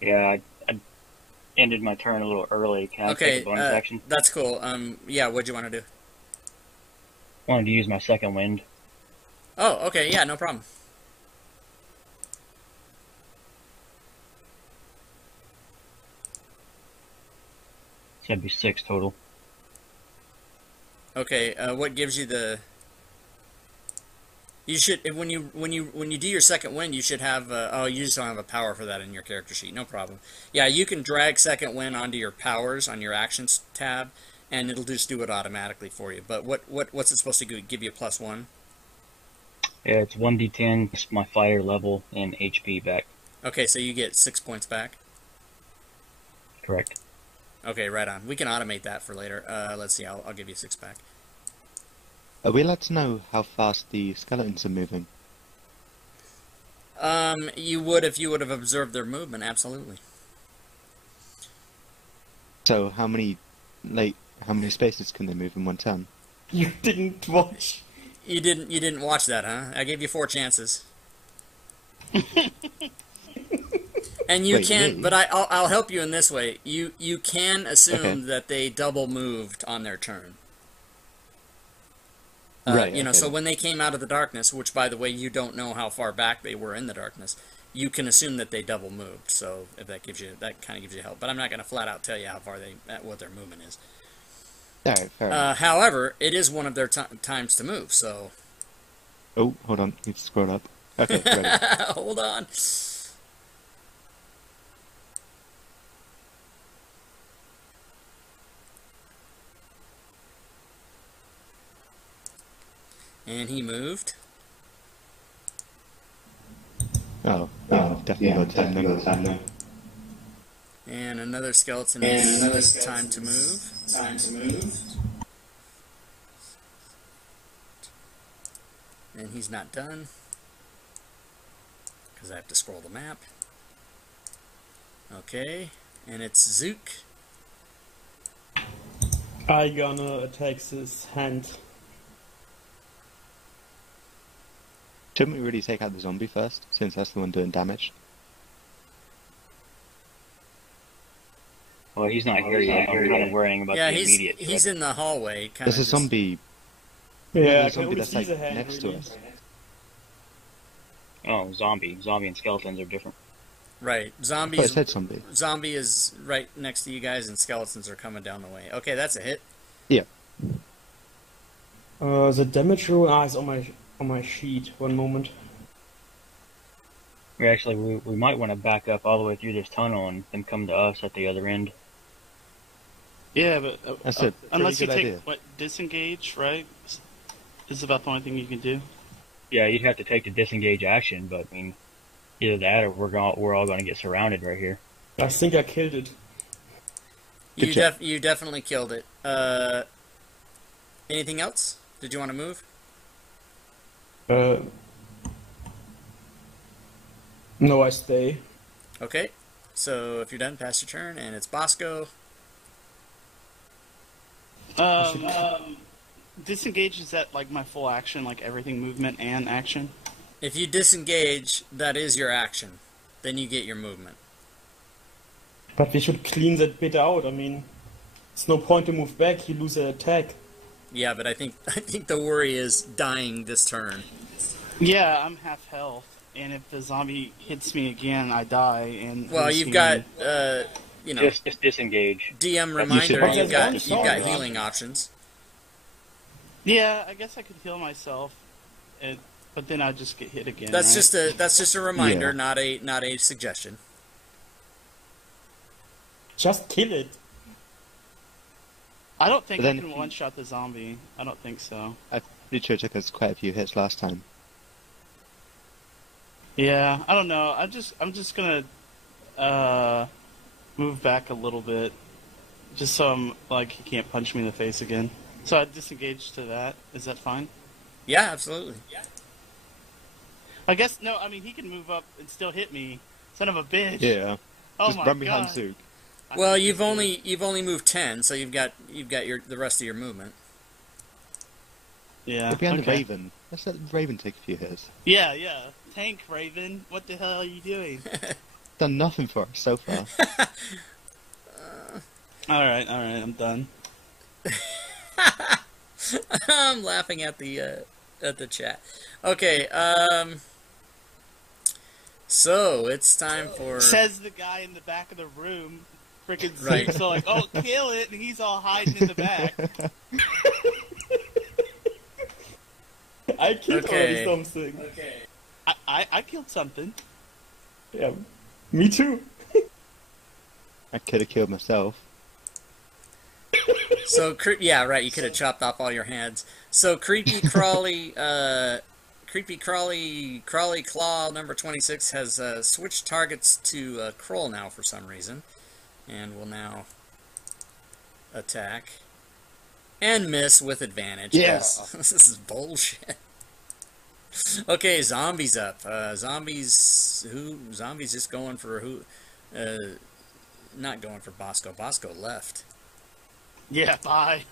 Yeah, I ended my turn a little early. Can I take a Okay, bonus action? that's cool. Yeah, what'd you want to do? Wanted to use my second wind. Oh, okay, yeah, no problem. So that'd be six total. Okay, what gives you the? You should when you do your second wind, you should have. Oh, you just don't have a power for that in your character sheet. No problem. Yeah, you can drag second wind onto your powers on your actions tab, and it'll just do it automatically for you. But what's it supposed to give you a +1? Yeah, it's 1d10 my fighter level and HP back. Okay, so you get 6 points back. Correct. Okay, right on. We can automate that for later. Let's see. I'll give you 6 back. Are we allowed to know how fast the skeletons are moving? You would if you would have observed their movement. Absolutely. So how many spaces can they move in one turn? You didn't watch. You didn't watch that, huh? I gave you 4 chances. And you Wait, can, really? but I'll help you in this way. You can assume Okay. that they double moved on their turn. Right, You know, okay. so when they came out of the darkness, which by the way you don't know how far back they were in the darkness, you can assume that they double moved. So if that kind of gives you help, but I'm not going to flat out tell you how far what their movement is. Alright, fair enough. However, it is one of their times to move. So Oh, hold on, need to scroll up. Okay, ready. hold on. And he moved. Oh, yeah, definitely got time then. And another skeleton is time to move. And he's not done. Because I have to scroll the map. Okay. And it's Zook. I gonna attack this hand. Shouldn't we really take out the zombie first, since that's the one doing damage? Well, he's not here yet. I'm kind of worrying about Yeah, the he's immediate he's threat. in the hallway. There's a zombie. Yeah, There's I a can zombie only that's see like the hand. next Really. to us. Oh, zombie. Zombie and skeletons are different. Right. I thought it said zombie. Zombie is right next to you guys, and skeletons are coming down the way. Okay, that's a hit. Yeah. The damage roll is on my sheet. One moment. We might want to back up all the way through this tunnel and then come to us at the other end. Yeah, but That's a unless you pretty take good idea. what disengage, right? This is about the only thing you can do. Yeah, you'd have to take the disengage action, but I mean, either that or we're all going to get surrounded right here. I think I killed it. Good job. You definitely killed it. Anything else? Did you want to move? No, I stay. Okay. So if you're done, pass your turn, and it's Bosco. Disengage, is that like my full action, like everything movement and action? If you disengage, that is your action. Then you get your movement. But we should clean that bit out. I mean, it's no point to move back. You lose an attack. Yeah, but I think the worry is dying this turn. Yeah, I'm half health, and if the zombie hits me again, I die. And Well, I'm you've assuming- got you know, Just disengage. DM should- reminder. But You've there's got one song, healing options. Yeah, I guess I could heal myself, but then I'd just get hit again. That's right? just a reminder, Yeah. not a suggestion. Just kill it. I don't think But I then can if you- one-shot the zombie. I don't think so. I'm pretty sure it took us quite a few hits last time. Yeah, I don't know. I'm just gonna move back a little bit, just so I'm like he can't punch me in the face again. So I disengage to that. Is that fine? Yeah, absolutely. I guess no. I mean, he can move up and still hit me. Son of a bitch. Yeah. Oh Just my run behind God. Zook. I Well, have to you've do- only moved 10, so you've got the rest of your movement. Yeah. We're behind the okay. Raven. Let's let the Raven take a few hits. Yeah, yeah. Tank Raven. What the hell are you doing? done nothing for us so far. Alright, I'm done. I'm laughing at the chat. Okay, so it's time for... Says the guy in the back of the room. Freaking Right. so like, oh, kill it, and he's all hiding in the back. I killed Okay. already something. Okay. I killed something. Yeah, me too. I could have killed myself. So, yeah, right, you could have chopped off all your hands. So, Creepy Crawly Claw number 26 has switched targets to Kroll now for some reason. And will now attack. And miss with advantage. Yeah. 'Cause this is bullshit. Okay, Zombies up. Zombies just going for who? Not going for Bosco. Bosco left. Yeah, bye.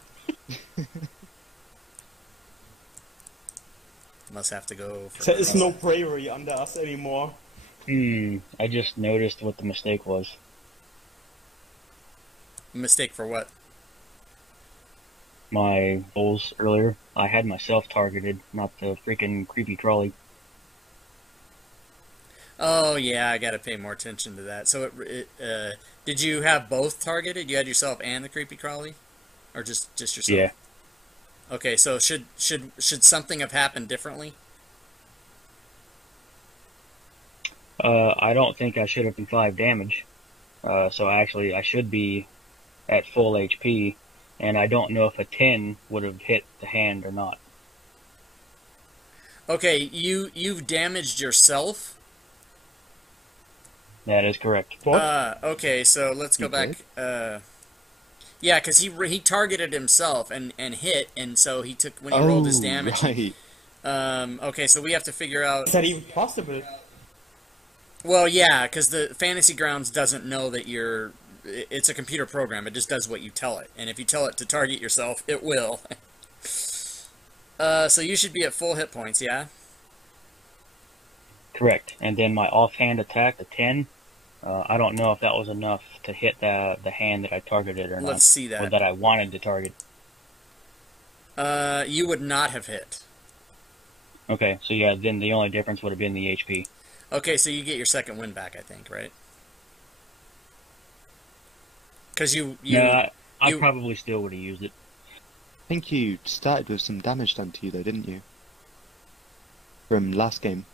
Must have to go for... There is no bravery under us anymore. I just noticed what the mistake was. Mistake for what? My goals earlier, I had myself targeted, not the freaking creepy crawly. Oh, yeah, I gotta pay more attention to that. So, did you have both targeted? You had yourself and the creepy crawly? Or just yourself? Yeah. Okay, so should something have happened differently? I don't think I should have been 5 damage. So actually, I should be at full HP, and I don't know if a 10 would have hit the hand or not. Okay, you've damaged yourself? That is correct. What? Okay, so let's go You back. Yeah, because he targeted himself and hit, and so he took when he rolled his damage. Right. Okay, so we have to figure out. Is that even possible? Well, yeah, because the Fantasy Grounds doesn't know that you're. It's a computer program. It just does what you tell it, and if you tell it to target yourself, it will. So you should be at full hit points, yeah. Correct. And then my offhand attack, the 10, I don't know if that was enough to hit the hand that I targeted or not. Let's see Or that. that I wanted to target. You would not have hit. Okay, so yeah, then the only difference would have been the HP. Okay, so you get your second win back, I think, right? Because you No, I you- probably still would have used it. I think you started with some damage done to you though, didn't you? From last game.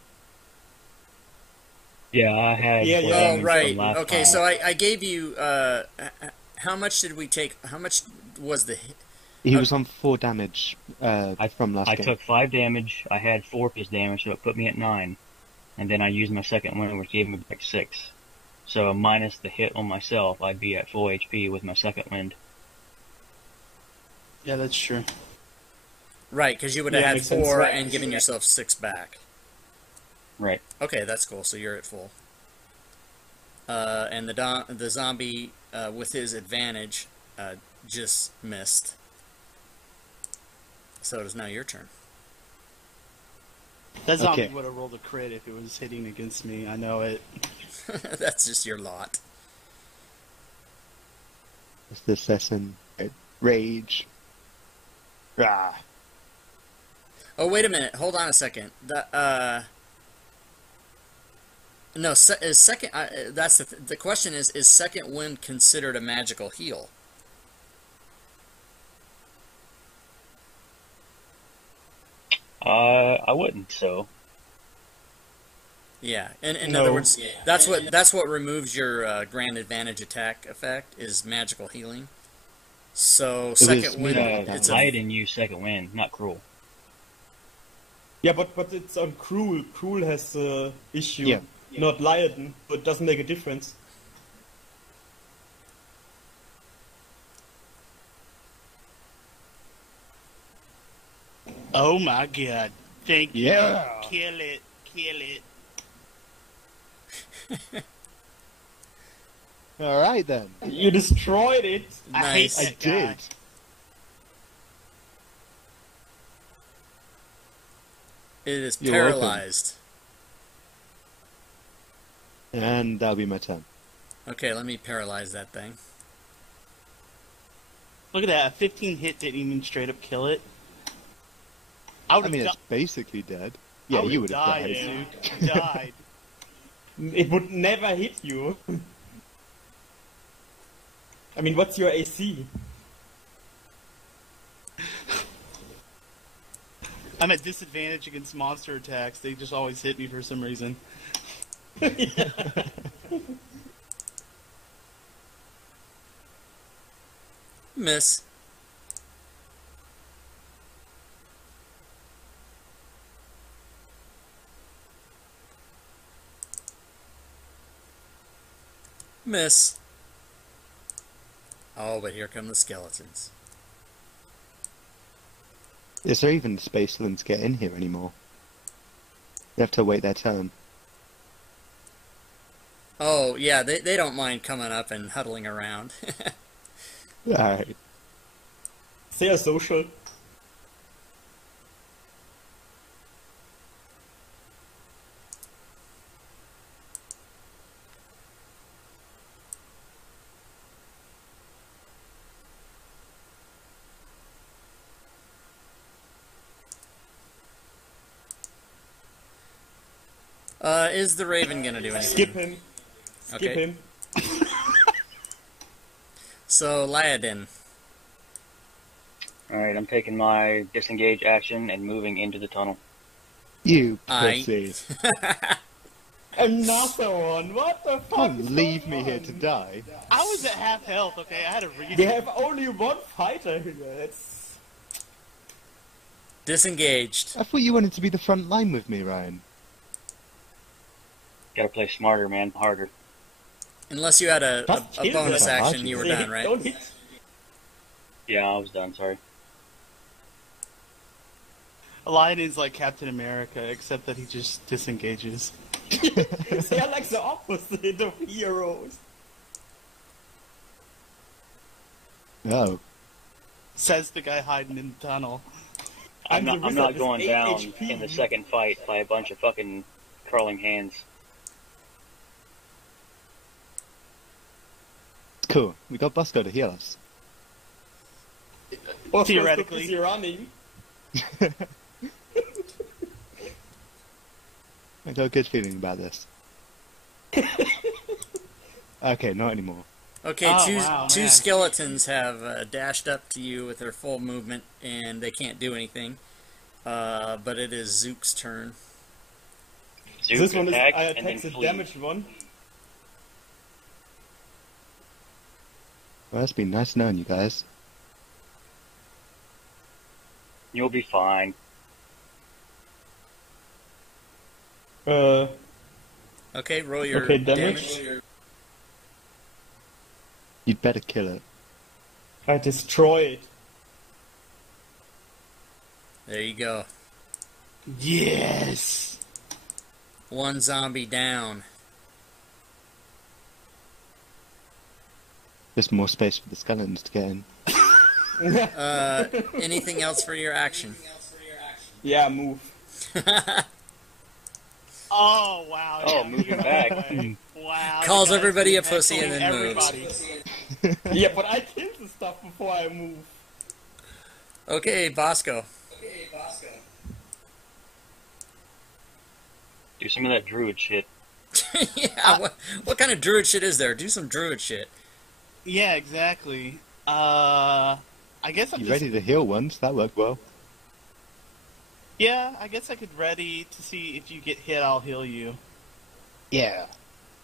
Yeah, I had. Yeah, full yeah. Oh, damage from right. last Okay, time. so I gave you, how much did we take, how much was the, He was on 4 damage from last I game. took 5 damage. I had 4 piece damage, so it put me at 9. And then I used my second one, which gave me back 6. So minus the hit on myself, I'd be at full HP with my second wind. Yeah, that's true. right, because you would have Yeah, had makes sense. 4 Right. and given yourself 6 back. Right. Okay, that's cool, so you're at full. And the zombie, with his advantage, just missed. So it is now your turn. That zombie Okay. would have rolled a crit if it was hitting against me. I know it. That's just your lot. It's the assassin. Rage. Rah. Oh, wait a minute. Hold on a second. No, is second. That's the question is second wind considered a magical heal? I wouldn't, so. Yeah. In No. other words, that's what removes your grand advantage attack effect is magical healing. So was second wind, made Uh, it's I a, didn't use second wind, not cruel. Yeah, but it's on Cruel. Cruel has the issue, Yeah. not Lion, but it doesn't make a difference. Oh my god. Thank you. Yeah. Kill it. Kill it. Alright then. You destroyed it. I hate Nice. I that guy. did. it is You're welcome. paralyzed. And that'll be my turn. Okay, let me paralyze that thing. Look at that. A 15 hit didn't even straight up kill it. I I mean, it's basically dead. Yeah, you would have died. Dude. You died. It would never hit you. I mean, what's your AC? I'm at disadvantage against monster attacks. They just always hit me for some reason. Miss. Miss. Oh, but here come the skeletons. Is there even space for them to get in here anymore? They have to wait their turn. Oh, yeah, they don't mind coming up and huddling around. Alright. They are social. Is the Raven gonna do anything? Skip him. Skip Okay. him. So, Laodin. Alright, I'm taking my disengage action and moving into the tunnel. You Aye. pussy. Another one. What the fuck? Don't is leave going me here on? to die. I was at half health, okay? I had a read. We have only one fighter here. It's... Disengaged. I thought you wanted to be the front line with me, Ryan. Gotta play smarter, man. Harder. Unless you had a Just kill bonus them. action, you were done, right? Don't hit. Yeah, I was done, sorry. Lion is like Captain America, except that he just disengages. They are like the opposite of heroes. Oh. Says the guy hiding in the tunnel. I'm the not wizard with going 8 down HP. in the second fight by a bunch of fucking crawling hands. Cool. We got Busco to heal us. Or Theoretically. busy running. I got a good feeling about this. Okay, not anymore. Okay, Oh, two wow, two man. skeletons have dashed up to you with their full movement, and they can't do anything. But it is Zook's turn. Zook This one is attack I and then attack the flee. damaged one. Well, it's been nice knowing you guys. You'll be fine. Okay, roll your Okay, damage. You'd better kill it. I destroy it. There you go. Yes! One zombie down. Just more space for the skeletons to get in. Anything else for your action? Yeah, move. Oh, wow. Oh, yeah. moving back. Wow. Calls the guy's everybody a been pussy and then heckling moves. everybody. Yeah, but I killed the stuff before I move. Okay, Bosco. Do some of that druid shit. Yeah, what kind of druid shit is there? Do some druid shit. Yeah, exactly. I guess I'm You just... ready to heal once? That worked well. Yeah, I guess I could ready to see if you get hit, I'll heal you. Yeah.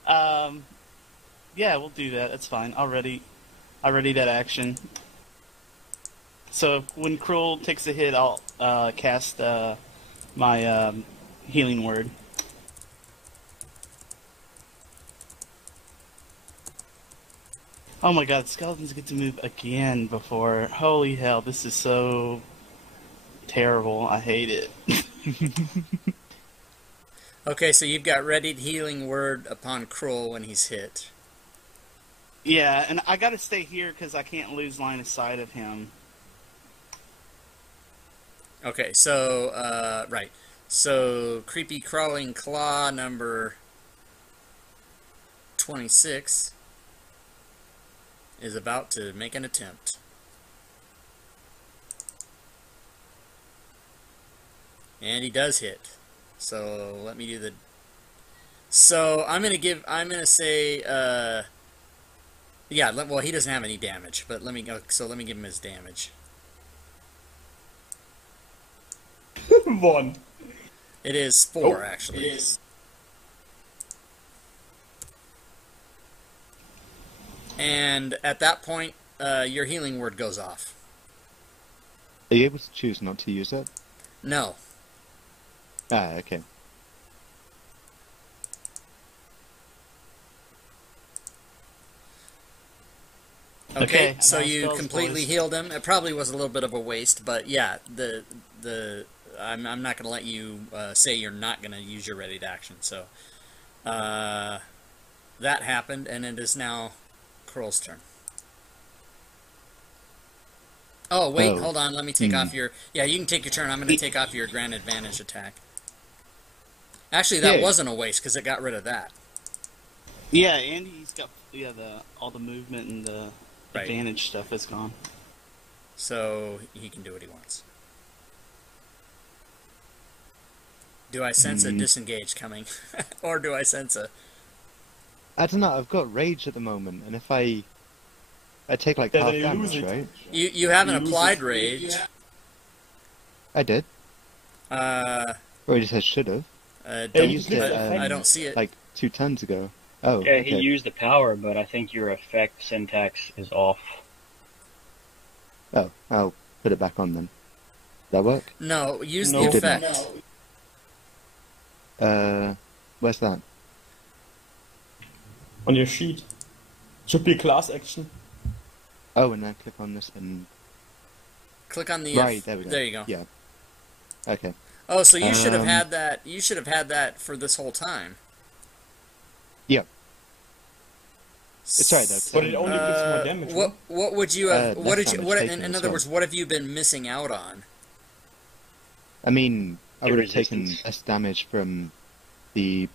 Yeah, we'll do that. That's fine. I ready that action. So when Cruel takes a hit, I'll cast my healing word. Oh my god, skeletons get to move again before. Holy hell, this is so terrible. I hate it. Okay, so you've got readied healing word upon Krull when he's hit. Yeah, and I gotta stay here because I can't lose line of sight of him. Okay, so, right. So, creepy crawling claw number 26 is about to make an attempt. And he does hit. So let me do the... So I'm gonna say, yeah, well, he doesn't have any damage, but let me go, so let me give him his damage. 1. It is 4, Oh, actually. it is. And at that point, your healing word goes off. Are you able to choose not to use it? No. Ah, okay. Okay, Okay, so now you spells, completely boys. healed him. It probably was a little bit of a waste, but yeah, I'm not going to let you say you're not going to use your ready to action. So that happened, and it is now Kroll's turn. Oh wait, Oh. hold on. Let me take off your. Yeah, you can take your turn. I'm going to take off your grand advantage attack. Actually, that Yeah. wasn't a waste because it got rid of that. Yeah, and he's got all the movement and the Right. advantage stuff is gone. So he can do what he wants. Do I sense a disengage coming? Or do I sense a... I don't know, I've got rage at the moment, and if I take like Yeah, half then you lose damage, it. right? You haven't You lose applied it. rage. I did. Uh, Or I just said should have. Hey, don't, you used click it, the effect. I don't see it. Like 2 turns ago. Oh, Yeah, he okay. used the power, but I think your effect syntax is off. Oh, I'll put it back on then. That work? No, use No. the effect. Where's that? On your sheet. Should be class action. Oh, and then click on this and... Click on the... Right, there we go. There you go. Yeah. Okay. Oh, so you should have Um, had that. You should have had that for this whole time. Yeah. It's alright though. 'cause But it only gives more Uh, damage. what would you have? What less did you? damage What taken in as other well. words? What have you been missing out on? I mean, I The would have taken resistance. less damage from the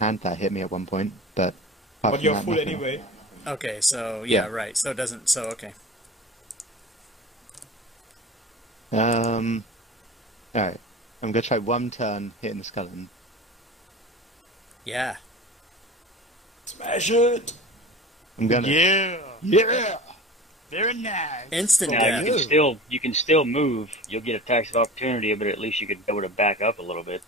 hand that hit me at one point, but apart But from you're that, full nothing anyway. Okay, so yeah, Yeah. right. So it doesn't. So okay. else. Alright. I'm gonna try one turn hitting the skeleton. Yeah. Smash it! I'm gonna... Yeah, Yeah! very nice. Instant Now death. you can still move. You'll get attacks of opportunity, but at least you could be able to back up a little bit.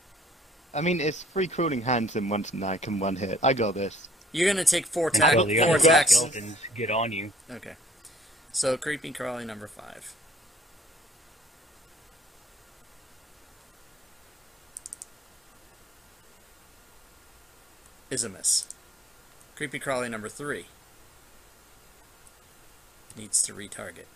I mean, it's 3 crawling hands and 1 snake and 1 hit. I got this. You're gonna take four Until the four other attacks. skeletons get on you. Okay. So creepy crawly number 5. Is a miss. Creepy crawly number 3 needs to retarget.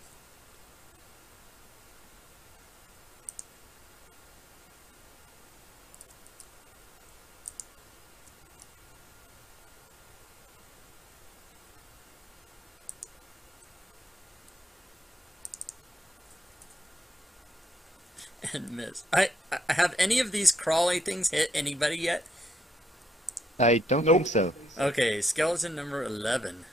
And miss. I have any of these crawly things hit anybody yet? I don't Nope. think so. Okay, skeleton number 11.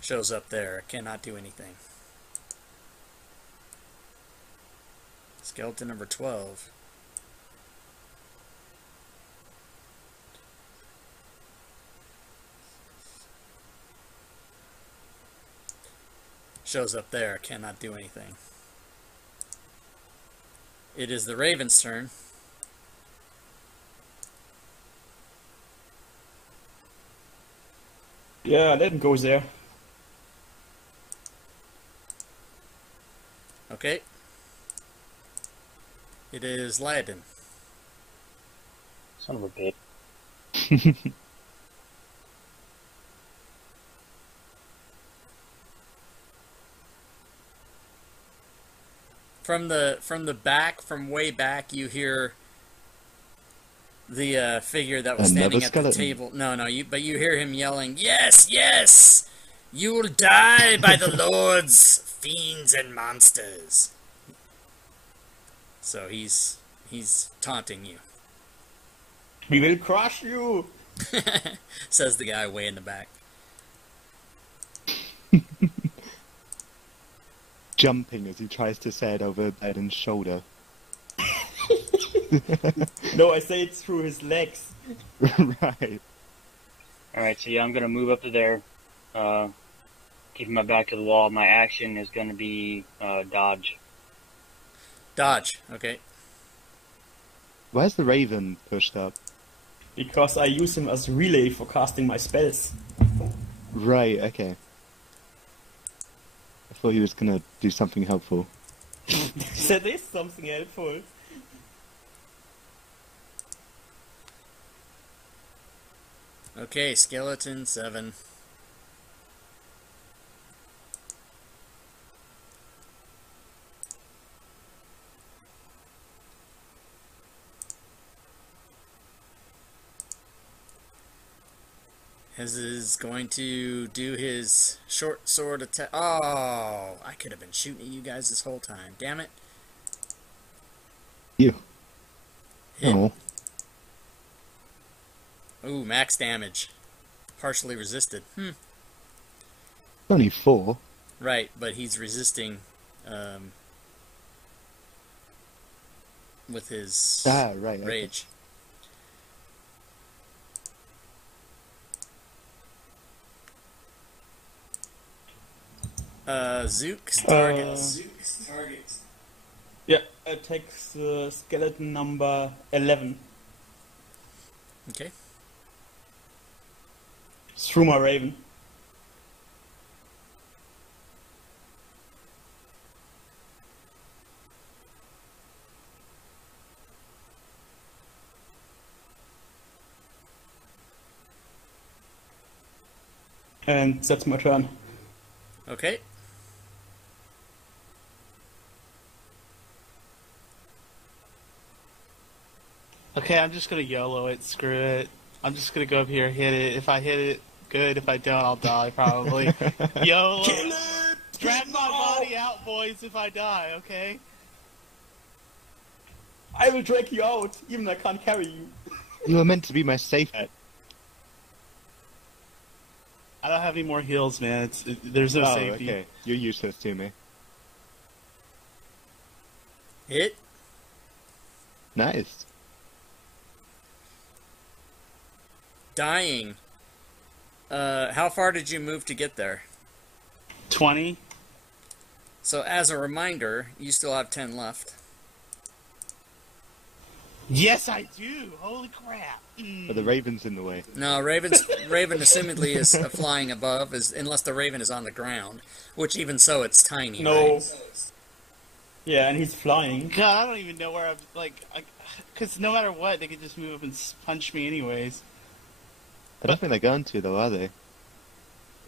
Shows up there. Cannot do anything. Skeleton number 12. Shows up there. Cannot do anything. It is the Raven's turn. Yeah, let him go there. Okay. It is Lyodin. Son of a bitch. From the back, from way back, you hear the figure that was Another standing at the skeleton. table. No, but you hear him yelling, "Yes, yes! You will die by the lords, fiends, and monsters." So he's taunting you. We will crush you! Says the guy way in the back. Jumping as he tries to say it over Eden's shoulder. No, I say it through his legs. Right. Alright, so yeah, I'm gonna move up to there. Keeping my back to the wall. My action is gonna be dodge. Dodge. Okay. Where's the Raven pushed up? Because I use him as relay for casting my spells. Right, okay. I thought he was gonna do something helpful. That is something helpful. Okay, skeleton 7. His is going to do his short sword attack. Oh, I could have been shooting at you guys this whole time. Damn it. You. Hit. Oh. Ooh, max damage. Partially resisted. Only 4. Right, but he's resisting with his Right. Okay. rage. Zook's targets. Yeah, attacks skeleton number 11. Okay. Through my raven. And that's my turn. Okay. Okay, I'm just gonna YOLO it. Screw it. I'm just gonna go up here, hit it. If I hit it, good. If I don't, I'll die probably. YOLO. Kill it! Drag my body out, boys. If I die, okay. I will drag you out, even I can't carry you. You were meant to be my safe bet. I don't have any more heals, man. There's no Oh, safety. okay. You're useless to me. Hit. Nice. Dying. How far did you move to get there? 20. So as a reminder, you still have 10 left. Yes, I do. Holy crap. But the Raven's in the way. No, Raven assumedly is flying above, unless the Raven is on the ground. Which even so, it's tiny. No. Right? Yeah, and he's flying. God, I don't even know where I'm, because no matter what, they could just move up and punch me anyways. I don't think they're going to, though, are they?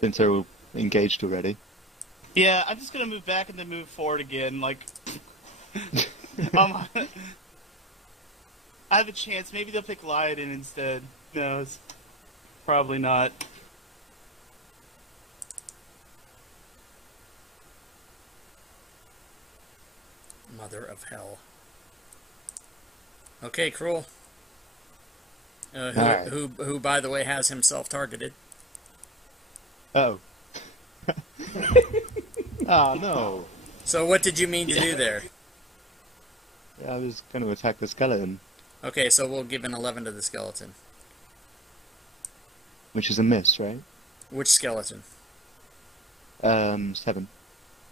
Since they're all engaged already. Yeah, I'm just gonna move back and then move forward again, I have a chance. Maybe they'll pick Lyodin instead. Who knows? Probably not. Mother of hell. Okay, Cruel. Alright. Who, by the way, has himself targeted. Oh. Oh, no. So what did you mean to do there? Yeah, I was going to attack the skeleton, Okay, so we'll give an 11 to the skeleton. which is a miss, right? Which skeleton? 7.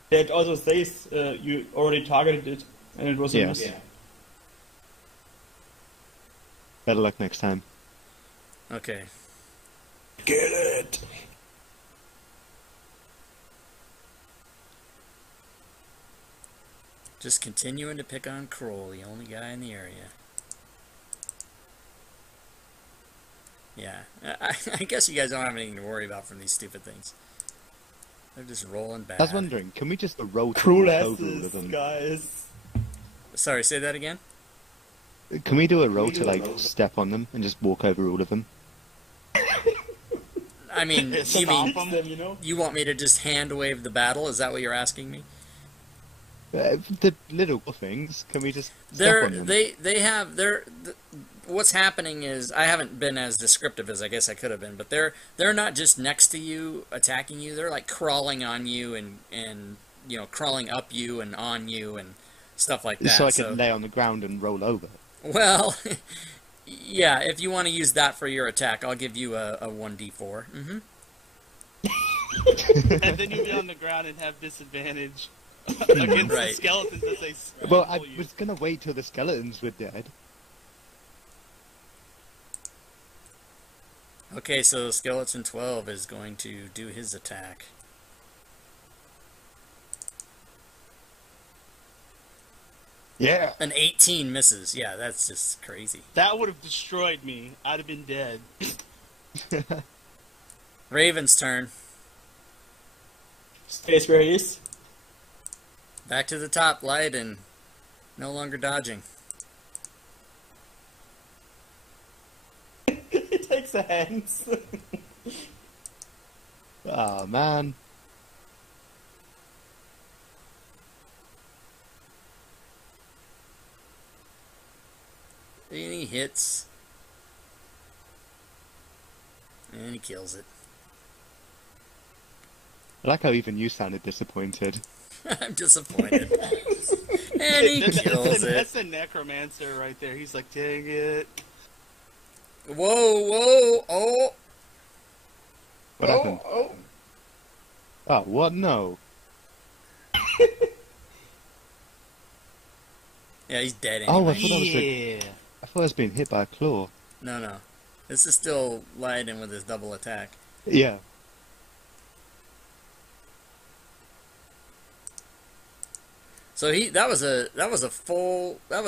Yeah, it also says you already targeted it, and it was a Yeah. miss. Better luck next time. Okay. Get it! Just continuing to pick on Kroll, the only guy in the area. Yeah, I guess you guys don't have anything to worry about from these stupid things. They're just rolling back. I was wondering, can we just rotate Cruel the total asses, of them? guys. Sorry, say that again? Can we do a roll to like step on them and just walk over all of them? I mean, you mean Stomp them, you know? you want me to just hand wave the battle? Is that what you're asking me? The little things. Can we just step They're on them? what's happening is I haven't been as descriptive as I guess I could have been, but they're not just next to you attacking you. They're like crawling on you and you know crawling up you and on you and stuff like that. So I can lay on the ground and roll over. Well, yeah. If you want to use that for your attack, I'll give you a 1d4. Mm-hmm. And then you'll be on the ground and have disadvantage against the Right. skeletons as they Well, I pull you. was gonna wait till the skeletons were dead. Okay, so Skeleton 12 is going to do his attack. Yeah. An 18 misses. Yeah, that's just crazy. That would have destroyed me. I'd have been dead. Raven's turn. Stays where he is. Back to the top, light, and no longer dodging. He takes the hands. Oh man. And he hits. And he kills it. I like how even you sounded disappointed. I'm disappointed. And he kills it. That's the necromancer right there. He's like, dang it. Whoa, whoa, oh. What happened? Oh, what? No. Yeah, he's dead Oh, anyway. I thought I was being hit by a claw. No. This is still Lyden with his double attack. Yeah. So that was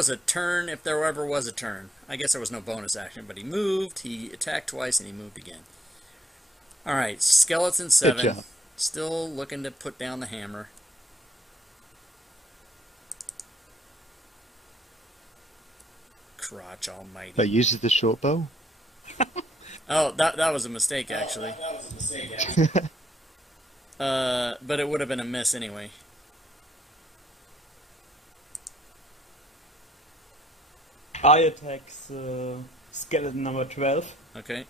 a turn if there ever was a turn. I guess there was no bonus action, but he moved, he attacked twice, and he moved again. Alright, Skeleton 7. job. Still looking to put down the hammer. Crotch almighty. But uses the short bow? Oh, that was a mistake, actually. But it would have been a miss anyway. I attacks skeleton number 12. Okay.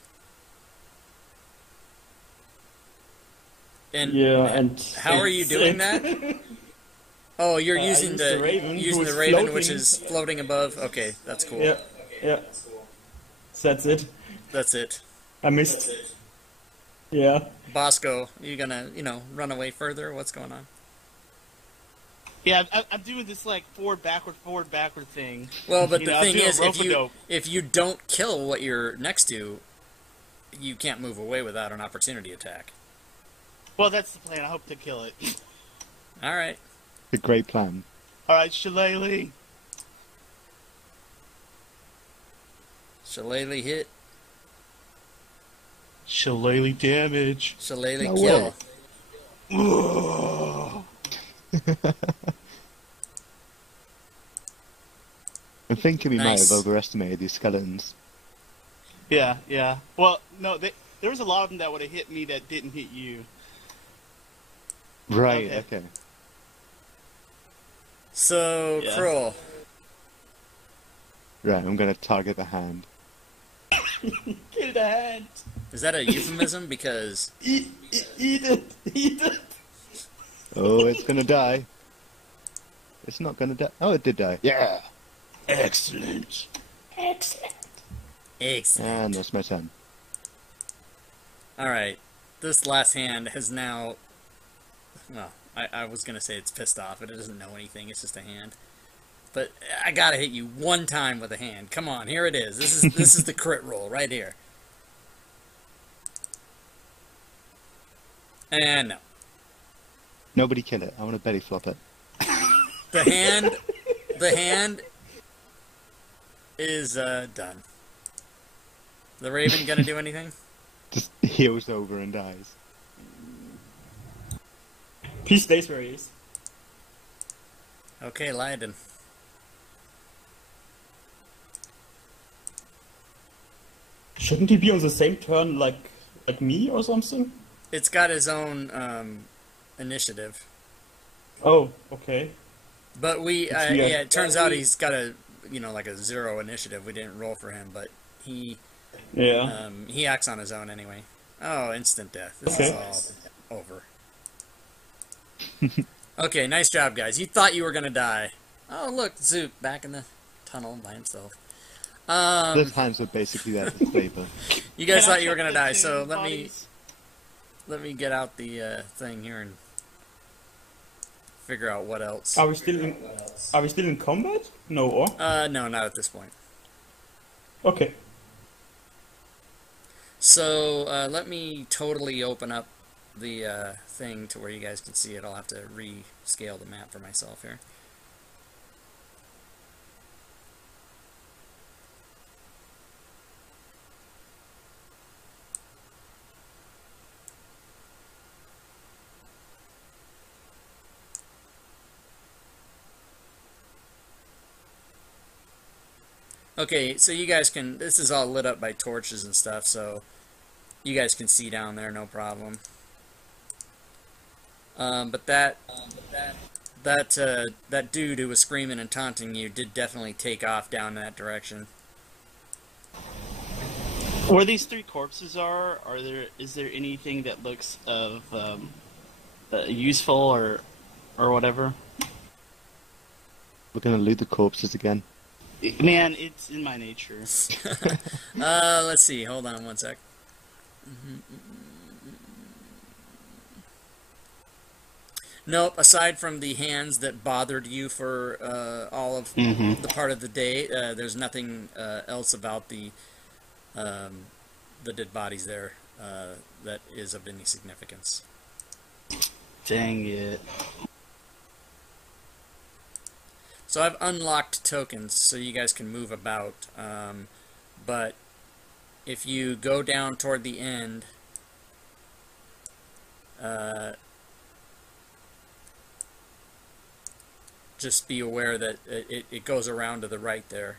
And Yeah, and how are you doing that? Oh, you're using use the the raven, using who the is raven, floating. which is floating above. Okay, that's cool. Yeah, yeah. That's it. That's it. I missed. Yeah. Bosco, you gonna run away further? What's going on? Yeah, I'm doing this like forward backward thing. Well, but You the know, I'm thing doing is, rope-a-dope. if you don't kill what you're next to, you can't move away without an opportunity attack. Well, that's the plan. I hope to kill it. All right. A great plan. Alright, Shillelagh. Shillelagh hit. Shillelagh damage. Shillelagh No kill. Ugh. I'm thinking we might Nice. have overestimated these skeletons. Yeah, yeah. Well, no, there was a lot of them that would have hit me that didn't hit you. Right, Okay. okay. So Yeah. Krull. Right, I'm gonna target the hand. Kill the hand. Is that a euphemism? Because Eat it. Eat it. Oh, it's gonna die. It's not gonna die. Oh, it did die. Yeah! Excellent. Excellent. excellent. And that's my turn. All right, this last hand has now. Well, I was gonna say it's pissed off, but it doesn't know anything. It's just a hand. But I gotta hit you one time with a hand. Come on, here it is. This is the crit roll right here. And no, Nobody kill it. I want to belly flop it. the hand is done. The raven gonna do anything? Just heals over and dies. He stays where he is. Okay, Lyden. Shouldn't he be on the same turn like me or something? It's got his own initiative. Oh, okay. But we, It's weird. yeah, it turns out he's got a, like a 0 initiative. We didn't roll for him, but he acts on his own anyway. Oh, instant death. This is all over. Okay, nice job, guys. You thought you were gonna die. Oh, look, Zook back in the tunnel by himself. Those hands were basically there for flavor. You guys Can I thought you were check gonna the die, two so bodies? let me get out the thing here and figure out what else. Are we still in combat? No, or? No, not at this point. Okay. So let me totally open up the thing to where you guys can see it. I'll have to rescale the map for myself here. Okay, so you guys can, this is all lit up by torches and stuff, so you guys can see down there, no problem. But that dude who was screaming and taunting you did definitely take off down that direction. Where these 3 corpses is there anything that looks of useful or whatever? We're gonna loot the corpses again. Man, it's in my nature. Let's see, hold on one sec. Nope, aside from the hands that bothered you for all of the part of the day, there's nothing else about the dead bodies there that is of any significance. Dang it. So I've unlocked tokens so you guys can move about, but if you go down toward the end, just be aware that it goes around to the right there.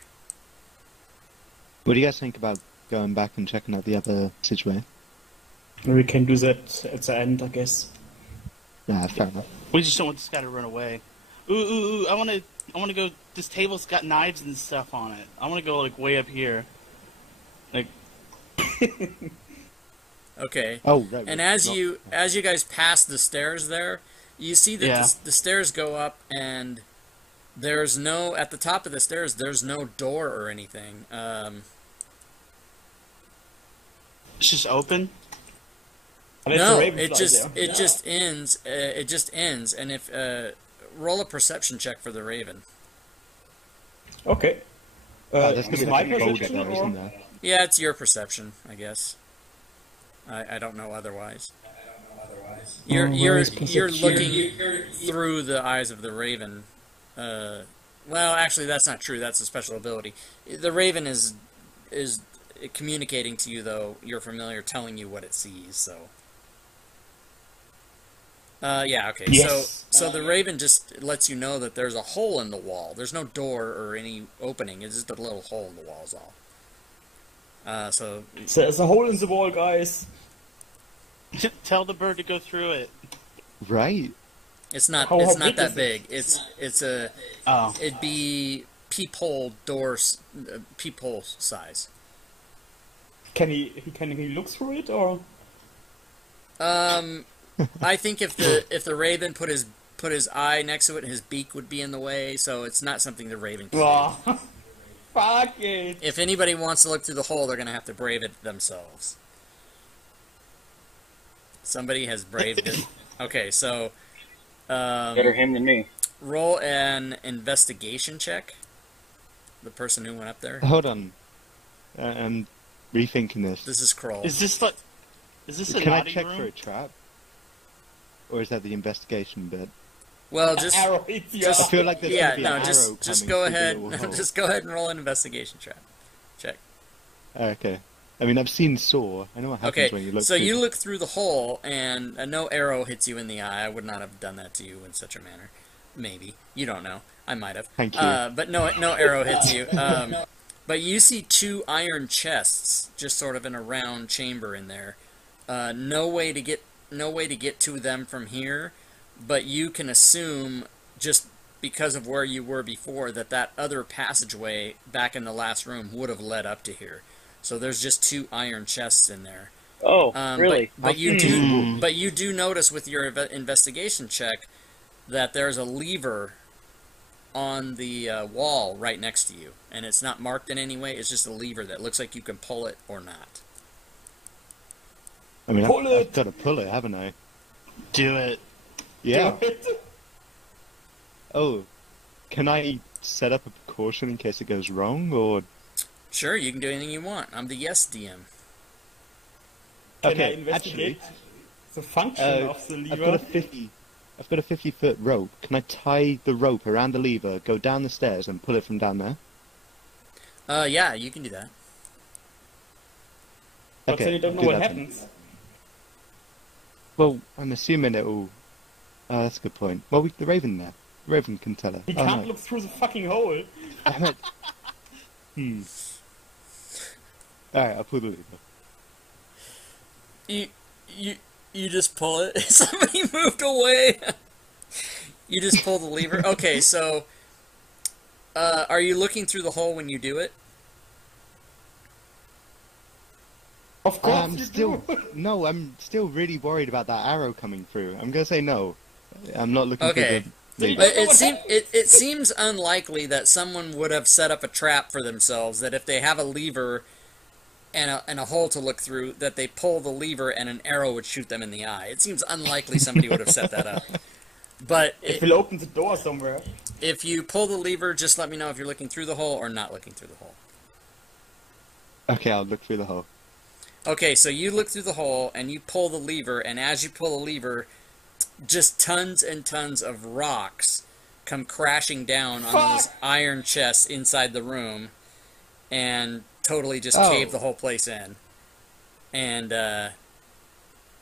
What do you guys think about going back and checking out the other passageway? We can do that at the end, I guess. Yeah, fair enough. We just don't want this guy to run away. Ooh, I wanna go, this table's got knives and stuff on it. I wanna go, like, way up here. Like... Okay. Oh, right. And as you guys pass the stairs there, you see that the stairs go up, and there's no, at the top of the stairs, there's no door or anything. It's just open? No, it just ends. It just ends, and if roll a perception check for the Raven. Okay. There's gonna be my like a boulder perception, there, or? isn't there? Yeah, it's your perception, I guess. I don't know otherwise. You're looking through the eyes of the Raven. Well, actually, that's not true. That's a special ability. The Raven is communicating to you, though. You're familiar, telling you what it sees. So. Yeah. Okay. Yes. So the Raven just lets you know that there's a hole in the wall. There's no door or any opening. It's just a little hole in the wall. Is all. So there's a hole in the wall, guys. Tell the bird to go through it. Right. it's not How not big that is big. It's a it'd be peephole peephole size. Can he look through it, or? I think if the Raven put his eye next to it, his beak would be in the way. So it's not something the Raven can do. Wow. Fuck it. If anybody wants to look through the hole, they're gonna have to brave it themselves. Somebody has braved it. Okay, so Better him than me. roll an investigation check. The person who went up there. Hold on. I'm rethinking this. This is Kroll. Is this a Can I naughty check room? for a trap? Or is that the investigation bit? Well, just Arrow hits you. I feel like there's yeah, gonna be an no, arrow just coming go through the ahead, little hole. just go ahead and roll an investigation check. Okay. I mean, I've seen Saw. I know what happens Okay, when you look so through. you look through the hole, and no arrow hits you in the eye. I would not have done that to you in such a manner. Maybe. You don't know. I might have. Thank you. But no arrow hits you. But you see two iron chests, just sort of in a round chamber in there. No way to get to them from here, but you can assume, just because of where you were before, that other passageway back in the last room would have led up to here. So there's just two iron chests in there. Oh, really? But you do notice with your investigation check that there's a lever on the wall right next to you, and it's not marked in any way. It's just a lever that looks like you can pull it or not. I mean, Pull I've it! got to pull it, haven't I? Do it. Yeah. Do it. Oh, can I set up a precaution in case it goes wrong, or? Sure, you can do anything you want. I'm the yes DM. Can I Okay, investigate the function of the lever? I've got a 50-foot rope. Can I tie the rope around the lever, go down the stairs, and pull it from down there? Yeah, you can do that. But Okay, then you don't know do what that then. happens. Well, I'm assuming it will. That's a good point. Well, the Raven there. The Raven can tell her. He Oh, can't no. look through the fucking hole. Damn it. Alright, I'll pull the lever. You just pull it. Somebody moved away. You just pull the lever. Okay, so are you looking through the hole when you do it? Of course I'm you still do. no. I'm still really worried about that arrow coming through. I'm gonna say no. I'm not looking Okay. through the lever. But it seems unlikely that someone would have set up a trap for themselves, that if they have a lever and a hole to look through, that they pull the lever and an arrow would shoot them in the eye. It seems unlikely somebody would have set that up. But It will open the door somewhere. if you pull the lever, just let me know if you're looking through the hole or not looking through the hole. Okay, I'll look through the hole. Okay, so you look through the hole and you pull the lever, and as you pull the lever, just tons and tons of rocks come crashing down on those iron chests inside the room and totally just cave the whole place in. And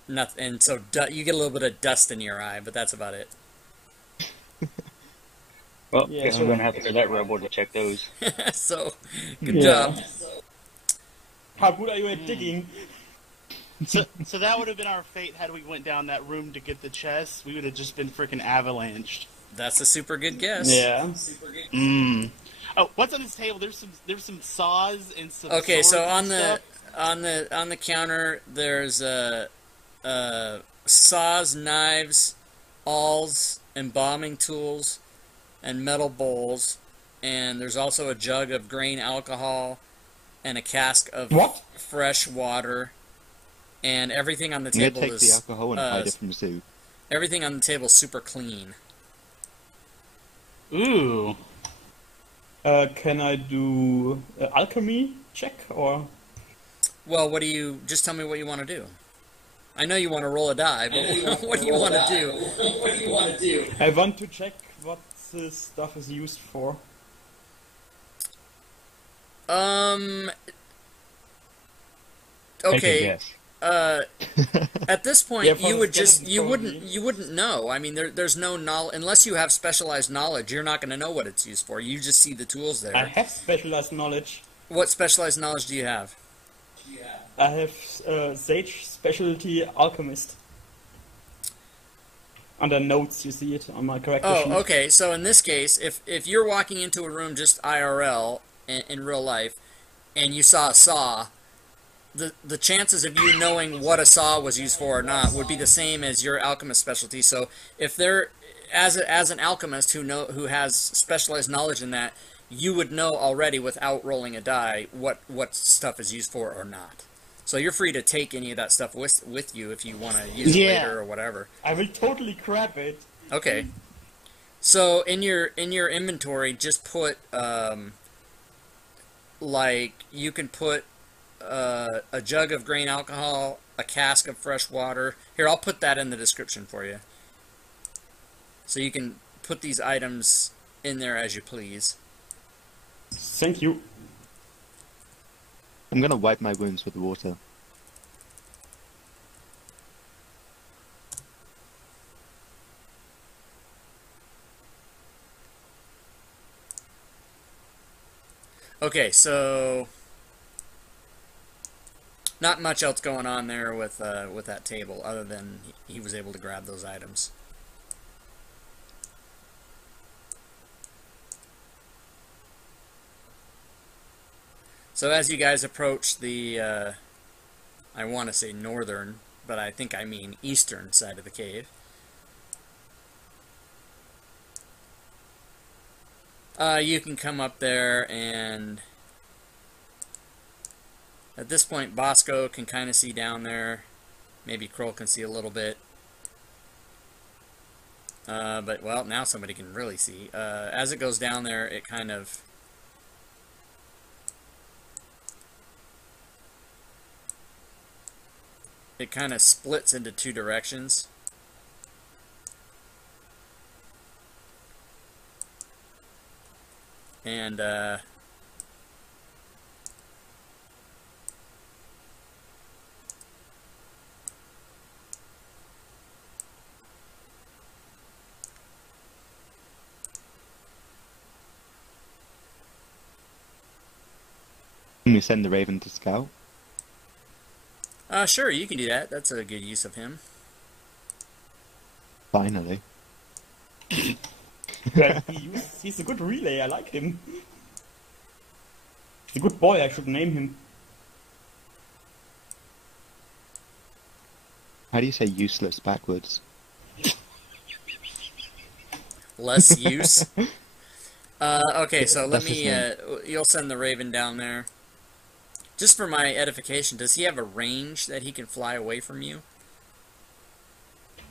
nothing. And so you get a little bit of dust in your eye, but that's about it. Well, Yeah. guess we're gonna have to go to that rowboat to check those. So good Yeah. job. How good are you at digging? So that would have been our fate had we went down that room to get the chest. We would have just been freaking avalanched. That's a super good guess. Yeah. Mmm. Oh, what's on this table? There's some saws and some. Okay, so swords on and the stuff. counter there's saws, knives, awls, embalming tools, and metal bowls, and there's also a jug of grain alcohol and a cask of What? fresh water, and everything on the I'm gonna table take is the alcohol and hide it from Zoo. everything on the table is super clean. Ooh. Can I do alchemy check or? Well, what do you? Just tell me what you want to do. I know you want to roll a die, but what do you want to do? I want to check what this stuff is used for. Okay. Take a guess. At this point, Yeah, for you the would just skeleton, you wouldn't know. I mean, there's no knowledge unless you have specialized knowledge. You're not going to know what it's used for. You just see the tools there. I have specialized knowledge. What specialized knowledge do you have? I have Sage Specialty Alchemist. Under notes, you see it on my character sheet. Oh, okay. So in this case, if you're walking into a room just IRL in real life, and you saw a saw, the chances of you knowing what a saw was used for or not would be the same as your alchemist specialty. So if they're as an alchemist who has specialized knowledge in that, you would know already without rolling a die what stuff is used for or not. So you're free to take any of that stuff with you if you want to use it Yeah. later or whatever. I will totally grab it. Okay. So in your inventory, just put like you can put a jug of grain alcohol, a cask of fresh water. Here, I'll put that in the description for you. So you can put these items in there as you please. Thank you. I'm gonna wipe my wounds with the water. Okay, so not much else going on there with that table, other than he was able to grab those items. So as you guys approach the, I want to say northern, but I think I mean eastern side of the cave, you can come up there, and at this point Bosco can kind of see down there. Maybe Kroll can see a little bit. But, well, now somebody can really see. As it goes down there, it kind of... It kind of splits into two directions. And, Can we send the Raven to scout? sure, you can do that. That's a good use of him. Finally. Well, he's a good relay, I like him. He's a good boy, I should name him. How do you say useless backwards? Less use. Okay, so let That's me, his you'll send the Raven down there. Just for my edification, does he have a range that he can fly away from you?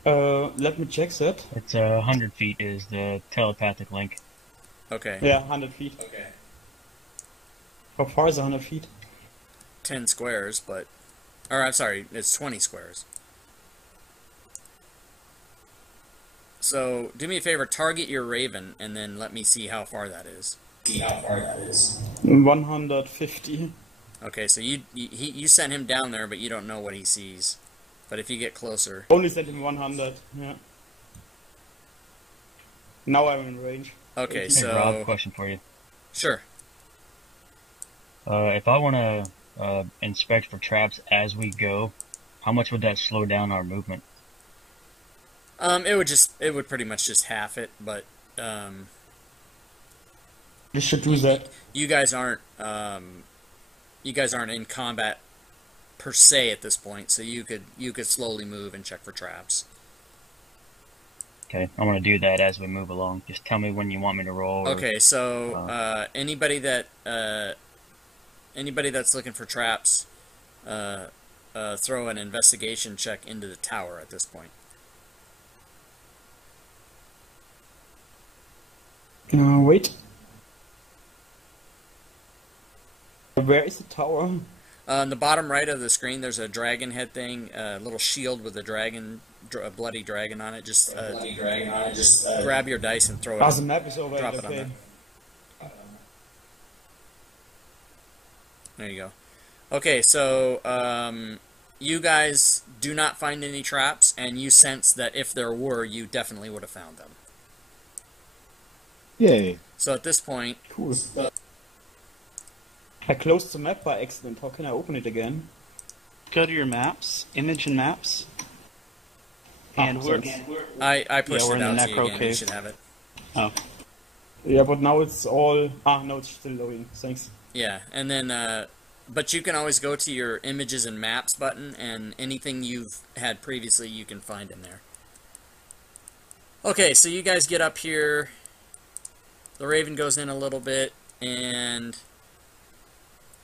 Let me check that. It's 100 feet is the telepathic link. Okay. Yeah, 100 feet. Okay. How far is 100 feet? 10 squares, but... Or, I'm sorry, it's 20 squares. So, do me a favor, target your Raven, and then let me see how far that is. 150. Okay, so you sent him down there, but you don't know what he sees. But if you get closer... Only sent him 100, yeah. Now I'm in range. Okay, Hey, so... Rob, question for you. Sure. If I want to inspect for traps as we go, how much would that slow down our movement? It would pretty much just half it, but, We should do that. you guys aren't in combat per se at this point, so you could slowly move and check for traps. Okay, I want to do that as we move along. Just tell me when you want me to roll. Okay, so anybody that's looking for traps, throw an investigation check into the tower at this point. Wait. Where is the tower? On the bottom right of the screen, there's a dragon head thing, a little shield with a dragon, a bloody dragon on it. Just grab your dice and throw it. Ah, the map is over. Drop it on Okay. that. There you go. Okay, so you guys do not find any traps, and you sense that if there were, you definitely would have found them. Yay. So at this point, Cool. I closed the map by accident. How can I open it again? Go to your maps, image and maps. And we're... I pushed we're it in out the to you Necro again. You Cave. should have it. Oh. Yeah, but now it's all... Ah, no, it's still loading. Thanks. Yeah, and then, but you can always go to your images and maps button, and anything you've had previously you can find in there. Okay, so you guys get up here. The Raven goes in a little bit, and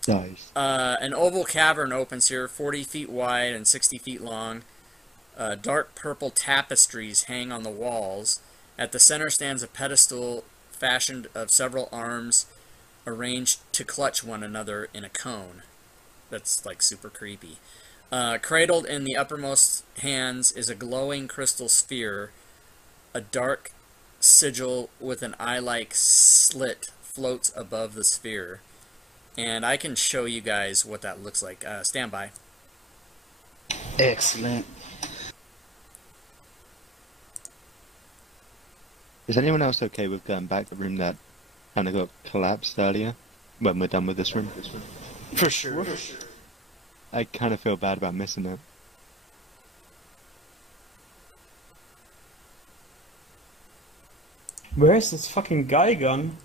Dies. an oval cavern opens here, 40 feet wide and 60 feet long. Dark purple tapestries hang on the walls. At the center stands a pedestal fashioned of several arms arranged to clutch one another in a cone. That's like super creepy. Cradled in the uppermost hands is a glowing crystal sphere. A dark sigil with an eye-like slit floats above the sphere. And I can show you guys what that looks like. Stand by. Excellent. Is anyone else okay with going back to the room that kind of got collapsed earlier? when we're done with this room. For sure. I kind of feel bad about missing it. Where is this fucking guy gone?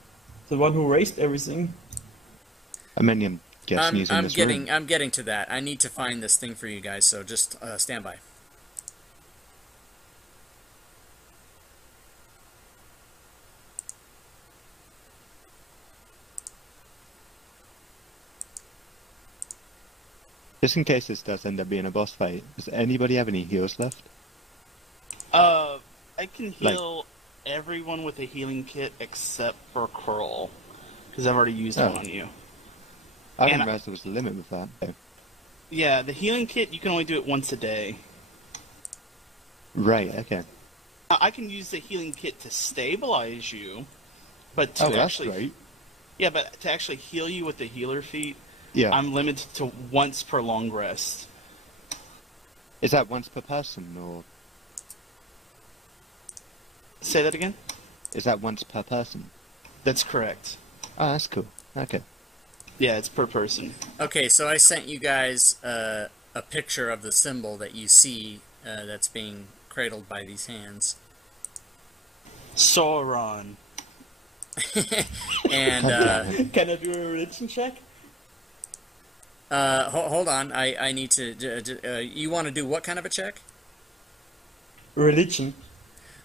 The one who raised everything. I mean, I'm guessing he's in this room. I'm getting to that. I need to find this thing for you guys, so just stand by. Just in case this does end up being a boss fight, does anybody have any heals left? I can heal everyone with a healing kit except for Kroll, because I've already used one on you. I didn't realize there was a limit with that. Okay. Yeah, the healing kit, you can only do it once a day. Right, okay. I can use the healing kit to stabilize you, but to that's great. Yeah, but to actually heal you with the healer feat, Yeah. I'm limited to once per long rest. Is that once per person, or Say that again? is that once per person? That's correct. Oh, that's cool. Okay. Yeah, it's per person. Okay, so I sent you guys a picture of the symbol that you see that's being cradled by these hands. Sauron. And Can I do a religion check? hold on, I need to. You want to do what kind of a check? Religion.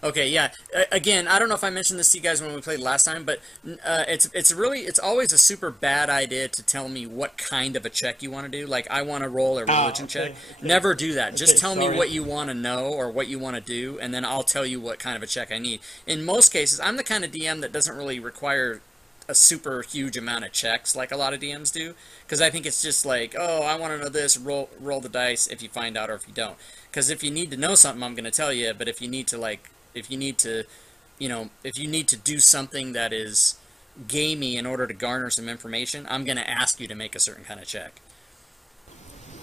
Okay, yeah. Again, I don't know if I mentioned this to you guys when we played last time, but it's always a super bad idea to tell me what kind of a check you want to do. Like, I want to roll a religion check. Okay. Never do that. Just tell me sorry. what you want to know or what you want to do, and then I'll tell you what kind of a check I need. In most cases, I'm the kind of DM that doesn't really require a super huge amount of checks like a lot of DMs do, because I think it's just like, oh, I want to know this, roll the dice if you find out or if you don't. Because if you need to know something, I'm going to tell you, but if you need to if you need to do something that is gamey in order to garner some information, I'm going to ask you to make a certain kind of check.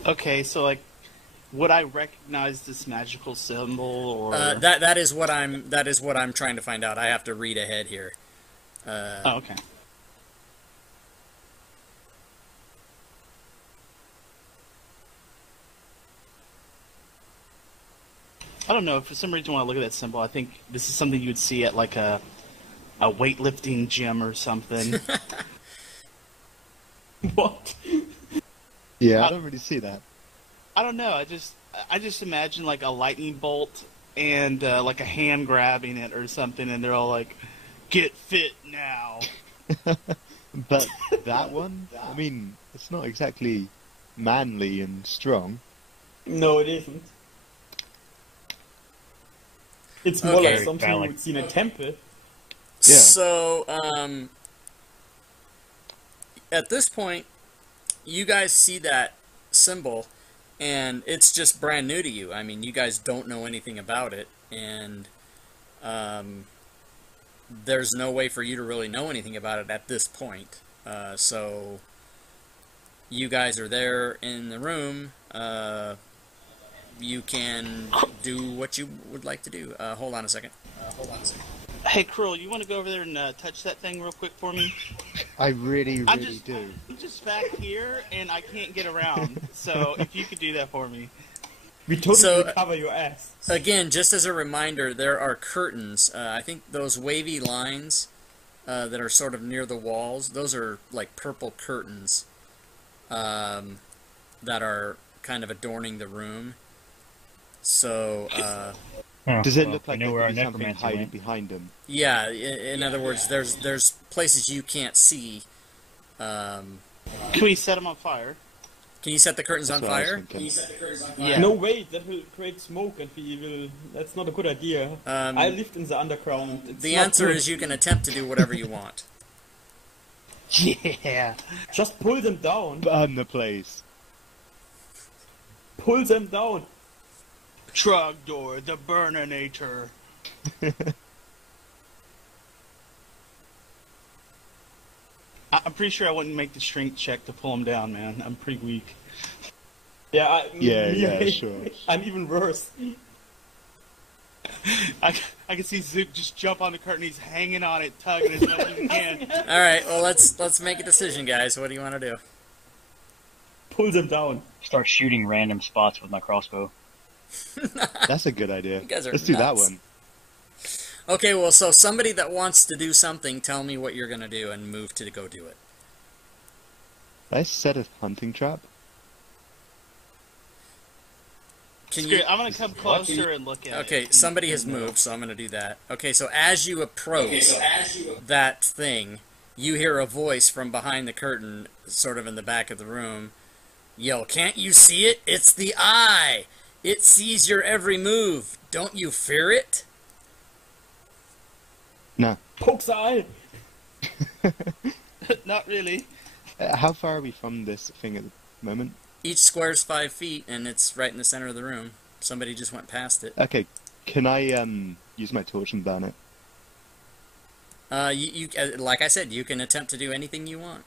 Okay, so like, would I recognize this magical symbol, or that is what I'm trying to find out. I have to read ahead here. Oh, okay. I don't know. For some reason, when I look at that symbol, I think this is something you would see at like a weightlifting gym or something. What? Yeah, I don't really see that. I don't know. I just imagine like a lightning bolt and like a hand grabbing it or something, and they're all like, "Get fit now." But that one, I mean, it's not exactly manly and strong. No, it isn't. It's more Okay. like something you would see in a temple. Yeah. So, at this point, you guys see that symbol, and it's just brand new to you. I mean, you guys don't know anything about it, and there's no way for you to really know anything about it at this point. So, you guys are there in the room. You can do what you would like to do. Hold on a second. Hey, Krill, you want to go over there and touch that thing real quick for me? I really I'm do. just back here, and I can't get around. So if you could do that for me. We totally So- cover your ass. Again, just as a reminder, there are curtains. I think those wavy lines that are sort of near the walls, those are like purple curtains that are kind of adorning the room. So, Does it look I like know there where our could be something necromancer hiding went. behind him? yeah, in other words, there's places you can't see. Can we set them on fire? Can you set the curtains That's on what I was fire? thinking. Yeah. No, wait, that will create smoke and we will... That's not a good idea. I lived in the underground. It's The not answer good. is you can attempt to do whatever you want. Yeah. Just pull them down. Burn the place. Pull them down. Trogdor, the Burninator. I'm pretty sure I wouldn't make the strength check to pull him down, man. I'm pretty weak. Yeah, Yeah, sure. I'm even worse. I can see Zook just jump on the curtain. He's hanging on it, tugging as much as he can. All right, well let's make a decision, guys. What do you want to do? Pulls him down. Start shooting random spots with my crossbow. That's a good idea. You guys are Let's do that nuts. one. Okay, well, so somebody that wants to do something, tell me what you're gonna do and move to go do it. Did I set a hunting trap? Can Screw you? it, I'm gonna come closer and look at it. Okay, somebody has moved, so I'm gonna do that. Okay, so as you approach that thing, you hear a voice from behind the curtain, sort of in the back of the room, yell, "Can't you see it? It's the eye! It sees your every move. Don't you fear it?" No. Pokes the eye. Not really. How far are we from this thing at the moment? Each square's 5 feet, and it's right in the center of the room. Somebody just went past it. Okay, can I use my torch and burn it? Like I said, you can attempt to do anything you want.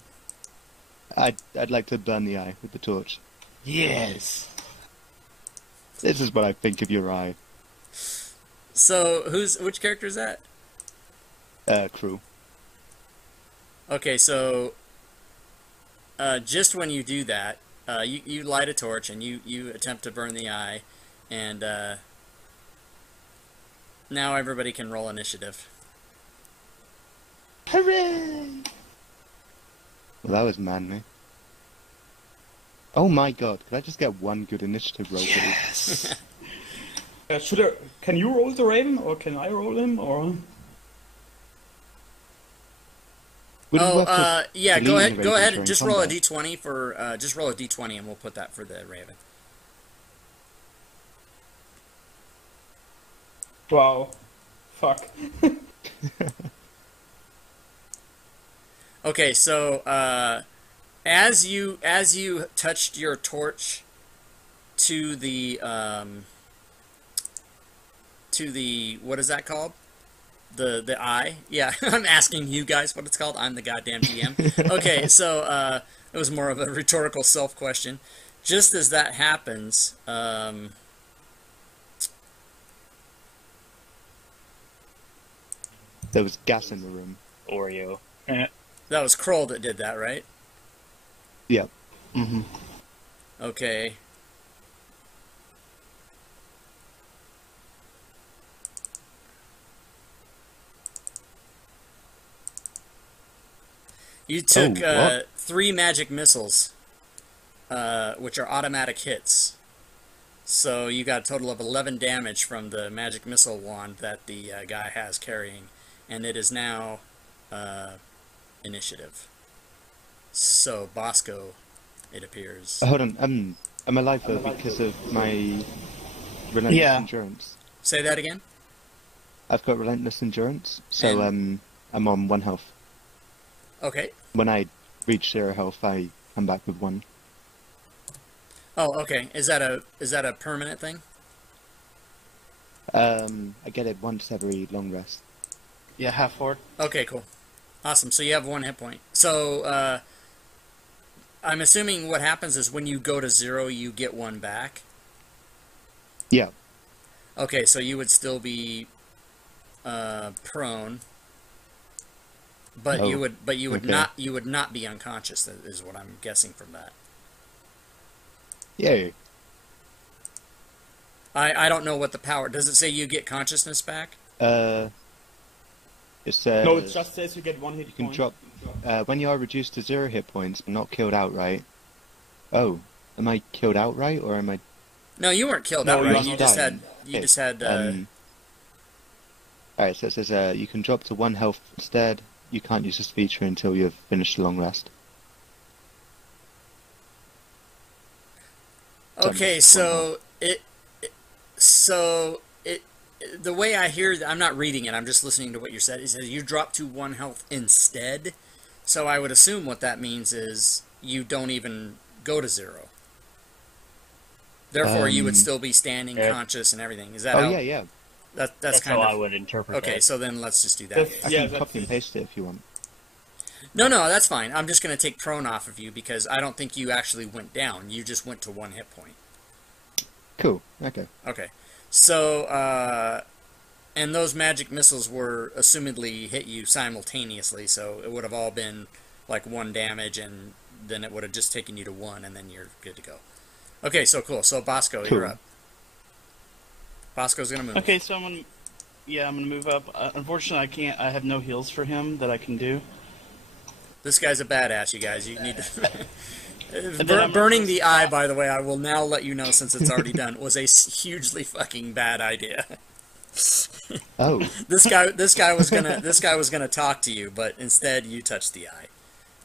I'd like to burn the eye with the torch. Yes. This is what I think of your eye. So, which character is that? Crew. Okay, so just when you do that, you light a torch and you attempt to burn the eye, and now everybody can roll initiative. Hooray! Well, that was manly. Oh my god, could I just get one good initiative roll, please? Yes. Can you roll the raven, or can I roll him, or? Would it work with Yeah, go deleting ahead, the raven and during just roll a combat? d20 for, just roll a d20 and we'll put that for the raven. Wow. Fuck. Okay, so as you touched your torch to the what is that called? The eye? Yeah, I'm asking you guys what it's called. I'm the goddamn GM. Okay, so it was more of a rhetorical self question. Just as that happens, There was gas in the room. Oreo. that was Kroll that did that, right? Yep. Mm-hmm. Okay. You took what? 3 magic missiles, which are automatic hits. So you got a total of 11 damage from the magic missile wand that the guy has carrying. And it is now initiative. So, Bosco, it appears. Hold on, I'm alive though because of my relentless Yeah. endurance. Say that again? I've got relentless endurance, so I'm on 1 health. Okay. When I reach 0 health, I come back with 1. Oh, okay. Is that a permanent thing? I get it once every long rest. Yeah, half forward. Okay, cool. Awesome. So you have 1 hit point. So, I'm assuming what happens is when you go to 0, you get 1 back. Yeah. Okay, so you would still be prone, but Oh, you would okay. not be unconscious. Is what I'm guessing from that. Yay. I don't know what the power. Does it say you get consciousness back? It says No, it just says you get 1 hit you can point. drop when you are reduced to 0 hit points but not killed outright. Oh, am I killed outright or am I? No, you weren't killed No, outright. you're You just dying. had. Alright, so it says you can drop to 1 health instead. You can't use this feature until you've finished the long rest. Okay, so the way I hear, I'm not reading it, I'm just listening to what you said. It says you drop to 1 health instead. So I would assume what that means is you don't even go to 0. Therefore, you would still be standing, Yeah. conscious, and everything. Is that Oh how? yeah. That's That's kind how of I would interpret okay. that. So then let's just do that. That's- I Yeah, can that's copy and it. paste it if you want. No, that's fine. I'm just going to take prone off of you because I don't think you actually went down. You just went to 1 hit point. Cool. Okay. Okay. So, And those magic missiles were assumedly hit you simultaneously, so it would have all been like 1 damage, and then it would have just taken you to 1, and then you're good to go. Okay, so cool. So Bosco, Cool. you're up. Bosco's gonna move. Okay, so I'm gonna move up. Unfortunately, I can't. I have no heals for him that I can do. This guy's a badass, you guys. You need to. then I'm Burning gonna the eye, by the way, I will now let you know since it's already done, was a hugely fucking bad idea. Oh, This guy was gonna talk to you, but instead you touched the eye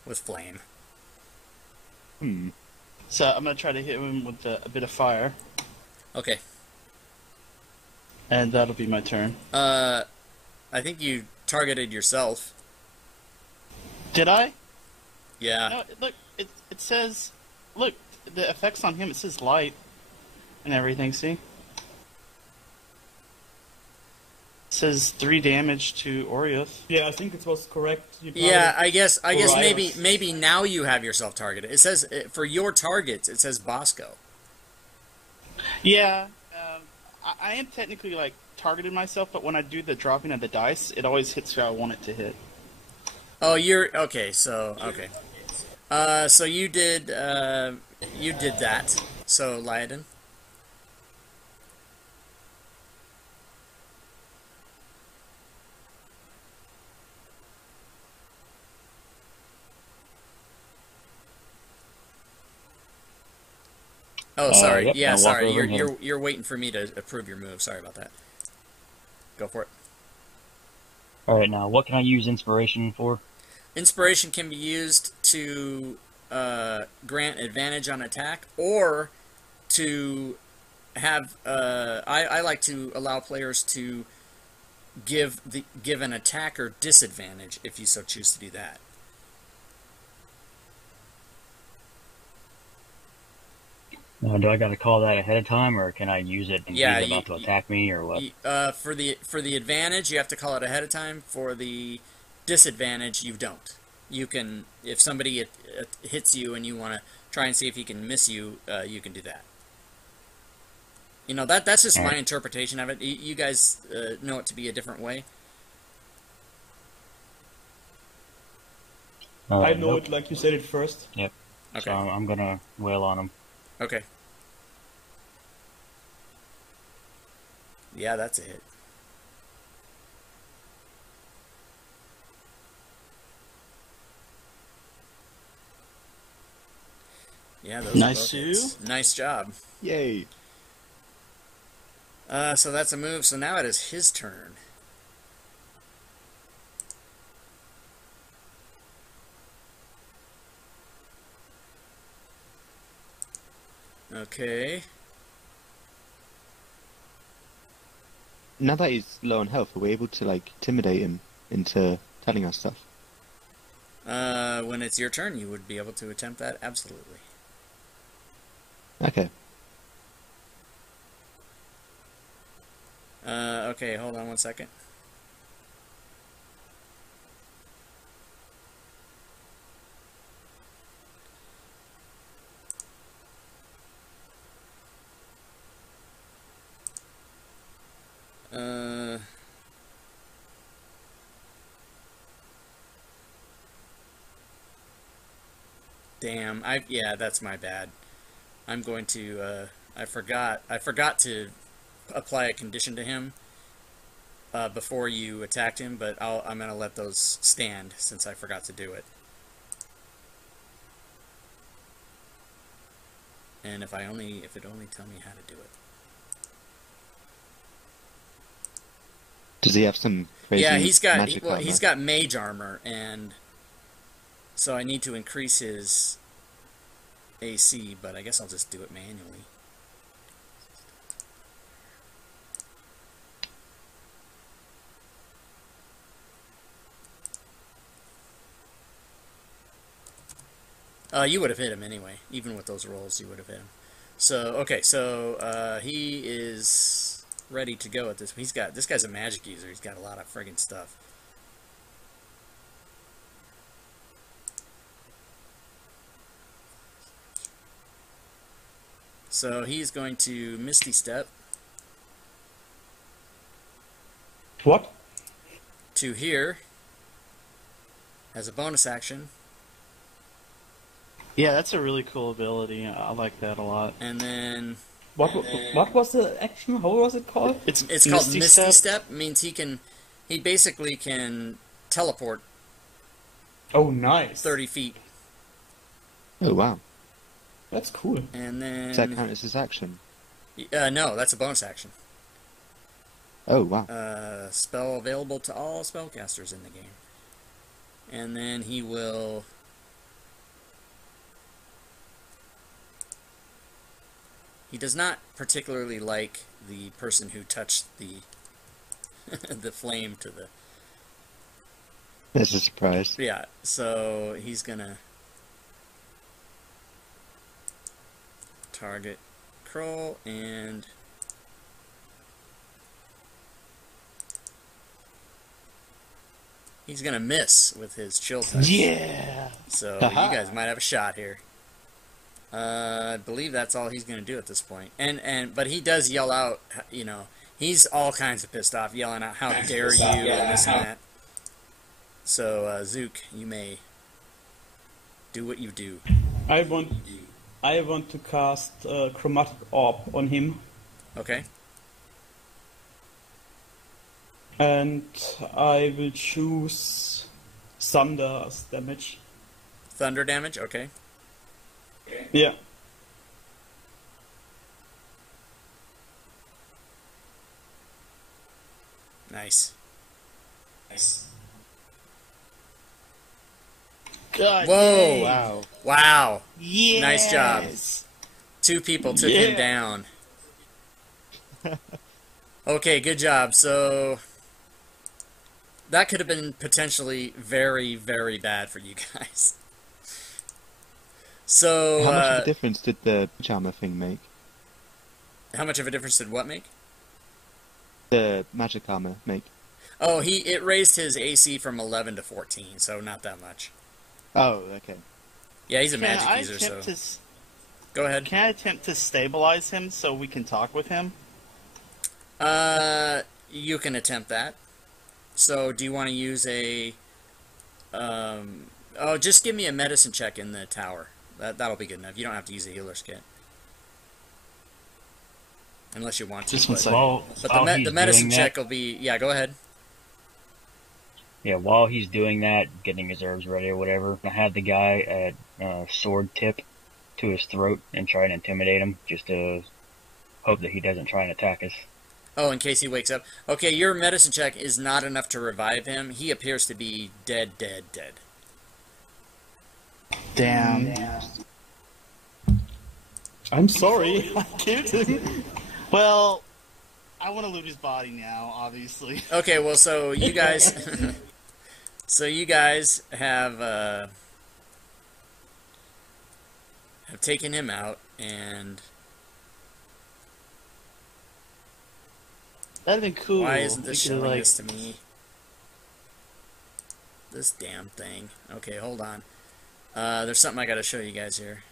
with flame. So I'm gonna try to hit him with a bit of fire, Okay. and that'll be my turn. I think you targeted yourself. Did I? Yeah. No. Look, it says, look, the effects on him. It says light and everything. See? It says 3 damage to Orius. Yeah, I think it was correct. You Yeah, targeted- I guess Orius. maybe now you have yourself targeted. It says for your targets, it says Bosco. Yeah. I am technically like targeted myself, but when I do the dropping of the dice, it always hits who I want it to hit. Oh, you're okay. So okay. So you did that. So Lyodin. Oh, sorry. Yep, Yeah, I'll walk sorry. over and You're waiting for me to approve your move. Sorry about that. Go for it. All right, now what can I use inspiration for? Inspiration can be used to grant advantage on attack, or to have. I like to allow players to give an attacker disadvantage if you so choose to do that. Do I got to call that ahead of time, or can I use it and Yeah, he's about to attack me, or what? For the advantage, you have to call it ahead of time. For the disadvantage, you don't. You can, if somebody hits you and you want to try and see if he can miss you, you can do that. You know, that's just my interpretation of it. You guys know it to be a different way. I know Nope. it like you said it first. Yep. Okay. So I'm gonna wail on him. Okay. Yeah, that's a hit. Yeah, those Nice are both too. hits. Nice job. yay! So that's a move. So now it is his turn. Okay. Now that he's low on health, are we able to like intimidate him into telling us stuff? When it's your turn, you would be able to attempt that. Absolutely. Okay. Okay, hold on 1 second. Damn, yeah, that's my bad. I'm going to, I forgot to apply a condition to him before you attacked him, but I'm going to let those stand since I forgot to do it. And if it only tell me how to do it. Does he have some crazy Yeah, he's magic he's got mage armor, and so I need to increase his AC, but I guess I'll just do it manually. You would have hit him anyway. Even with those rolls, you would have hit him. So, okay, so he is ready to go at this. This guy's a magic user. He's got a lot of friggin' stuff. So he's going to Misty Step. What? to here as a bonus action, Yeah, that's a really cool ability. I like that a lot. and then What was the action? How was it called? it's called Misty Step. Means he basically can teleport Oh, nice. 30 feet, Oh wow. That's cool. and then Does that count as his action? no, that's a bonus action. Oh wow. Spell available to all spellcasters in the game. And then he will... He does not particularly like the person who touched the the flame to the... That's a surprise. Yeah, so he's gonna target Kroll and... He's gonna miss with his chill touch. Yeah. So Haha. you guys might have a shot here. I believe that's all he's gonna do at this point. But he does yell out, you know, he's all kinds of pissed off, yelling out, "How dare you!" and this and that. So Zook, you may do what you do. I want to cast Chromatic Orb on him, Okay. and I will choose Thunder as damage. Thunder damage. Okay. Yeah. Nice. God, Whoa! dang. Wow. Wow. Yes. Nice job. 2 people took him Yeah. down. Okay, good job. So that could have been potentially very, very bad for you guys. So How much of a difference did the pajama thing make? how much of a difference did what make? The magic armor make? Oh, it raised his AC from 11 to 14, so not that much. Oh, okay. Yeah, he's a Can magic I user, so attempt to? go ahead. Can I attempt to stabilize him so we can talk with him? You can attempt that. So, do you want to use a? Oh, just give me a medicine check in the tower. That'll be good enough. You don't have to use a healer's kit, unless you want to. Just one but- second. Well, But while the he's medicine doing check that, will be... Yeah, go ahead. yeah, while he's doing that, getting his herbs ready or whatever, I have the guy at sword tip to his throat and try and intimidate him, just to hope that he doesn't try and attack us. Oh, in case he wakes up. Okay, your medicine check is not enough to revive him. He appears to be dead. Damn. I'm sorry, I killed him. Well, I want to loot his body now, obviously. Okay, well, so you guys... so you guys have taken him out, and... That'd been cool. Why isn't this We could've, showing like, this to me? This damn thing. Okay, hold on. There's something I gotta show you guys here.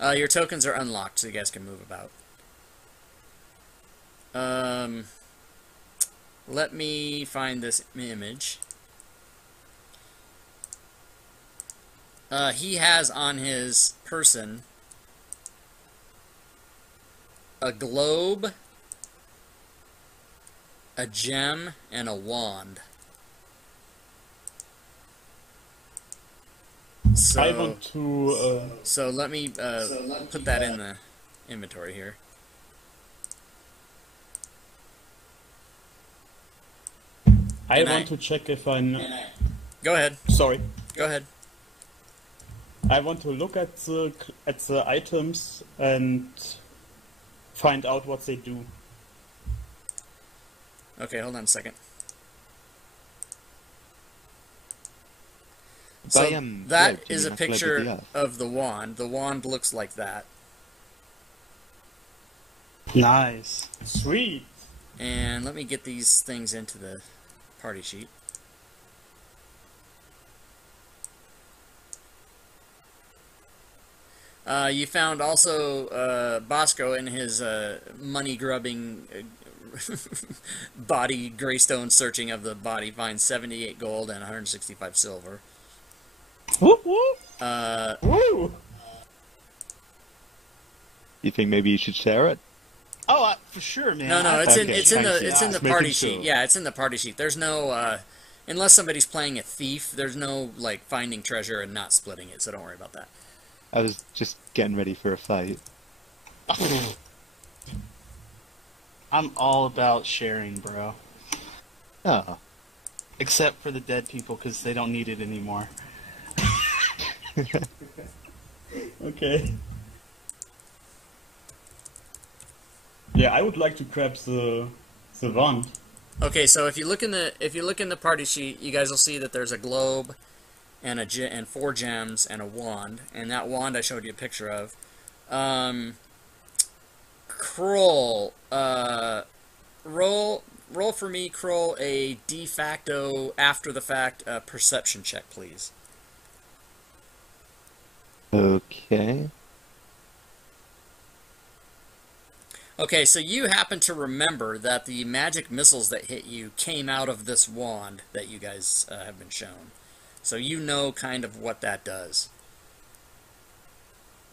Your tokens are unlocked, so you guys can move about. Let me find this image. He has on his person a globe, a gem, and a wand. So, I want to. so let me put that in the inventory here. I and want I- to check if I'm. Go ahead. Sorry. Go ahead. I want to look at the items and find out what they do. Okay, hold on a second. By, So globe, that do you is a mean a globe of picture the earth? of the wand. The wand looks like that. Nice. Sweet. And let me get these things into the party sheet. You found also Bosco in his money-grubbing body, Greystone searching of the body, finds 78 gold and 165 silver. Whoop whoop! Uh, Woo! You think maybe you should share it? Oh, for sure, man. no, it's in Okay, it's in thank the you. it's in the Just making party sure. sheet. Yeah, it's in the party sheet. There's no unless somebody's playing a thief. There's no like finding treasure and not splitting it. So don't worry about that. I was just getting ready for a fight. I'm all about sharing, bro. Oh. Except for the dead people, because they don't need it anymore. Okay. Yeah, I would like to grab the wand. Okay, so if you look in the party sheet, you guys will see that there's a globe and and 4 gems and a wand, and that wand I showed you a picture of. Kroll, roll for me, Kroll, a de facto after the fact perception check, please. Okay. Okay, so you happen to remember that the magic missiles that hit you came out of this wand that you guys have been shown. So you know kind of what that does.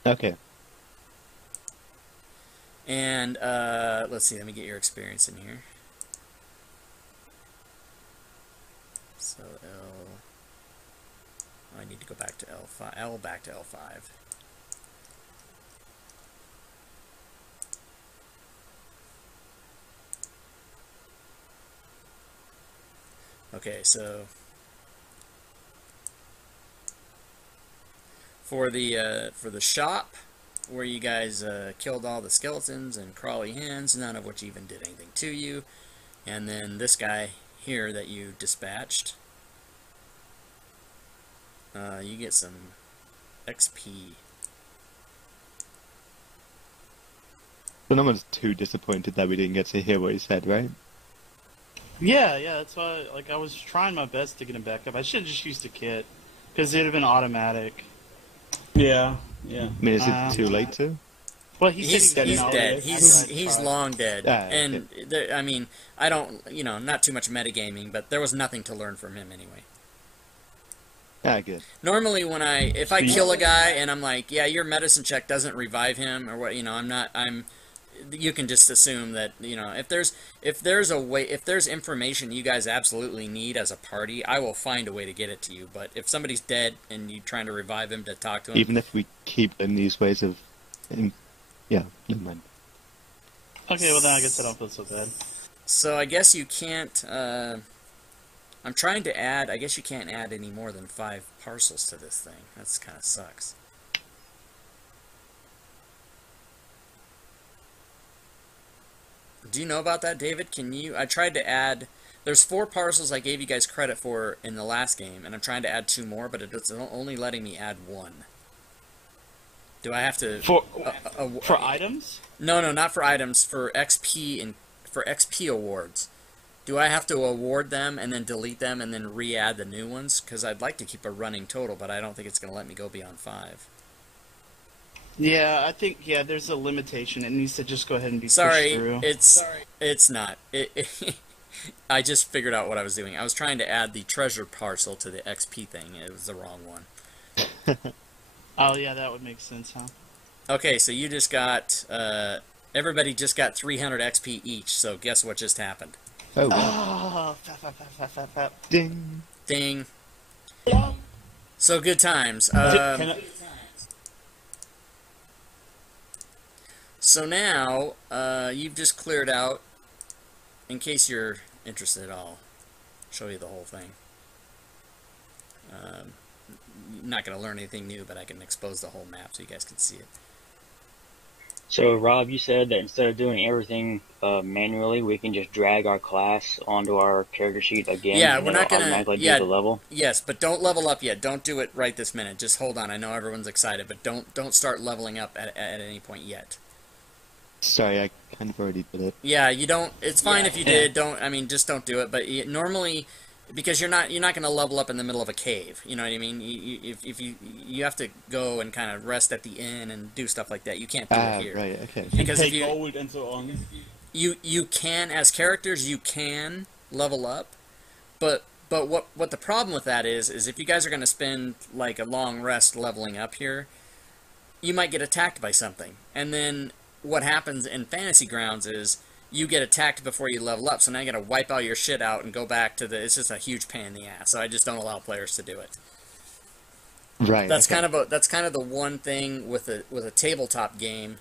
Okay. And, let's see, let me get your experience in here. So, I need to go back to L5, back to L5. Okay, so for the shop where you guys killed all the skeletons and crawly hands, none of which even did anything to you, and then this guy here that you dispatched, you get some XP. So no one's too disappointed that we didn't get to hear what he said, right? Yeah, that's why. Like, I was trying my best to get him back up. I should have just used a kit, because it'd have been automatic. Yeah, yeah. I mean, is it too late to? Well, he He's said dead dead. now. He's long dead. Ah, And I mean, I don't, not too much metagaming, but there was nothing to learn from him anyway. Ah, good. Normally, if I kill a guy and I'm like, yeah, your medicine check doesn't revive him, or what, you can just assume that, if there's information you guys absolutely need as a party, I will find a way to get it to you. But if somebody's dead and you're trying to revive him to talk to him, Even if we keep in these ways of... Yeah, never mind. Okay, well then I guess I don't feel so bad. so I guess you can't. I'm trying to add. I guess you can't add any more than 5 parcels to this thing. That's kind of sucks. Do you know about that, David? I tried to add... There's 4 parcels I gave you guys credit for in the last game, and I'm trying to add 2 more, but it's only letting me add 1. Do I have to... For items? No, not for items. For XP and for XP awards. Do I have to award them and then delete them and then re-add the new ones? Because I'd like to keep a running total, but I don't think it's going to let me go beyond 5. Yeah, I think there's a limitation. It needs to just go ahead and be pushed Sorry, through. it's not. I just figured out what I was doing. I was trying to add the treasure parcel to the XP thing. It was the wrong one. Oh yeah, that would make sense, huh? Okay, so you just got... everybody just got 300 XP each, so guess what just happened? Oh, wow. Oh, Ding. Ding. So good times. Can I- So now, you've just cleared out, in case you're interested, I'll show you the whole thing. Not going to learn anything new, but I can expose the whole map so you guys can see it. So, Rob, you said that instead of doing everything manually, we can just drag our class onto our character sheet again. Yeah, and we're it'll not gonna- automatically yeah. do the level. Yes, but don't level up yet. Don't do it right this minute. Just hold on. I know everyone's excited, but don't start leveling up at any point yet. Sorry, I kind of already did it. Yeah, you don't. It's fine if you did. Just don't do it. But normally, because you're not going to level up in the middle of a cave. You know what I mean? If you have to go and kind of rest at the inn and do stuff like that. You can't do it here. Right, okay. Because Take if you gold and so on. you can, as characters, you can level up, but what the problem with that is if you guys are going to spend like a long rest leveling up here, you might get attacked by something, and then what happens in Fantasy Grounds is you get attacked before you level up, so now you got to wipe all your shit out and go back to it's just a huge pain in the ass. So I just don't allow players to do it. Right. That's okay. kind of the one thing with a tabletop game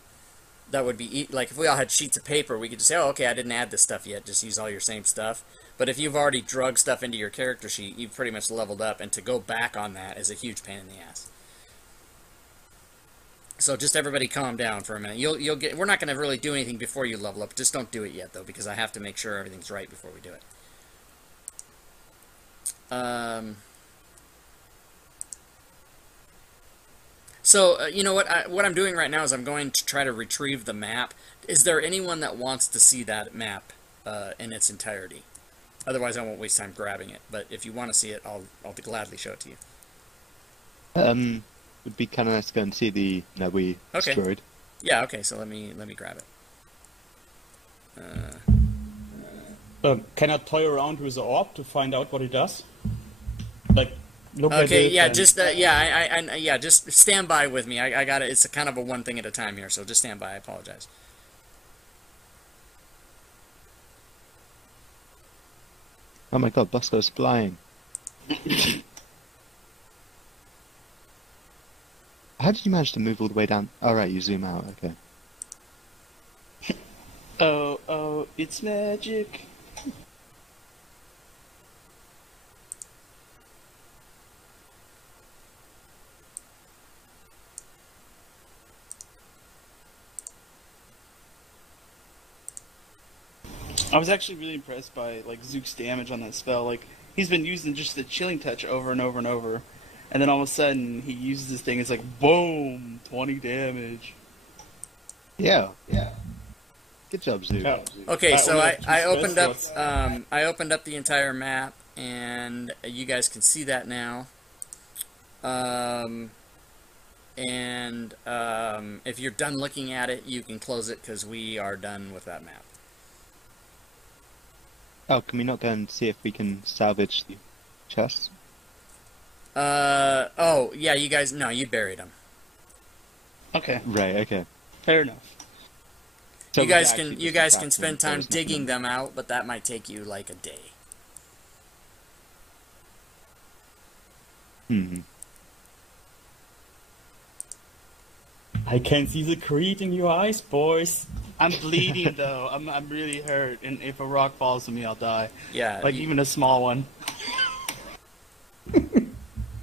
that would be like if we all had sheets of paper, we could just say, oh, okay, I didn't add this stuff yet, just use all your same stuff. But if you've already drugged stuff into your character sheet, you've pretty much leveled up, and to go back on that is a huge pain in the ass. So just everybody calm down for a minute. You'll get. We're not going to really do anything before you level up. Just don't do it yet, though, because I have to make sure everything's right before we do it. So you know what I'm doing right now is I'm going to try to retrieve the map. Is there anyone that wants to see that map in its entirety? Otherwise, I won't waste time grabbing it. But if you want to see it, I'll gladly show it to you. Would be kind of nice to go and see the that we Okay. destroyed. Yeah. Okay. So let me grab it. Can I toy around with the orb to find out what it does? Like, look at Okay. it. Yeah. and- Just yeah. Just stand by with me. I got it. It's a kind of a one thing at a time here. So just stand by. I apologize. Oh my god, Bosco's flying. How did you manage to move all the way down? Oh right, you zoom out, okay. Oh, it's magic. I was actually really impressed by like Zook's damage on that spell. Like he's been using just the chilling touch over and over and over, and then all of a sudden he uses this thing. It's like boom, 20 damage. Yeah. Good job, Zoom. Yeah. Okay. So only I have two opened up spell I opened up the entire map, and you guys can see that now. If you're done looking at it, you can close it because we are done with that map. Oh, can we not go and see if we can salvage the chests? Oh, yeah, you guys, no, you buried them. Okay, Right, okay. fair enough. So You we guys actually can, just you guys attract can them, spend so time it's nothing. digging them out, but that might take you like a day. Hmm. I can see the greed in your eyes, boys. I'm bleeding though. I'm really hurt, and if a rock falls on me, I'll die. Yeah. Like even a small one. Can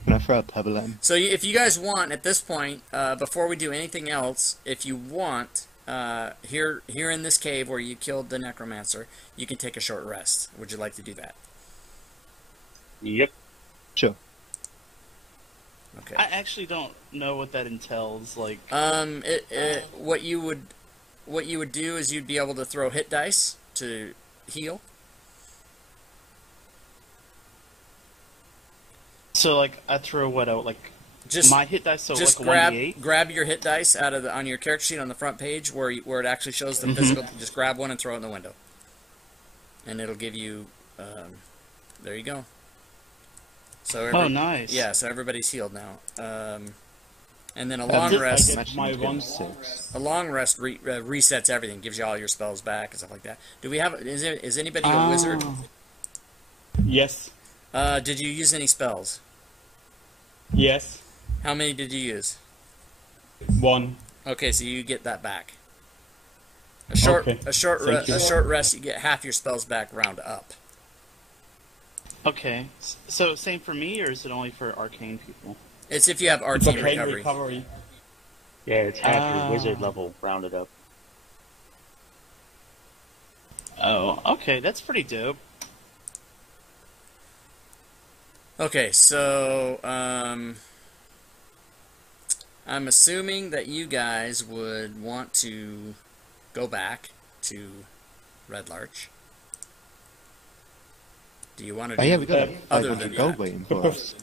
I throw a pebble at him? So if you guys want, at this point, before we do anything else, if you want, here in this cave where you killed the necromancer, you can take a short rest. Would you like to do that? Yep. Sure. Okay. I actually don't know what that entails. Like, What you would do is you'd be able to throw hit dice to heal. so like I throw what out? Like Just my hit dice, so just like grab 1d8. grab your hit dice out of on your character sheet on the front page where it actually shows the physical. Just grab one and throw it in the window, and it'll give you. There you go. So Oh, nice. Yeah, so everybody's healed now. And then a That's long it. rest. I get my Imagine one. 6. A long rest resets everything, gives you all your spells back and stuff like that. Do we have? Is anybody a wizard? Oh. Yes. Did you use any spells? Yes. How many did you use? 1. Okay, so you get that back. A short Okay. Thank you. a short rest, you get half your spells back round up. Okay. So same for me, or is it only for arcane people? It's if you have It's arcane okay, recovery. recovery. Yeah, it's half your Ah. wizard level rounded up. Oh, okay, that's pretty dope. Okay, so I'm assuming that you guys would want to go back to Red Larch. Do you want to Oh do yeah, we got like other 500 than gold that? waiting for Bef- us.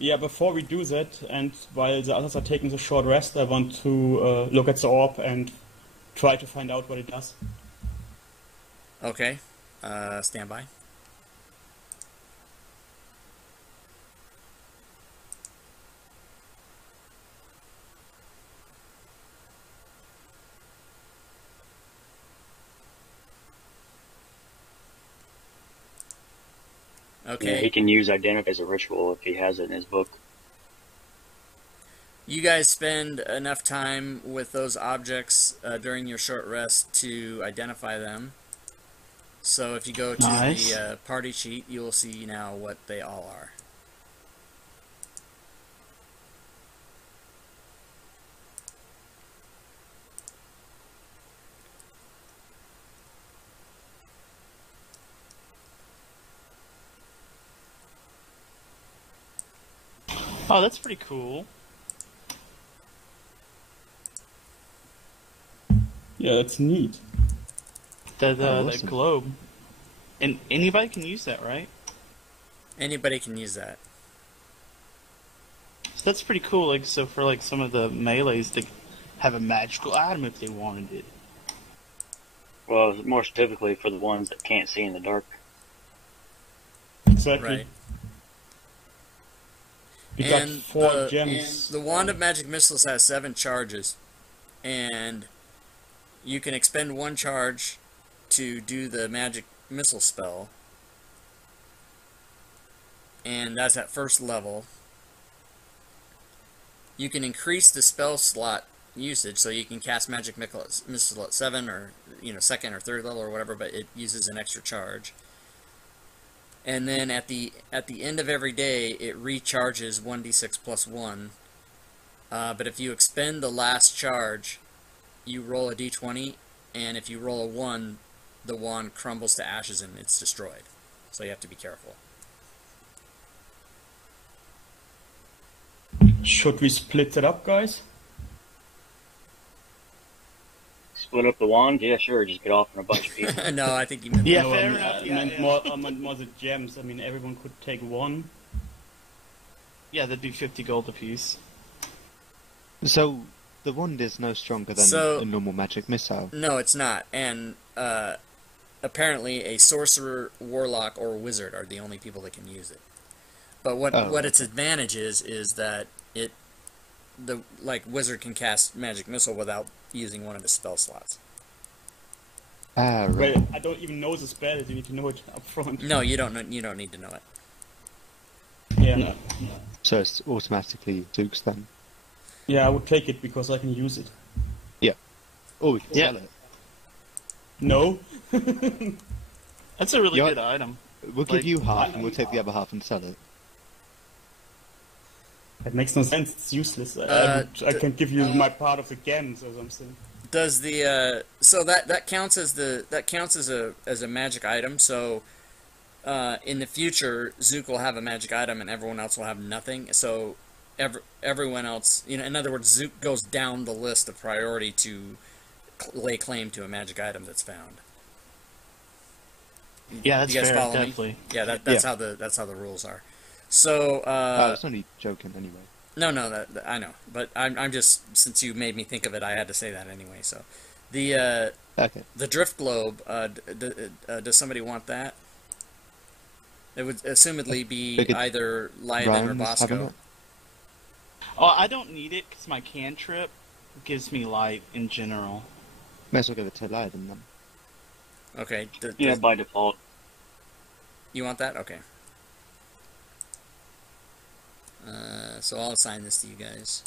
Yeah, before we do that, and while the others are taking the short rest, I want to look at the orb and try to find out what it does. Okay. Stand by. Yeah, Okay. he can use identify as a ritual if he has it in his book. You guys spend enough time with those objects during your short rest to identify them. So if you go to Nice. the party sheet, you will see now what they all are. Oh, that's pretty cool. Yeah, that's neat. That awesome. globe, and anybody can use that, right? Anybody can use that. So that's pretty cool. Like, so for like some of the melees to have a magical item if they wanted it. Well, more specifically for the ones that can't see in the dark. Exactly. Right. We got And 4 gems. the Wand of Magic Missiles has 7 charges, and you can expend 1 charge to do the magic missile spell, and that's at first level. You can increase the spell slot usage, so you can cast magic missile at 7 or second or third level or whatever, but it uses an extra charge. And then at the end of every day, it recharges 1d6 plus 1. But if you expend the last charge, you roll a d20, and if you roll a 1, the wand crumbles to ashes and it's destroyed. So you have to be careful. Should we split it up, guys? Split up the wand? Yeah, sure. Just get off in a bunch of pieces. No, I think you meant Yeah, No, fair I mean, enough. I Yeah, meant yeah. more, I meant more the gems. I mean, everyone could take 1. Yeah, that'd be 50 gold apiece. So the wand is no stronger than So- a normal magic missile. No, it's not. And apparently a sorcerer, warlock, or wizard are the only people that can use it. But what Oh, its advantage is that wizard can cast magic missile without using one of his spell slots. Ah, right. Well, I don't even know the spell. You need to know it up front. No, you don't need to know it. Yeah. So it's automatically Duke's then. Yeah, I would take it because I can use it. Oh, we can Yeah. sell it. No. That's a really Yeah. good item. We'll Like, give you half, and we'll take the other half and sell it. That makes no sense. It's useless. I can give you my part of the gems or something. Does the so that counts as a magic item? So in the future, Zook will have a magic item, and everyone else will have nothing. So everyone else, in other words, Zook goes down the list of priority to lay claim to a magic item that's found. Yeah, that's Do you guys fair. follow me? Definitely. Yeah, that's Yeah. how the rules are. So I was only joking anyway. no, that I know, but I'm just, since you made me think of it, I had to say that anyway. So the Okay. the drift globe, does somebody want that? It would assumedly be Figured either Lyden or Ryan was having Bosco. it. Oh, I don't need it because my cantrip gives me light in general. May as well give it to Lyden then. Okay, Yeah, by default. you want that? Okay. So I'll assign this to you guys.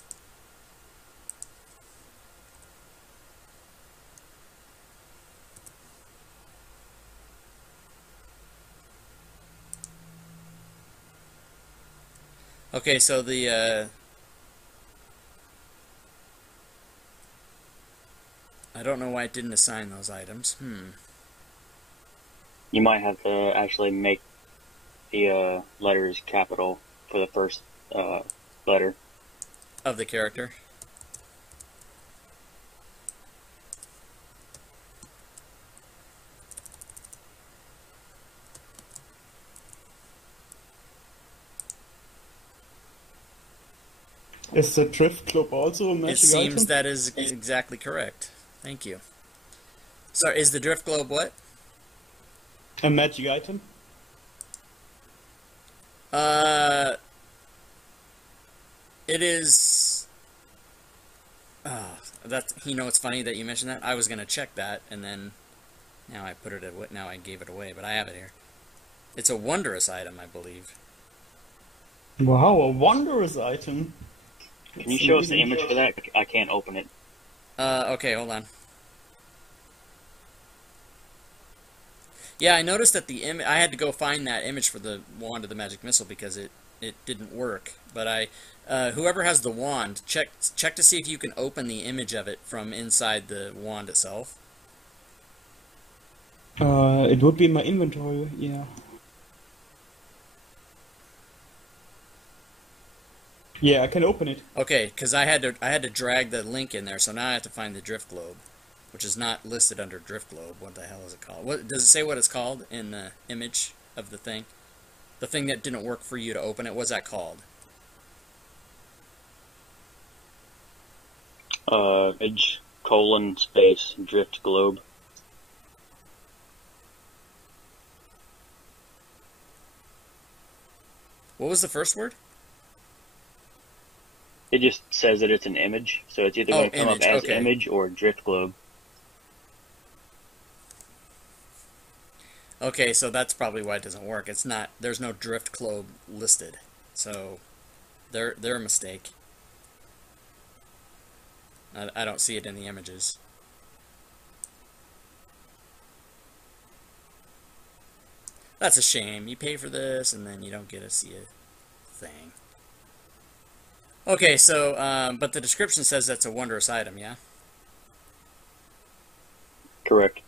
Okay, so the I don't know why it didn't assign those items. You might have to actually make the letters capital for the first letter. Of the character. Is the Drift Club also a It magic seems item? that is exactly correct. Thank you. Sorry, is the Drift Globe what? A magic item? It is. That it's funny that you mentioned that. I was gonna check that, and then now I put it away. Now I gave it away, but I have it here. It's a wondrous item, I believe. Wow, a wondrous item. Can you show us the image for that? I can't open it. Okay, hold on. Yeah, I noticed that the image. I had to go find that image for the wand of the magic missile because it didn't work. But whoever has the wand, check to see if you can open the image of it from inside the wand itself. It would be in my inventory, yeah. Yeah, I can open it. Okay, because I had to drag the link in there, so now I have to find the Drift Globe, which is not listed under Drift Globe. What the hell is it called? What does it say? What it's called in the image of the thing? The thing that didn't work for you to open it. What's that called? Edge colon space drift globe. What was the first word? It just says that it's an image, so it's either going to come image, up as okay. image or drift globe. Okay, so that's probably why it doesn't work. It's not. There's no Drift Globe listed, so they're a mistake. I don't see it in the images. That's a shame. You pay for this, and then you don't get to see a thing. Okay, so, but the description says that's a wondrous item, yeah? Correct.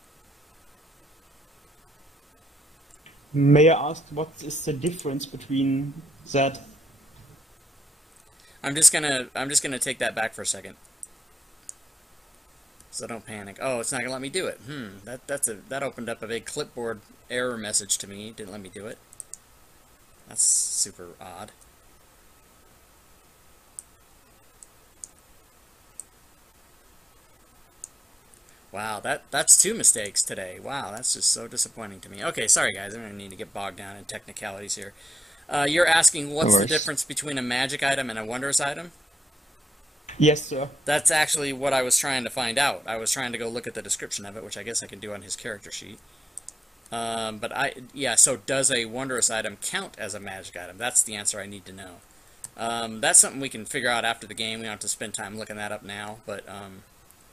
May I ask what is the difference between that? I'm just gonna take that back for a second. So don't panic. Oh, it's not gonna let me do it. That opened up a big clipboard error message to me. Didn't let me do it. That's super odd. Wow, that's two mistakes today. Wow, that's just so disappointing to me. Okay, sorry guys, I'm gonna need to get bogged down in technicalities here. You're asking what's the difference between a magic item and a wondrous item? Yes, sir. That's actually what I was trying to find out. I was trying to go look at the description of it, which I guess I can do on his character sheet. So does a wondrous item count as a magic item? That's the answer I need to know. That's something we can figure out after the game. We don't have to spend time looking that up now, but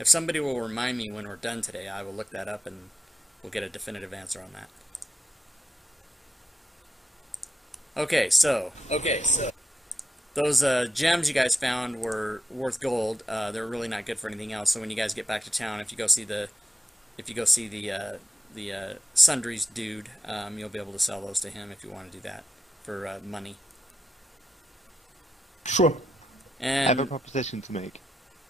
if somebody will remind me when we're done today, I will look that up and we'll get a definitive answer on that. Okay, so those gems you guys found were worth gold. They're really not good for anything else. So when you guys get back to town, if you go see the sundries dude, you'll be able to sell those to him if you want to do that for money. Sure. And I have a proposition to make.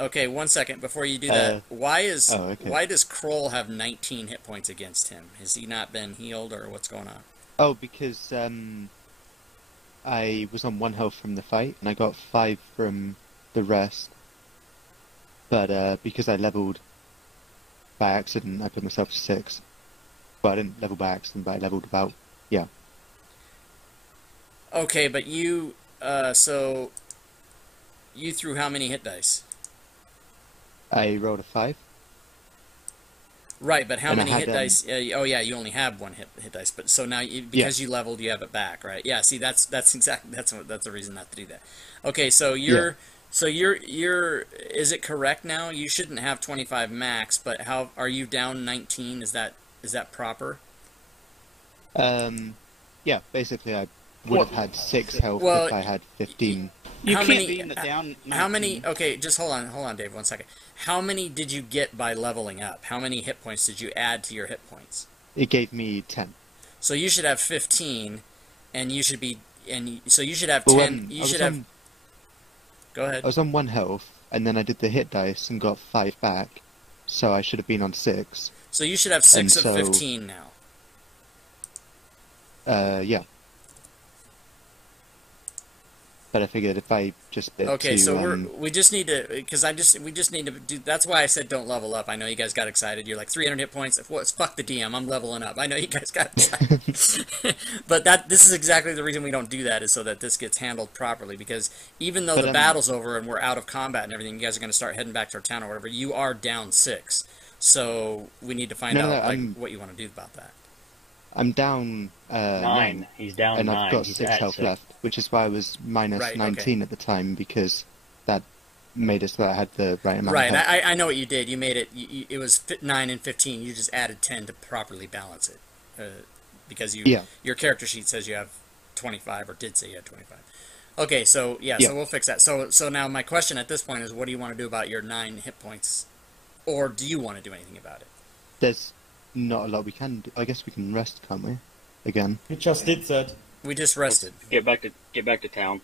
okay, 1 second before you do that. Why okay. does Kroll have 19 hit points against him? Has he not been healed, or what's going on? Oh, because I was on 1 health from the fight, and I got 5 from the rest. But because I leveled by accident, I put myself to 6. Well, I didn't level by accident, but I leveled about, yeah. Okay, but you, so you threw how many hit dice? I rolled a 5. Right, but how And I many had, hit dice? Oh yeah, you only have 1 hit dice. But so now because you leveled, you have it back, right? Yeah. See, that's the reason not to do that. Okay, so you're is it correct now? You shouldn't have 25 max, but how are you down 19? Is that proper? Yeah, basically I would have had 6 health Well, if I had 15. You How can't many- be in the down. How 19. many? Okay, just hold on, Dave. 1 second. How many did you get by leveling up? How many hit points did you add to your hit points? It gave me 10. So you should have 15, and you should be, so you should have But 10. when You I should was have. on- Go ahead. I was on 1 health, and then I did the hit dice and got 5 back, so I should have been on 6. So you should have 6 and of so- 15 now. Yeah. But I figured if I just bit Okay, to, so we just need to, because we just need to do. That's why I said don't level up. I know you guys got excited. You're like 300 hit points. Fuck the DM. I'm leveling up. I know you guys got excited, but this is exactly the reason we don't do that, is so that this gets handled properly. Because even though the battle's over and we're out of combat and everything, you guys are going to start heading back to our town or whatever. You are down 6, so we need to find out what you want to do about that. I'm down 9. He's down and 9. I've got He's 6 at health 6. left, which is why I was minus Right, 19 at the time, because that made it so that I had the right amount Right, of health. I know what you did. You made it. It was 9 and 15. You just added 10 to properly balance it, because your character sheet says you have 25, or did say you had 25. Okay, so so we'll fix that. So now my question at this point is, what do you want to do about your 9 hit points, or do you want to do anything about it? There's not a lot we can do. I guess we can rest, can't we? Again. We just did that. We just rested. Get back to town.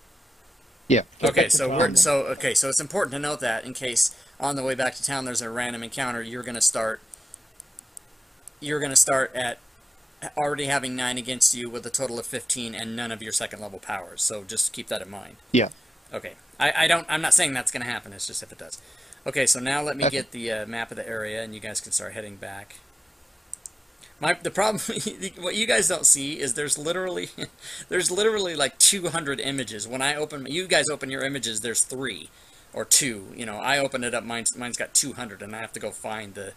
Yeah. Okay, so it's important to note that in case on the way back to town there's a random encounter, you're gonna start at already having 9 against you with a total of 15 and none of your second level powers. So just keep that in mind. Yeah. Okay. I'm not saying that's gonna happen. It's just if it does. Okay, so now let me get the map of the area, and you guys can start heading back. The problem, what you guys don't see is there's literally like 200 images. When you guys open your images, there's 3 or 2. You know, I opened it up. Mine's got 200, and I have to go find the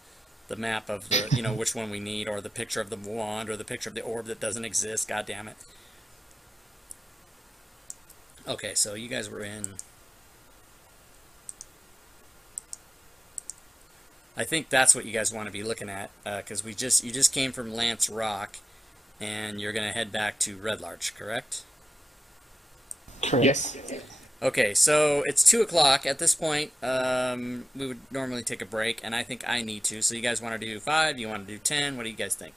map of the which one we need, or the picture of the wand, or the picture of the orb that doesn't exist. God damn it. Okay, so you guys were in. I think that's what you guys want to be looking at, because you just came from Lance Rock, and you're going to head back to Red Larch, correct? Correct. Yes. Okay, so it's 2 o'clock. At this point, we would normally take a break, and I think I need to. So you guys want to do 5? You want to do 10? What do you guys think?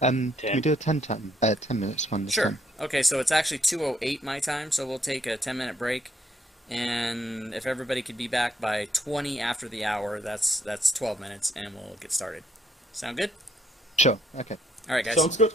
Can we do a 10 minutes one? Sure. Okay, so it's actually 2:08 my time, so we'll take a 10-minute break. And if everybody could be back by 20 after the hour, that's 12 minutes, and we'll get started. Sound good? Sure, okay. All right, guys. Sounds good.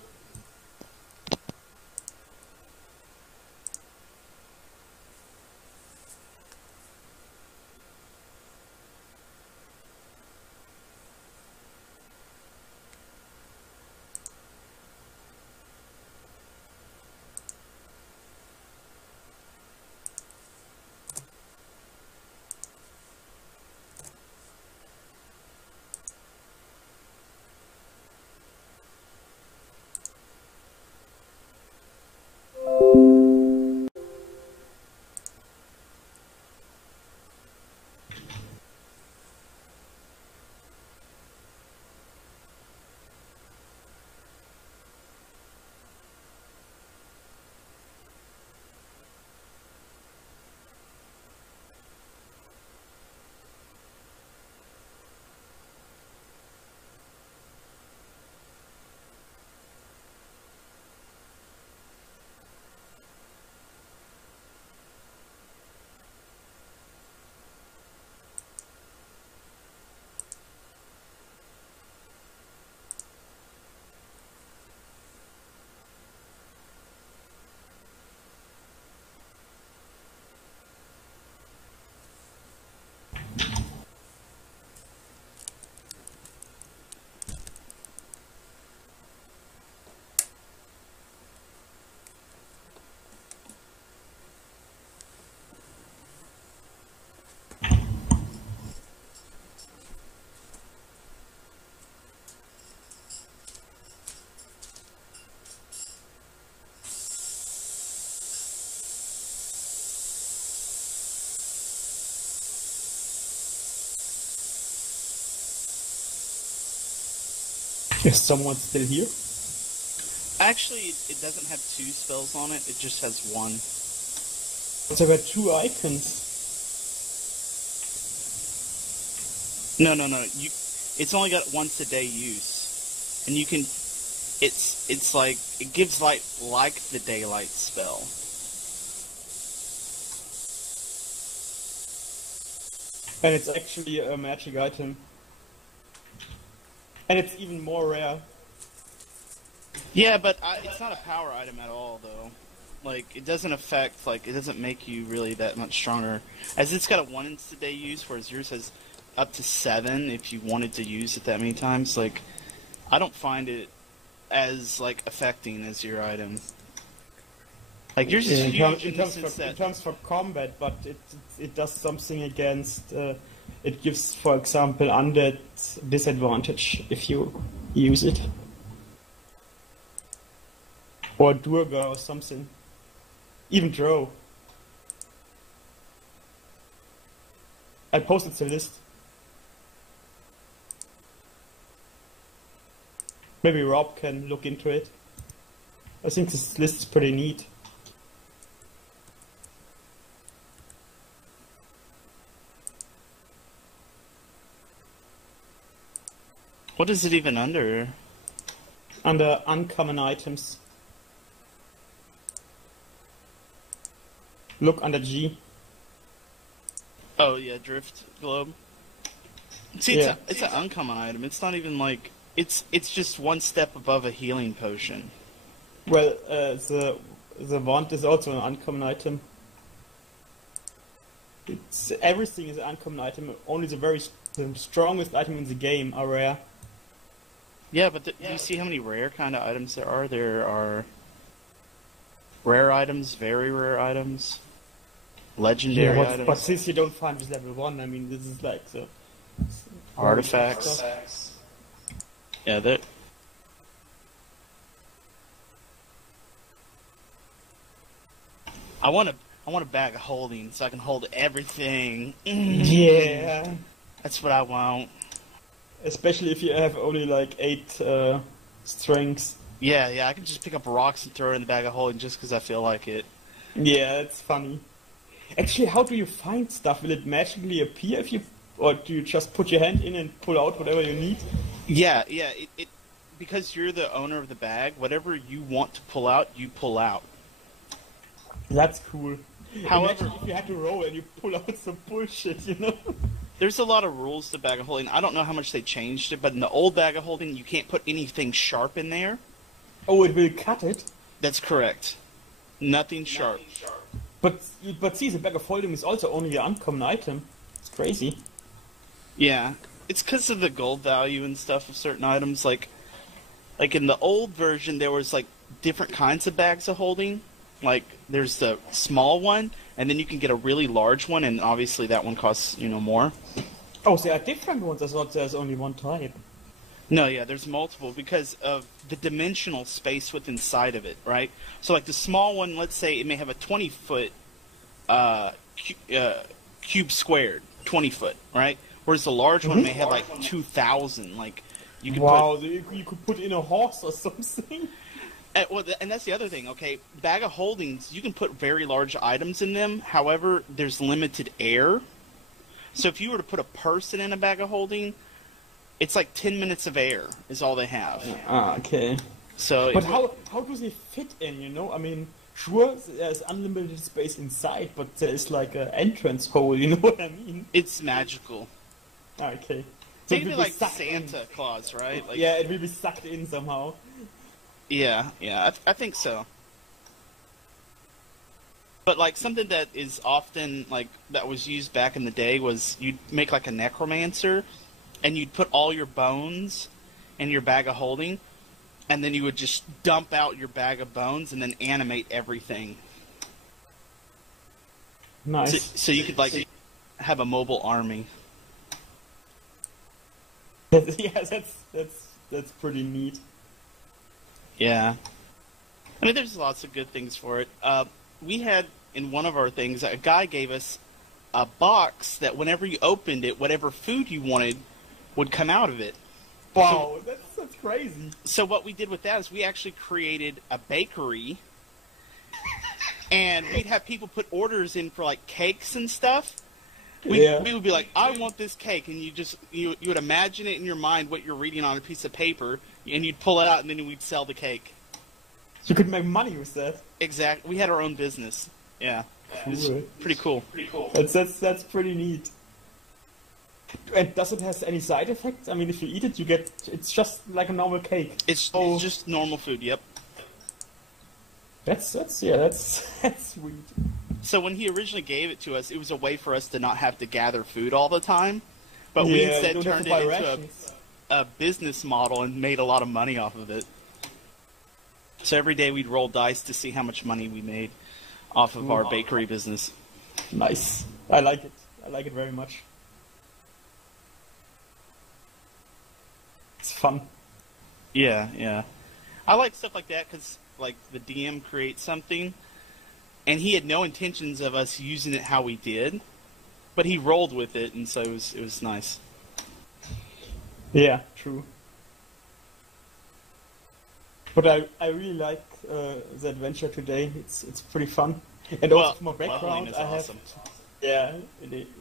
Is someone still here? Actually, it doesn't have 2 spells on it. It just has 1. But there were 2 icons. No. It's only got once a day use, and you can. It's like it gives light like the daylight spell. And it's actually a magic item. And it's even more rare. Yeah, but it's not a power item at all, though. like it doesn't affect, like it doesn't make you really that much stronger, as it's got a 1 insta day use, whereas yours has up to 7 if you wanted to use it that many times. Like, I don't find it as like affecting as your item. Like yours is huge in terms for combat, but it does something against. It gives, for example, undead disadvantage if you use it, or Durga or something. Even Drow. I posted the list. Maybe Rob can look into it. I think this list is pretty neat. What is it even under? Under uncommon items. Look under G. Oh yeah, Drift Globe. See, Yeah. it's an uncommon item. It's not even like it's just one step above a healing potion. Well, the wand is also an uncommon item. Everything is an uncommon item. Only the strongest item in the game are rare. Yeah, but do you see how many rare kind of items there are? There are rare items, very rare items, legendary items, but since you don't find this level 1, I mean, this is like the artifacts. Yeah, that. I want a bag of holding so I can hold everything. Yeah. That's what I want. Especially if you have only like 8 strings. Yeah, I can just pick up rocks and throw it in the bag of holding just because I feel like it. Yeah, it's funny. Actually, how do you find stuff? Will it magically appear or do you just put your hand in and pull out whatever you need? Yeah, it because you're the owner of the bag, whatever you want to pull out, you pull out. That's cool. However, Imagine if you had to roll and you pull out some bullshit, you know? There's a lot of rules to bag of holding. I don't know how much they changed it, but in the old bag of holding, you can't put anything sharp in there. Oh, it will cut it? That's correct. Nothing sharp. But see, the bag of holding is also only an uncommon item. It's crazy. Yeah, it's because of the gold value and stuff of certain items. Like in the old version, there was like different kinds of bags of holding. Like there's the small one, and then you can get a really large one, and obviously that one costs more. Oh, there are different ones. I thought there's only one type. No, yeah, there's multiple because of the dimensional space within inside of it, right? So like the small one, let's say it may have a 20-foot cube squared, 20 foot, right? Whereas the large one may have like 2,000. Like you could wow, you could put in a horse or something. And that's the other thing, okay? Bag of holdings, you can put very large items in them. However, there's limited air. So if you were to put a person in a bag of holding, it's like 10 minutes of air is all they have. Ah, okay. So, but how do they fit in, you know? I mean, sure, there's unlimited space inside, but there's like an entrance hole, you know what I mean? It's magical. Ah, okay. So Maybe like Santa Claus, right? Like, yeah, it will be sucked in somehow. Yeah, I think so. But like something that is often like that was used back in the day was you'd make like a necromancer, and you'd put all your bones in your bag of holding, and then you would just dump out your bag of bones and then animate everything. Nice. So you could like have a mobile army. Yeah, that's pretty neat. Yeah. I mean, there's lots of good things for it. We had, in one of our things, a guy gave us a box that whenever you opened it, whatever food you wanted would come out of it. Wow, that's crazy. So what we did with that is we actually created a bakery, and we'd have people put orders in for, like, cakes and stuff. We would be like, I want this cake, and you would imagine it in your mind what you're reading on a piece of paper, and you'd pull it out, and then we'd sell the cake. You could make money with that. Exactly. We had our own business. Yeah. Cool. It's pretty cool. That's pretty neat. And does it have any side effects? I mean, if you eat it, it's just like a normal cake. It's just normal food, yep. That's yeah, that's that's sweet. So when he originally gave it to us, it was a way for us to not have to gather food all the time. But Yeah, we you instead don't have turned to buy it into rations. a business model and made a lot of money off of it. So every day we'd roll dice to see how much money we made off of our bakery business. Nice. I like it. I like it very much. It's fun. Yeah, yeah. I like stuff like that because, like, the DM creates something, and he had no intentions of us using it how we did, but he rolled with it, and so it was nice. Yeah, true. But I really like the adventure today. It's pretty fun. And Well, also from a background, leveling is I have awesome.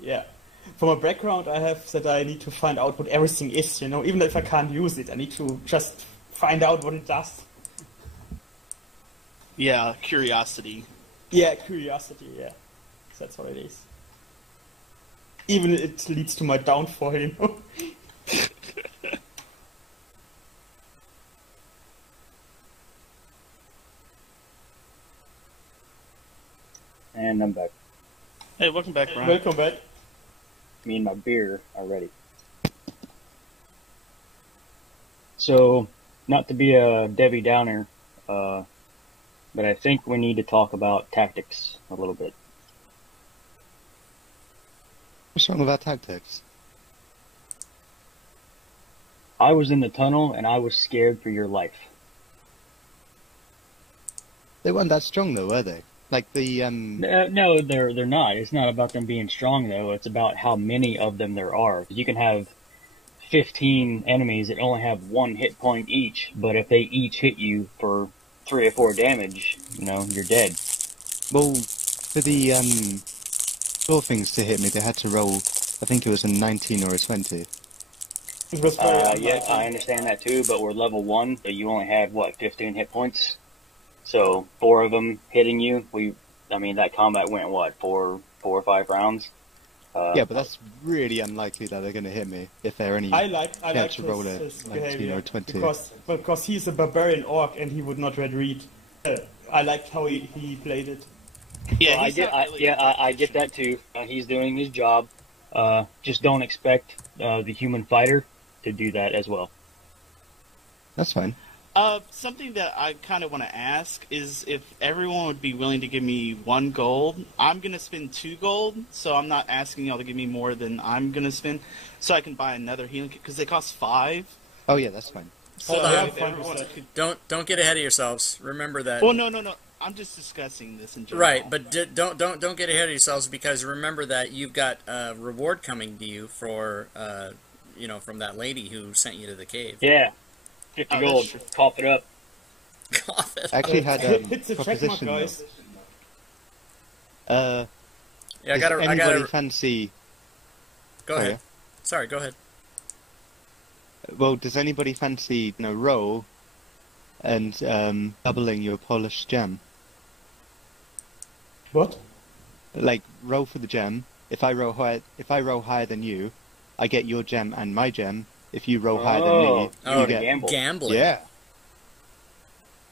yeah. From a background, I have that I need to find out what everything is. You know, even if I can't use it, I need to just find out what it does. Yeah, curiosity. Yeah, curiosity. Yeah, that's what it is. Even it leads to my downfall. You know. And I'm back. Hey, welcome back, Brian. Welcome back. Me and my beer are ready. So, not to be a Debbie Downer, but I think we need to talk about tactics a little bit. What's wrong with our tactics? I was in the tunnel and I was scared for your life. They weren't that strong though, were they? Like the No, they're not. It's not about them being strong though. It's about how many of them there are. You can have 15 enemies that only have 1 hit point each, but if they each hit you for 3 or 4 damage, you know, you're dead. well, for the claw things to hit me, they had to roll. I think it was a 19 or a 20. It was very Yeah, unlucky. I understand that too, but we're level 1, so you only have, 15 hit points? So, 4 of them hitting you, that combat went, 4 or 5 rounds? Yeah, but that's really unlikely that they're going to hit me if they're any. I like to roll his a 19 behavior or 20. because he's a barbarian orc and he would not read. I liked how he played it. Yeah, Well, he's not really I get that too. He's doing his job. Just don't expect the human fighter to do that as well. That's fine. Something that I kind of want to ask is if everyone would be willing to give me 1 gold. I'm going to spend 2 gold, so I'm not asking y'all to give me more than I'm going to spend, so I can buy another healing kit, because they cost 5. Oh yeah, that's fine. So Hold on. if everyone could... Don't get ahead of yourselves. Remember that. Well, no. I'm just discussing this in general. Right, but don't get ahead of yourselves, because remember that you've got a reward coming to you for from that lady who sent you to the cave. Yeah, 50 Oh, that's gold. true. Cough it up. Cough it. I actually had Hit the check mark, proposition. guys. though. Yeah, I Does gotta anybody fancy? go Oh, ahead. yeah. Sorry, go ahead. Well, does anybody fancy roll and doubling your polished gem? What? Like roll for the gem. If I roll higher than you, I get your gem and my gem. If you roll higher than me, Oh, you get. gamble. Gambling. Yeah.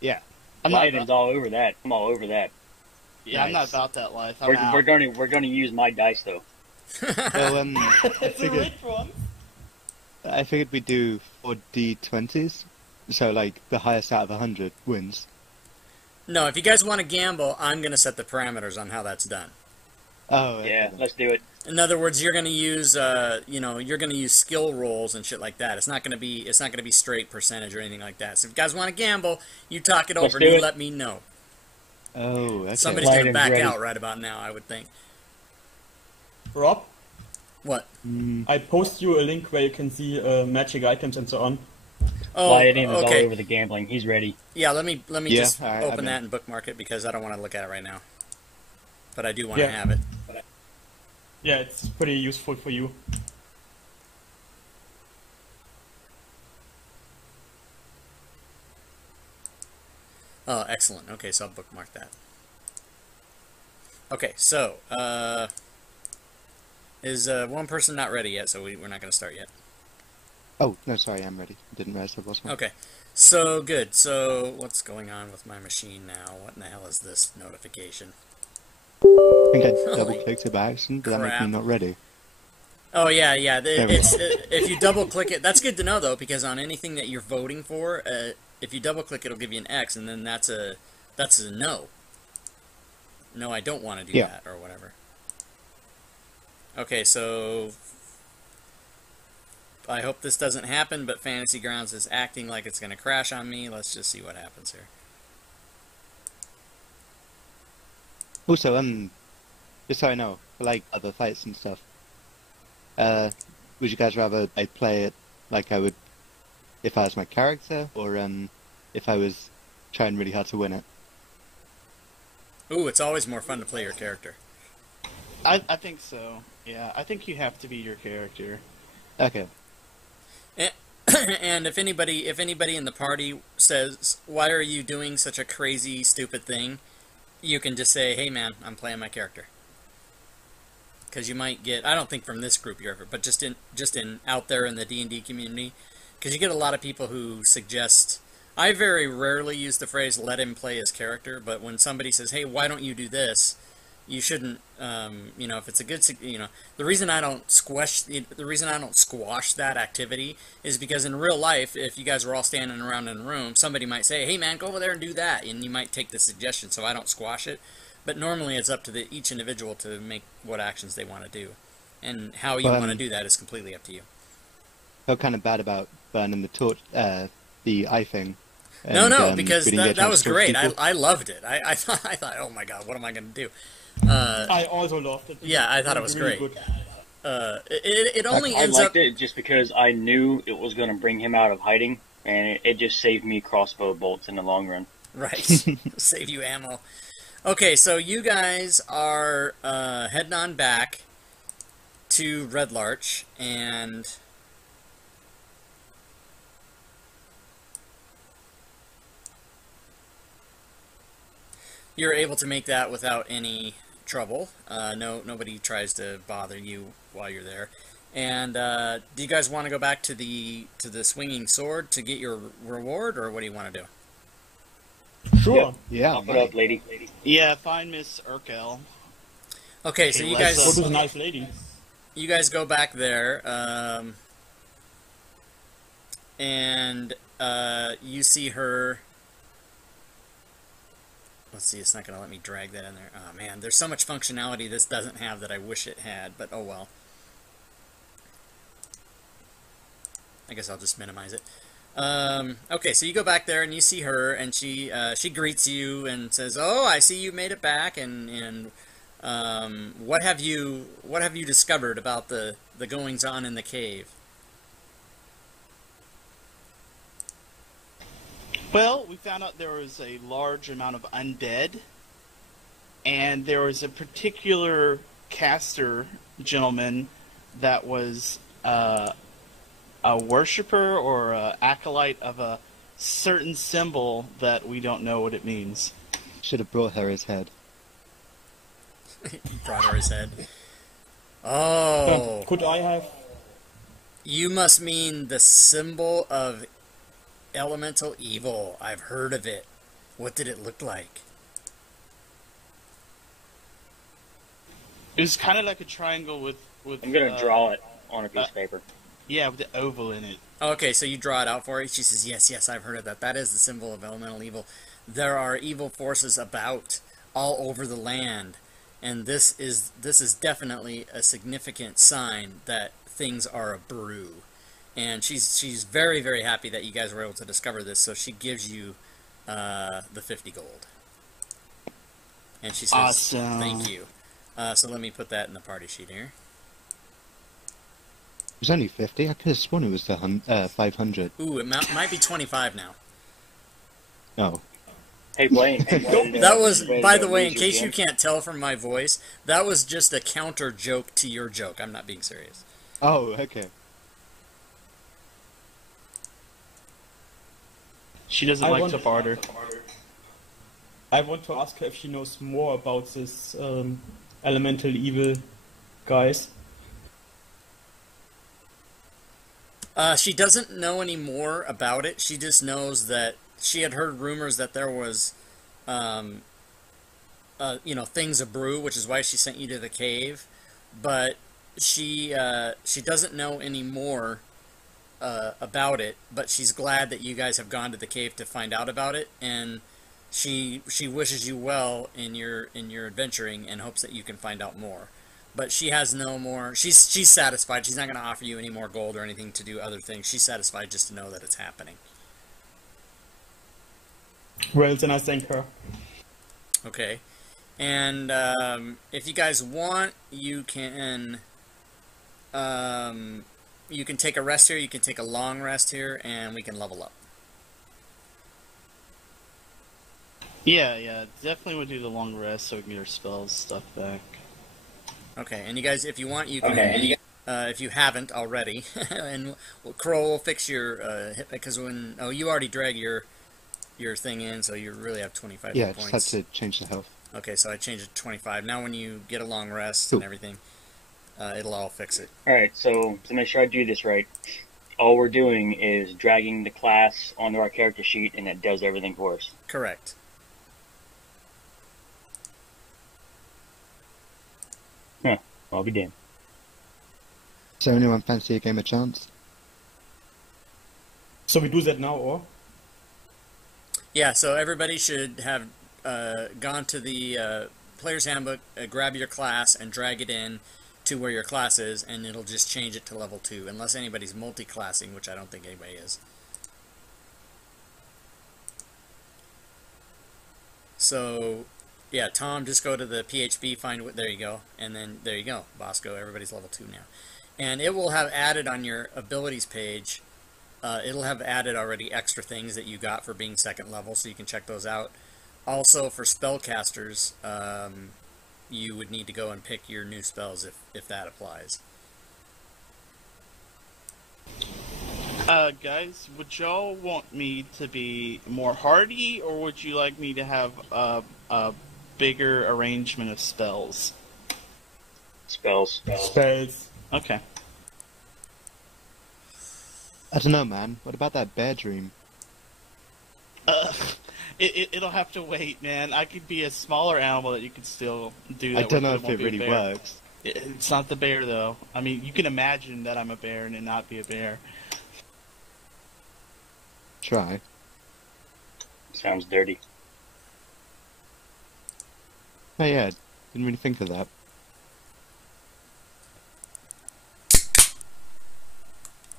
Yeah. I'm not, Lightning's all over that. I'm all over that. yeah, I'm not Nice. about that life. I'm We're, out. we're gonna use my dice though. Well, It's a rich one. I figured we'd do 4d20s, so like the highest out of 100 wins. No, if you guys want to gamble, I'm going to set the parameters on how that's done. Oh, okay Yeah, then. let's do it. In other words, you're going to use, you're going to use skill rolls and shit like that. It's not going to be straight percentage or anything like that. So if you guys want to gamble, you talk it Let's over do and you it. let me know. Oh, okay. Somebody's going to Lighting's back ready. out right about now, I would think. Rob, What? I post you a link where you can see magic items and so on. Oh, Lighting is all okay. over the gambling. He's ready. Yeah, let me Yeah, just alright, open I'm that in. and bookmark it because I don't want to look at it right now. But I do want to Yeah. have it. Yeah, it's pretty useful for you. Oh, excellent. Okay, so I'll bookmark that. Okay, so, is one person not ready yet, so we're not going to start yet. Oh, no, sorry, I'm ready. I didn't realize I wasn't. Okay, So good. So what's going on with my machine now? What in the hell is this notification? I think I Holy double clicked it by accident. Did that make crap. me not ready? Oh yeah, yeah. There we It's if you double click it, that's good to know though, because on anything that you're voting for, if you double click, it'll give you an X, and then that's a no. No, I don't want to do Yeah. that or whatever. Okay, so I hope this doesn't happen, but Fantasy Grounds is acting like it's going to crash on me. Let's just see what happens here. Also, just so I know, for like other fights and stuff, would you guys rather I play it like I would if I was my character, or if I was trying really hard to win it? Ooh, it's always more fun to play your character. I think so. Yeah, I think you have to be your character. Okay. And if anybody in the party says, "Why are you doing such a crazy, stupid thing?" you can just say, "Hey, man, I'm playing my character." Because you might get, I don't think from this group you're ever, but just in out there in the D&D community, because you get a lot of people who suggest. I very rarely use the phrase "let him play his character," but when somebody says, "Hey, why don't you do this?" you shouldn't, if it's a good, the reason I don't squash that activity is because in real life, if you guys were all standing around in a room, somebody might say, "Hey man, go over there and do that," and you might take the suggestion, so I don't squash it. But normally it's up to each individual to make what actions they want to do, and how you want to do that is completely up to you. Felt kind of bad about burning the torch, the eye thing. No, because we didn't get a that chance was to talk to great. people. I loved it. I thought, oh my god, what am I going to do? I also loved it. Yeah, I thought it was really great. good. It only I ends up. liked it just because I knew it was going to bring him out of hiding, and it just saved me crossbow bolts in the long run. Right. Save you ammo. Okay, so you guys are heading on back to Red Larch, and you're able to make that without any trouble. Nobody tries to bother you while you're there. And do you guys want to go back to the swinging sword to get your reward, or what do you want to do? Sure. Yep. Yeah. Pop it up, lady. Yeah, find Miss Urkel. Okay, so you let's guys What is a nice lady? go back there, and you see her. Let's see, it's not going to let me drag that in there. Oh man, there's so much functionality this doesn't have that I wish it had, but oh well. I guess I'll just minimize it. Okay, so you go back there and you see her, and she greets you and says, "Oh, I see you made it back, and what have you discovered about the goings on in the cave?" Well, we found out there was a large amount of undead, and there was a particular caster gentleman that was a worshiper or a acolyte of a certain symbol that we don't know what it means. Should have brought her his head. Brought her his head. Oh, Could I have? you must mean the symbol of elemental evil. I've heard of it. What did it look like? It was kind of like a triangle with I'm going to draw it on a piece of paper. Yeah, with the oval in it. Okay, so you draw it out for her. She says, yes, I've heard of that. That is the symbol of elemental evil. There are evil forces about all over the land, and this is definitely a significant sign that things are a brew. And she's very, very happy that you guys were able to discover this, so she gives you the 50 gold. And she says, Awesome. Thank you. So let me put that in the party sheet here. It was only 50. I could have sworn it was 500. Ooh, it might be 25 now. Oh. Hey, Blaine. That was, by the way, in case you can't tell from my voice, that was just a counter joke to your joke. I'm not being serious. Oh, okay. She doesn't like to barter. I want to ask her if she knows more about this elemental evil guys. She doesn't know any more about it. She just knows that she had heard rumors that there was, things a brew, which is why she sent you to the cave. But she doesn't know any more about it. But she's glad that you guys have gone to the cave to find out about it, and she wishes you well in your adventuring and hopes that you can find out more. But she has no more. She's satisfied. She's not going to offer you any more gold or anything to do other things. She's satisfied just to know that it's happening. Well, then I thank her. Okay, and if you guys want, you can take a rest here. You can take a long rest here, and we can level up. Yeah, definitely would do the long rest so we can get our spells stuff back. Okay, and you guys, if you want, you can. If you haven't already, and Crow will fix your hit, because you already drag your thing in, so you really have 25 Yeah, hit just points. had to change the health. Okay, so I changed it to 25. Now when you get a long rest Cool. and everything, it'll all fix it. Alright, so to make sure I do this right, all we're doing is dragging the class onto our character sheet, and it does everything for us. Correct. I'll be damned. So anyone fancy a game of chance? So we do that now, or? Yeah, so everybody should have gone to the Player's Handbook, grab your class, and drag it in to where your class is, and it'll just change it to level 2, unless anybody's multi-classing, which I don't think anybody is. So, yeah, Tom, just go to the PHB, there you go, and then there you go, Bosco, everybody's level 2 now. And it will have added on your abilities page, it'll have added already extra things that you got for being second level, so you can check those out. Also, for spellcasters, you would need to go and pick your new spells if that applies. Guys, would y'all want me to be more hardy, or would you like me to have a bigger arrangement of spells? Spells. Spells. Okay. I don't know, man. What about that bear dream? It'll have to wait, man. I could be a smaller animal that you could still do that I don't with, know but if won't it be a really bear. works. It's not the bear, though. I mean, you can imagine that I'm a bear and it not be a bear. Try. Sounds dirty. Oh yeah, didn't really think of that.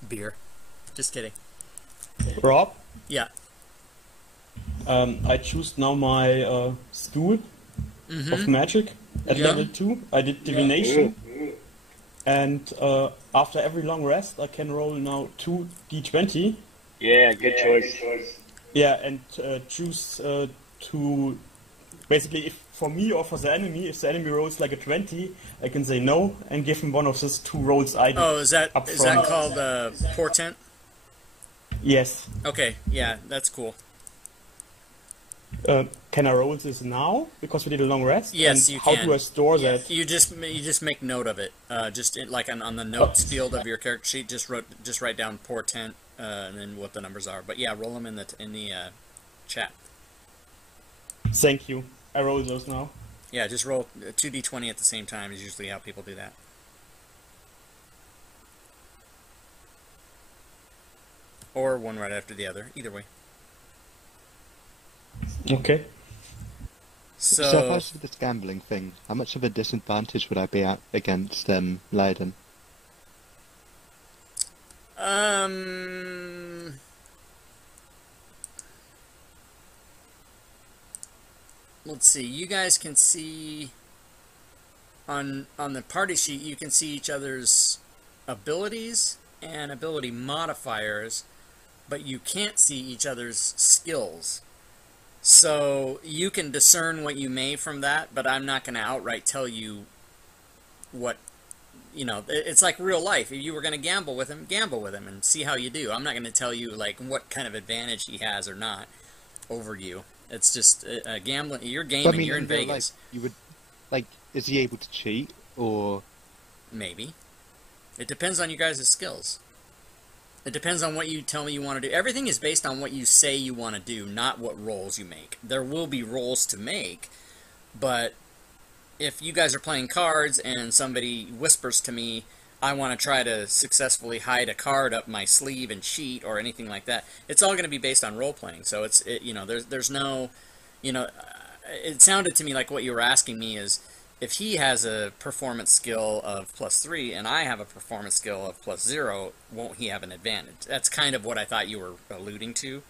Beer. Just kidding. Rob, Yeah. I choose now my school of magic at Yeah. level 2. I did divination. And after every long rest, I can roll now 2 d20. Yeah, good choice. Yeah, and choose to basically, if for me or for the enemy, if the enemy rolls like a 20, I can say no and give him one of those 2 rolls I did. Oh, is that Up that front. called portent? Yes. Okay, yeah, that's cool. Can I roll this now because we did a long rest? Yes, and you how can. do I store that? You just make note of it. Like on the notes field of your character sheet, just write down portent and then what the numbers are. But yeah, roll them in the chat. Thank you. I roll those now. Yeah, just roll 2d20 at the same time is usually how people do that. Or one right after the other. Either way. Okay. So if I was to do this gambling thing, how much of a disadvantage would I be at against Leiden? Let's see. You guys can see on the party sheet. You can see each other's abilities and ability modifiers, but you can't see each other's skills. So you can discern what you may from that, but I'm not going to outright tell you what, it's like real life. If you were going to gamble with him and see how you do. I'm not going to tell you like what kind of advantage he has or not over you. It's just gambling. You're gaming. But I mean, you're in real Vegas. life, you would, is he able to cheat or? Maybe. It depends on you guys' skills. It depends on what you tell me you want to do. Everything is based on what you say you want to do, not what rolls you make. There will be rolls to make, but if you guys are playing cards and somebody whispers to me, I want to try to successfully hide a card up my sleeve and cheat or anything like that, it's all going to be based on role playing. So there's no, it sounded to me like what you were asking me is, if he has a performance skill of +3 and I have a performance skill of +0, won't he have an advantage? That's kind of what I thought you were alluding to.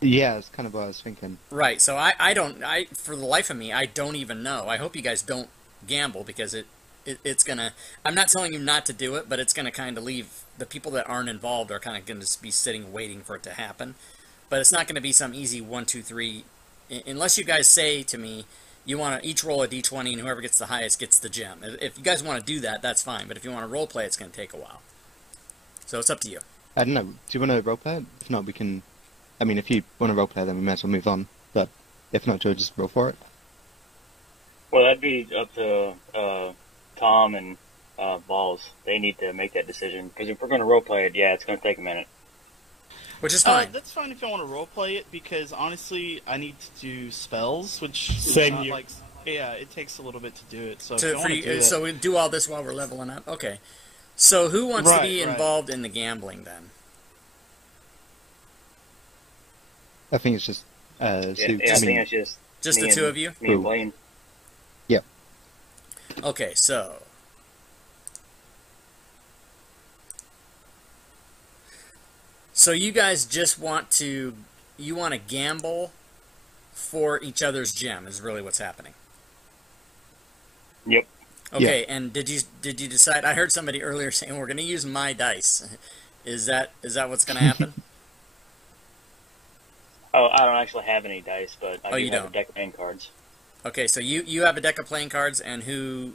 Yeah, that's kind of what I was thinking. Right, so for the life of me, I don't even know. I hope you guys don't gamble, because it's gonna, I'm not telling you not to do it, but it's gonna kind of leave, the people that aren't involved are kind of gonna be sitting waiting for it to happen. But it's not gonna be some easy 1, 2, 3, unless you guys say to me, you want to each roll a d20 and whoever gets the highest gets the gem. If you guys want to do that, that's fine, but if you want to role play, it's going to take a while. So it's up to you. I don't know. Do you want to roleplay it? If not, we can... I mean, if you want to roleplay, then we may as well move on. But if not, Joe, just roll for it. Well, that'd be up to Tom and Balls. They need to make that decision, because if we're going to roleplay it, yeah, it's going to take a minute. Which is fine. That's fine if you want to roleplay it, because honestly, I need to do spells, which Same is not here. like... Yeah, it takes a little bit to do it. So, So we do all this while we're leveling up? Okay. So who wants to be involved in the gambling, then? I think it's just... I think it's just me the two of you? Me and Blaine. Yep. Okay, so... So you guys just want to gamble for each other's gem is really what's happening. Yep. Okay, Yeah. and did you decide? I heard somebody earlier saying we're going to use my dice. Is that what's going to happen? Oh, I don't actually have any dice, but I do you have don't? a deck of playing cards. Okay, so you have a deck of playing cards, and who?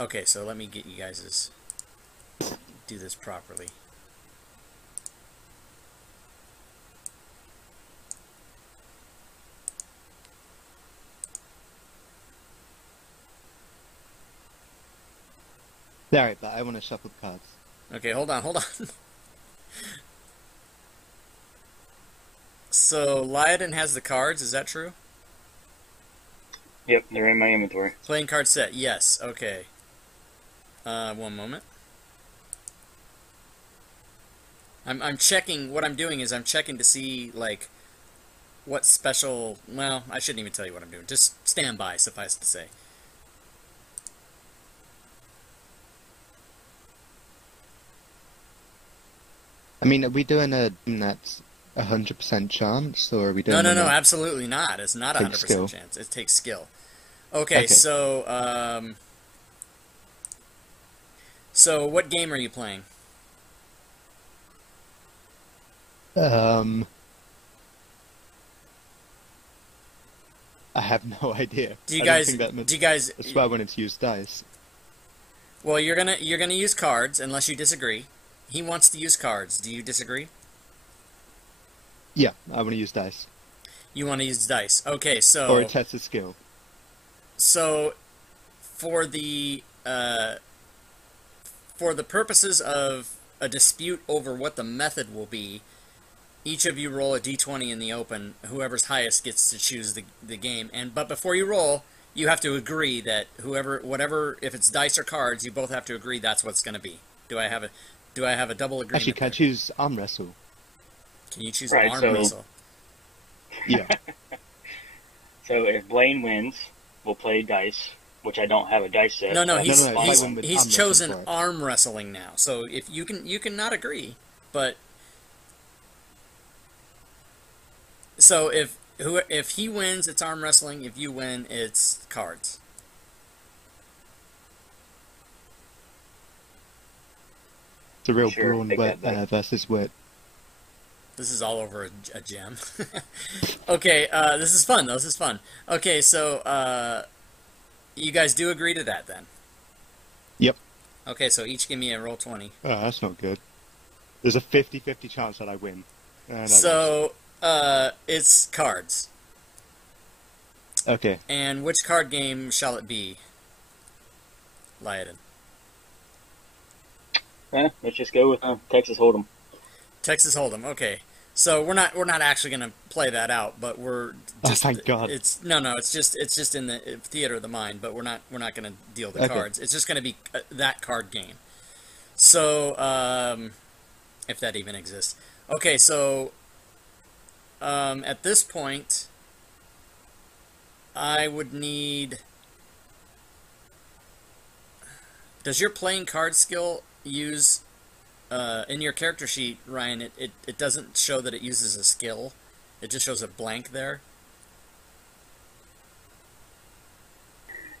Okay, so let me get you guys' do this properly. Alright, but I want to shuffle the cards. Okay, hold on. So Lyodin has the cards, is that true? Yep, they're in my inventory. Playing card set, yes. Okay. One moment. I'm checking. What I'm doing is I'm checking to see like what special. Well, I shouldn't even tell you what I'm doing. Just stand by. Suffice to say. I mean, are we doing a that's 100% chance, or are we doing... No, absolutely not. It's not a 100% chance. It takes skill. Okay, so so what game are you playing? I have no idea. Do you I guys? don't think that Do you guys? That's why I wanted to use dice. Well, you're gonna use cards unless you disagree. He wants to use cards. Do you disagree? Yeah, I want to use dice. You want to use dice. Okay, so... Or a test of skill. So, for the purposes of a dispute over what the method will be, each of you roll a d20 in the open. Whoever's highest gets to choose the game. But before you roll, you have to agree that whatever, if it's dice or cards, you both have to agree that's what's going to be. Do I have a double agreement? Actually, can I choose arm wrestle? Can you choose Right, arm so- wrestle? Yeah. So if Blaine wins, we'll play dice, which I don't have a dice set. No, no, he's I went with arm wrestling chosen for it. arm wrestling now. So if you can not agree, but so if he wins, it's arm wrestling. If you win, it's cards. It's a real Sure, brawn take that back. versus wit. This is all over a gem. Okay, this is fun though. This is fun. Okay, so you guys do agree to that then? Yep. Okay, so each give me a roll 20. Oh, that's not good. There's a 50-50 chance that I win. And I lose. So it's cards. Okay. And which card game shall it be, Lyodin? Let's just go with Texas Hold'em. Texas Hold'em. Okay. So we're not actually going to play that out, but we're just, thank God. It's just in the theater of the mind, but we're not going to deal the Okay. cards. It's just going to be that card game. So if that even exists. Okay, so at this point I would need. Does your playing card skill use in your character sheet, Ryan, it doesn't show that it uses a skill. It just shows a blank there.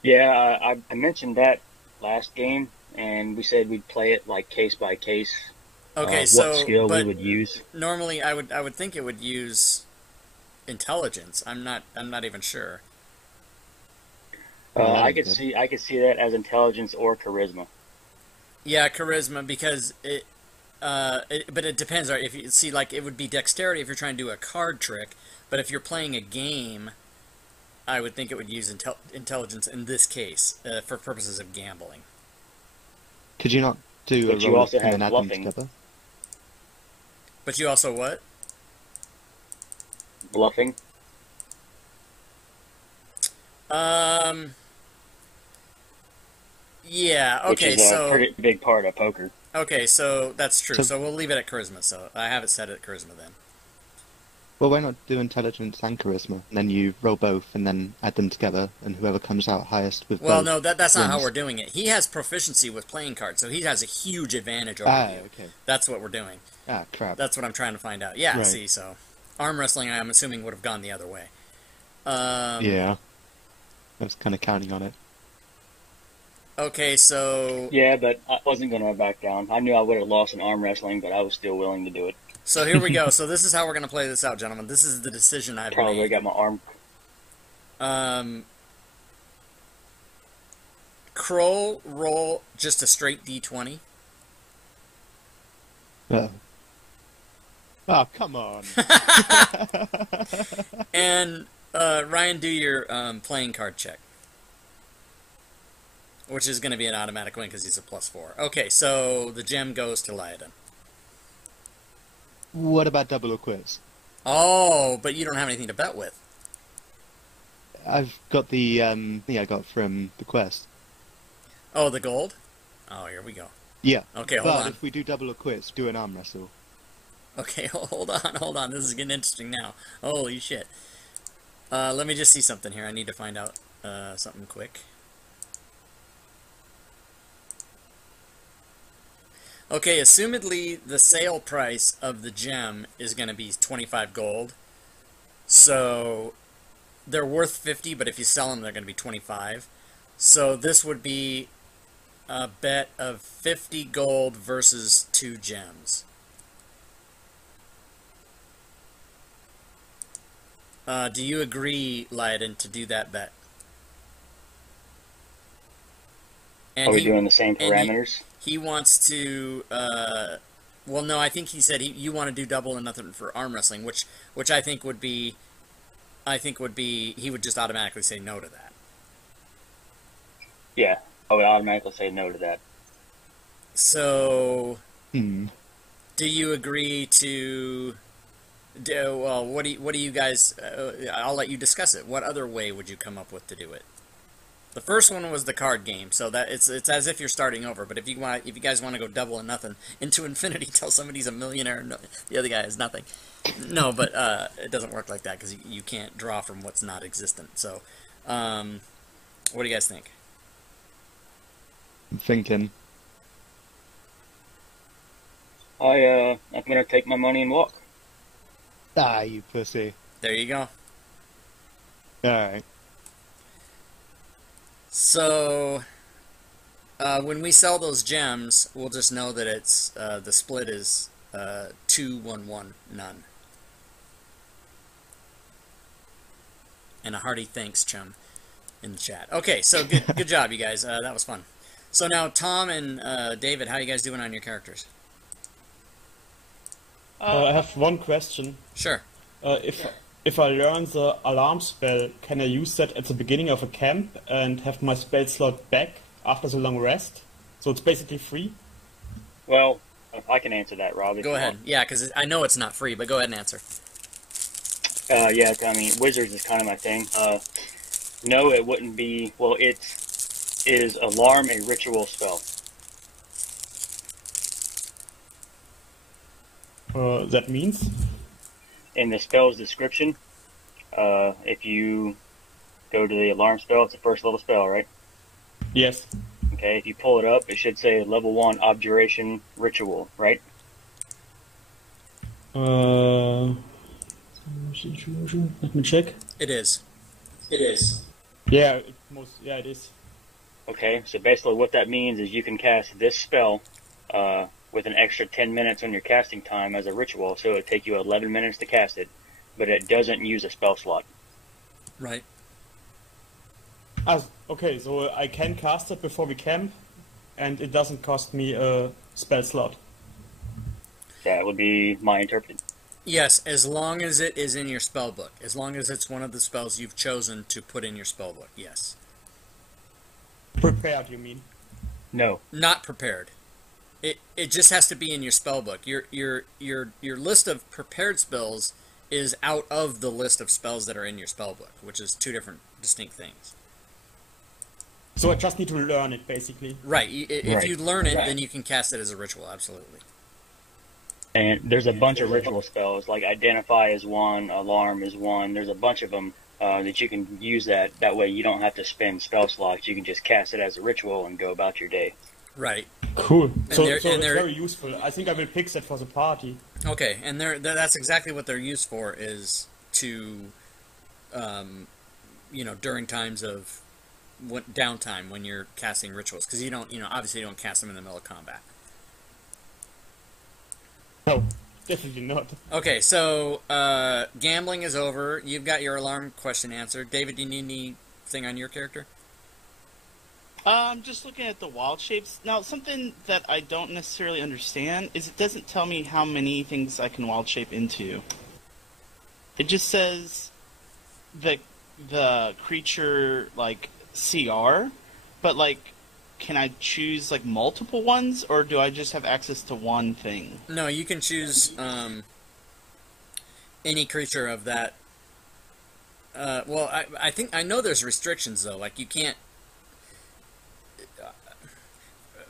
Yeah, I mentioned that last game, and we said we'd play it like case by case. Okay, what so skill but we would use. normally I would think it would use intelligence. I'm not even sure. I could see that as intelligence or charisma. Yeah, charisma, because but it depends. Right? If you see, like, it would be dexterity if you're trying to do a card trick, but if you're playing a game, I would think it would use intelligence in this case for purposes of gambling. Could you not do But a you roll also and have then add bluffing. them together? But you also what? Bluffing. Yeah. Which Okay. is a So pretty big part of poker. okay. So that's true. So- So we'll leave it at charisma. So I have it set at charisma then. Well, why not do intelligence and charisma? And then you roll both and then add them together, and whoever comes out highest with Well, both no, that's not how wins. we're doing it. He has proficiency with playing cards, so he has a huge advantage over Ah, you. okay. That's what we're doing. Ah, crap. That's what I'm trying to find out. Yeah, Right. see, so arm wrestling, I'm assuming, would have gone the other way. Yeah. I was kind of counting on it. Okay, so Yeah, but I wasn't going to back down. I knew I would have lost in arm wrestling, but I was still willing to do it. here we go. So this is how we're going to play this out, gentlemen. This is the decision I've Probably made. got my arm. Kroll roll just a straight D20. Oh. Oh, come on. And Ryan, do your playing card check. Which is going to be an automatic win because he's a +4. Okay, so the gem goes to Lyodon. What about double or quits? Oh, but you don't have anything to bet with. I've got the thing I got from the quest. Oh, the gold? Oh, here we go. Yeah. Okay, hold But on. if we do double or quits, do an arm wrestle. Okay, hold on. This is getting interesting now. Holy shit. Let me just see something here. I need to find out something quick. Okay, assumedly the sale price of the gem is going to be 25 gold. So they're worth 50, but if you sell them, they're going to be 25. So this would be a bet of 50 gold versus 2 gems. Do you agree, Lyodon, to do that bet? And Are we doing the same parameters? He wants to. Well, no, I think he said you want to do double and nothing for arm wrestling, which I think would be. He would just automatically say no to that. Yeah, I would automatically say no to that. So, Hmm. do you agree to? Well, what do you guys? I'll let you discuss it. What other way would you come up with to do it? The first one was the card game, so that it's as if you're starting over. But if you guys want to go double and nothing into infinity, tell somebody he's a millionaire, and the other guy has nothing. No, but it doesn't work like that because you can't draw from what's not existent. So, what do you guys think? I'm thinking. I'm gonna take my money and walk. Ah, you pussy. There you go. Alright. So, when we sell those gems, we'll just know that it's the split is 2-1-1 none. And a hearty thanks, chum, in the chat. Okay, so good job, you guys. That was fun. So now, Tom and David, how are you guys doing on your characters? I have one question. Sure. If I learn the alarm spell, can I use that at the beginning of a camp and have my spell slot back after the long rest? So it's basically free? Well, I can answer that, Rob. If Go you ahead. want. Yeah, because I know it's not free, but go ahead and answer. Yeah, I mean, Wizards is kind of my thing. No, it wouldn't be. Well, is Alarm a ritual spell? That means? In the spell's description, if you go to the Alarm spell, it's the first level spell, right? Yes. Okay, if you pull it up, it should say level 1 Abjuration Ritual, right? Let me check. It is. Yeah, it is. Okay, so basically what that means is you can cast this spell with an extra 10 minutes on your casting time as a ritual, so it would take you 11 minutes to cast it, but it doesn't use a spell slot. Right. Okay, so I can cast it before we camp, and it doesn't cost me a spell slot. That would be my interpretation. Yes, as long as it is in your spell book. As long as it's one of the spells you've chosen to put in your spell book, yes. Prepared, you mean? No. Not prepared. It just has to be in your spell book. Your list of prepared spells is out of the list of spells that are in your spell book, which is two different distinct things. So I just need to learn it, basically. Right. If Right. you learn it, then you can cast it as a ritual, absolutely. And there's a bunch of ritual spells, like Identify is one, Alarm is one. There's a bunch of them that you can use that way you don't have to spend spell slots. You can just cast it as a ritual and go about your day. Right. Cool. So they're- it's and they're- very useful. I think I will pick that for the party. Okay, and that's exactly what they're used for, is to, during times of downtime when you're casting rituals, because you don't, obviously you don't cast them in the middle of combat. No, definitely not. Okay, so gambling is over. You've got your alarm question answered. David, do you need anything on your character? I'm just looking at the wild shapes. Now, something that I don't necessarily understand is it doesn't tell me how many things I can wild shape into. It just says the creature, like, CR, but, like, can I choose, like, multiple ones, or do I just have access to one thing? No, you can choose any creature of that. Well, I think I know there's restrictions though. Like you can't.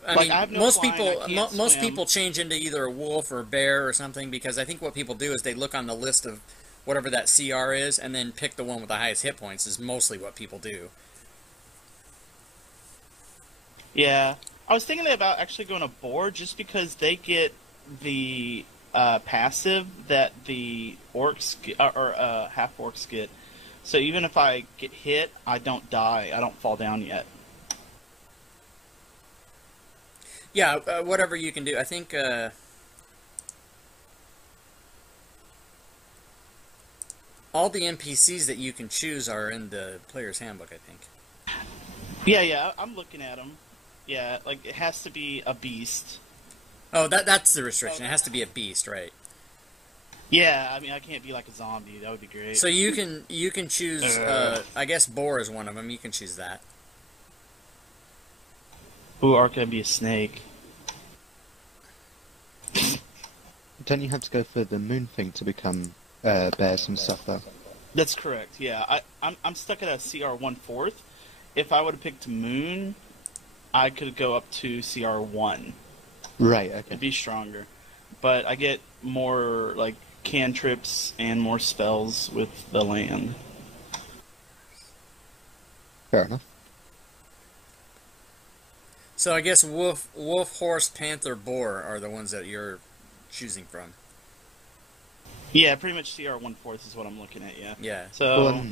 I Like, mean, I have no most flying, people I can't most swim. people change into either a wolf or a bear or something, because I think what people do is they look on the list of whatever that CR is and then pick the one with the highest hit points. Is mostly what people do. Yeah. I was thinking about actually going to boar just because they get the passive that the orcs get, or half orcs get. So even if I get hit, I don't die. I don't fall down yet. Yeah, whatever you can do. I think all the NPCs that you can choose are in the player's handbook, I think. Yeah, I'm looking at them. Yeah, like it has to be a beast. Oh, that's the restriction. It has to be a beast, right? Yeah, I mean I can't be like a zombie. That would be great. So you can choose. I guess boar is one of them. You can choose that. Ooh, or can I be a snake? Don't you have to go for the moon thing to become bears and stuff, though? That's correct. Yeah, I'm stuck at a CR 1/4. If I would have picked moon, I could go up to CR 1. Right, okay. It'd be stronger, but I get more like cantrips and more spells with the land. Fair enough. So I guess wolf, horse, panther, boar are the ones that you're choosing from. Yeah, pretty much CR 1/4 is what I'm looking at. Yeah. Yeah. So Well,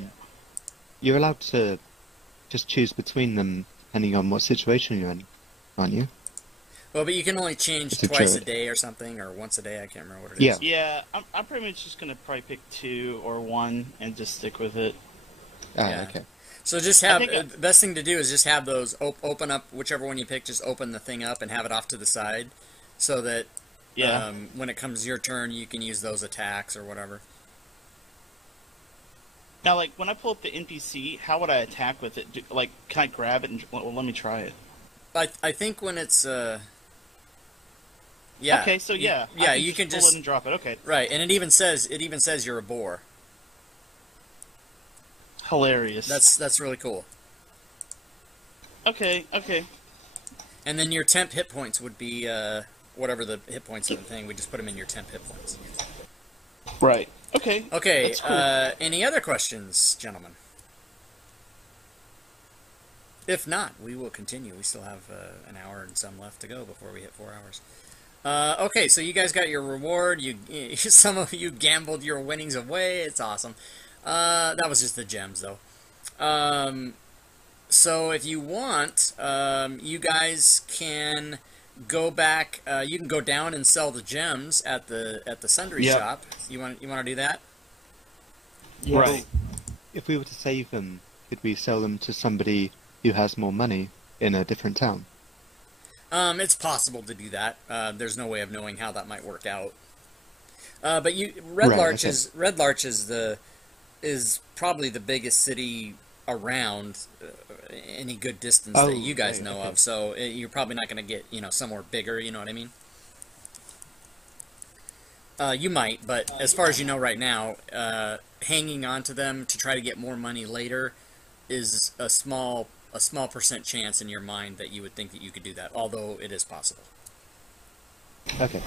you're allowed to just choose between them depending on what situation you're in, aren't you? Well, but you can only change It's a twice a druid. day or something, or once a day. I can't remember what it is. Yeah. yeah, I'm pretty much just gonna probably pick 2 or 1 and just stick with it. Ah, Yeah. okay. So just have I think the best thing to do is just have those open up, whichever one you pick. Just open the thing up and have it off to the side, so that Yeah. when it comes your turn, you can use those attacks or whatever. Now, like when I pull up the NPC, how would I attack with it? Like, can I grab it and well, let me try it? I think when it's Yeah. Okay, so yeah, yeah, I you can pull just it and drop it. Okay, right, and it even says you're a boar. hilarious. That's really cool. Okay. And then your temp hit points would be whatever the hit points of the thing. We just put them in your temp hit points. Right. Okay. Okay. That's cool. Any other questions, gentlemen? If not, we will continue. We still have an hour and some left to go before we hit 4 hours. Okay, so you guys got your reward. Some of you gambled your winnings away. It's awesome. That was just the gems, though. So if you want, you guys can go back. You can go down and sell the gems at the sundry Yep. shop. You want to do that? Yeah. Right. If we were to save them, could we sell them to somebody who has more money in a different town? It's possible to do that. There's no way of knowing how that might work out. But Red Right, Larch okay. Red Larch is probably the biggest city around any good distance Oh, that you guys right, know okay. of. So you're probably not going to get somewhere bigger. You know what I mean? You might, but as far as you know right now, hanging on to them to try to get more money later is a small percent chance in your mind that you would think that you could do that, although it is possible. Okay.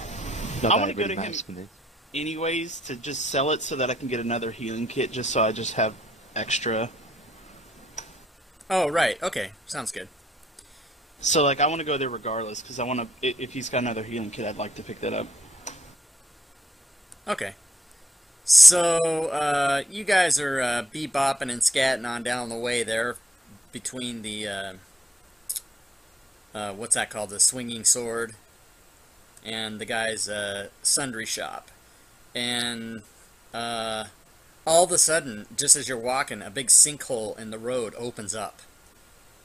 Not I that wanna it go really to him- matters for me. Anyways, to just sell it so that I can get another healing kit, just so I just have extra. Oh, right. Okay. Sounds good. So like, I want to go there regardless because I want to. If he's got another healing kit, I'd like to pick that up. Okay. So, you guys are bebopping and scatting on down the way there between the, what's that called? The Swinging Sword and the guy's sundry shop. And all of a sudden, just as you're walking, a big sinkhole in the road opens up.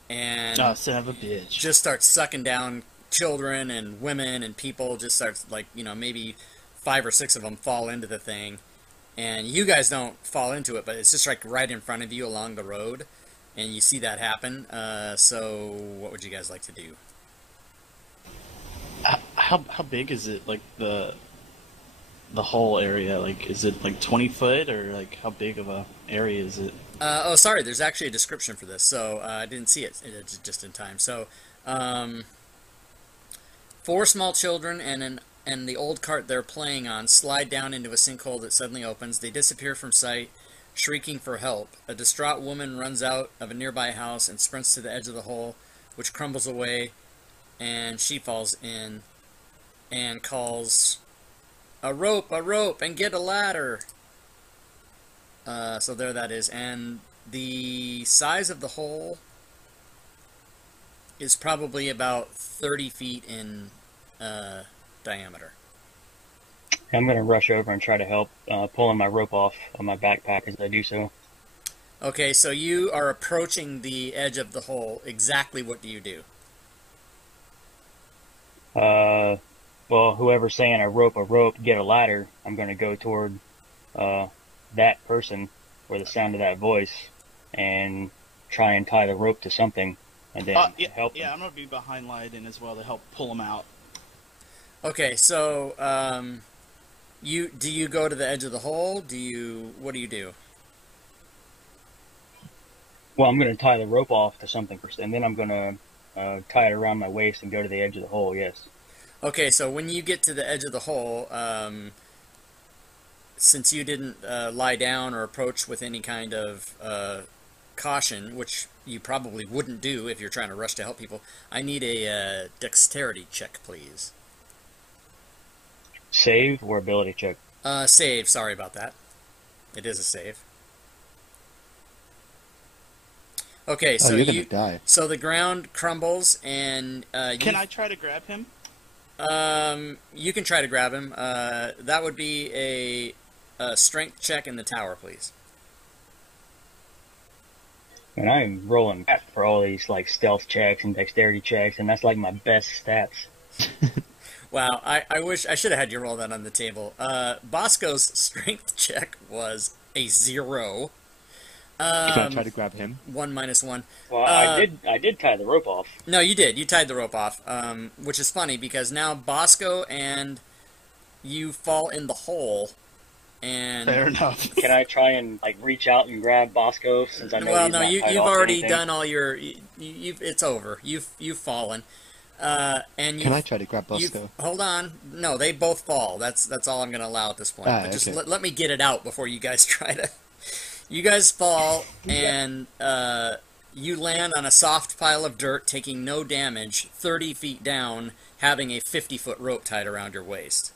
And Oh, son of a bitch! just starts sucking down children and women and people. Just starts, like, maybe 5 or 6 of them fall into the thing. And you guys don't fall into it, but it's just like right in front of you along the road. And you see that happen. So what would you guys like to do? How big is it? Like the whole area? Like, is it like 20 foot or like how big of a area is it? Oh, sorry. There's actually a description for this, so I didn't see it just in time. So, 4 small children and the old cart they're playing on slide down into a sinkhole that suddenly opens. They disappear from sight, shrieking for help. A distraught woman runs out of a nearby house and sprints to the edge of the hole, which crumbles away, and she falls in and calls, a rope, and get a ladder. So there that is. And the size of the hole is probably about 30 feet in diameter. I'm going to rush over and try to help pulling my rope off of my backpack as I do so. Okay, so you are approaching the edge of the hole. Exactly what do you do? Well, whoever's saying a rope, get a ladder, I'm going to go toward that person or the sound of that voice and try and tie the rope to something and then help them. Yeah, I'm gonna be behind Lyden as well to help pull him out. Okay, so do you go to the edge of the hole? What do you do? Well, I'm going to tie the rope off to something first, and then I'm going to tie it around my waist and go to the edge of the hole, yes. Okay, so when you get to the edge of the hole, since you didn't lie down or approach with any kind of caution, which you probably wouldn't do if you're trying to rush to help people, I need a dexterity check, please. Save or ability check? Save, sorry about that. It is a save. Okay, so you're gonna die. So the ground crumbles, and Can I try to grab him? you can try to grab him. That would be a strength check in the tower, please. And I'm rolling back for all these like stealth checks and dexterity checks, and that's like my best stats. Wow, I wish I should have had you roll that on the table. Bosco's strength check was a 0. Can I try to grab him? 1 minus 1. Well, I did tie the rope off. No, you did. You tied the rope off, which is funny because now Bosco and you fall in the hole, and Fair enough. Can I try and like reach out and grab Bosco since I know well, he's no, not you've tied off or already anything? done all your. You've it's over. You've fallen, and you. Can I try to grab You Bosco? hold on. No, they both fall. That's all I'm going to allow at this point. But just okay. let me get it out before you guys try to. You guys fall and you land on a soft pile of dirt, taking no damage, 30 feet down, having a 50-foot rope tied around your waist.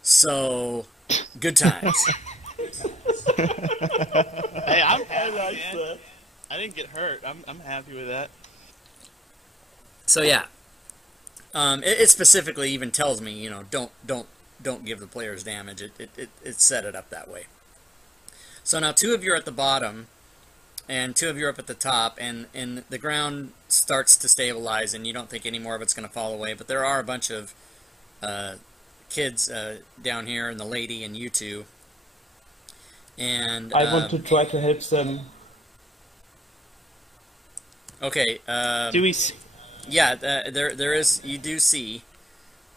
So, good times. Hey, I'm happy, like man. that. I didn't get hurt. I'm happy with that. So yeah, it specifically even tells me, don't give the players damage. It set it up that way. So now 2 of you are at the bottom, and 2 of you are up at the top, and the ground starts to stabilize, and you don't think any more of it's going to fall away. But there are a bunch of kids down here, and the lady, and you two. And I want to try to help them. Okay. Do we? See? Yeah, there is. You do see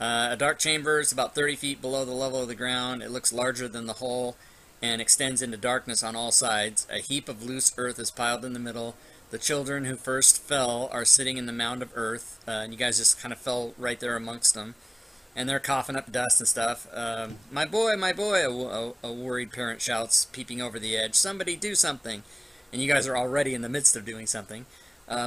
a dark chamber is about 30 feet below the level of the ground. It looks larger than the hole and extends into darkness on all sides. A heap of loose earth is piled in the middle. The children who first fell are sitting in the mound of earth, and you guys just kind of fell right there amongst them. And they're coughing up dust and stuff. My boy, a worried parent shouts, peeping over the edge. Somebody do something. And you guys are already in the midst of doing something.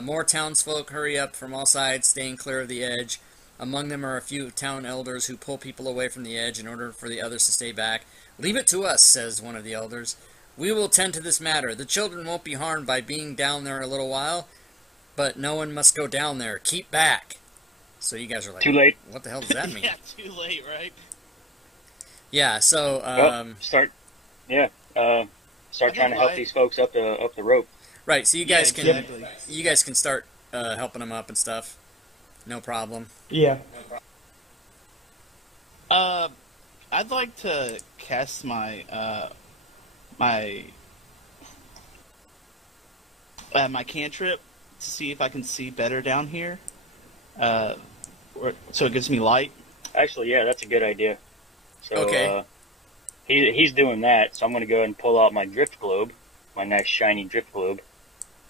More townsfolk hurry up from all sides, staying clear of the edge. Among them are a few town elders who pull people away from the edge in order for the others to stay back. Leave it to us, says one of the elders. We will tend to this matter. The children won't be harmed by being down there a little while, but no one must go down there. Keep back. So you guys are like, Too late. What the hell does that mean? Yeah, too late, right? Yeah, so Start trying to help why- these folks up the rope. right, so you guys Yeah, can exactly. you guys can start helping them up and stuff. No problem. Yeah. I'd like to cast my my cantrip to see if I can see better down here. So it gives me light. Actually, yeah, that's a good idea. So Okay. he's doing that, so I'm going to go ahead and pull out my drift globe, my nice shiny drift globe,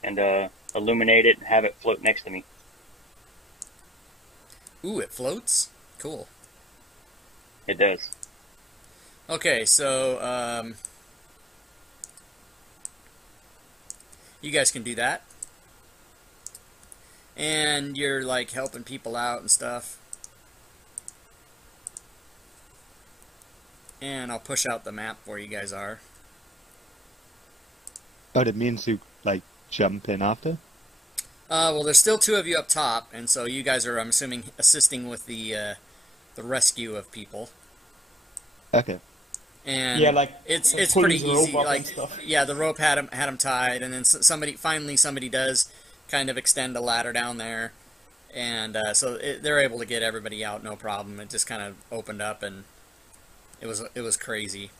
and illuminate it and have it float next to me. Ooh, it floats? Cool. It does. Okay, so you guys can do that. And you're like helping people out and stuff. And I'll push out the map where you guys are. Oh, did me and Sue, like, jump in after? Well, there's still 2 of you up top, and so you guys are, I'm assuming, assisting with the rescue of people. Okay. And Yeah, like, it's pulling pretty the rope easy. up Like, and stuff. yeah, the rope had him tied, and then somebody does kind of extend a ladder down there, and so they're able to get everybody out, no problem. It just kind of opened up, and it was crazy.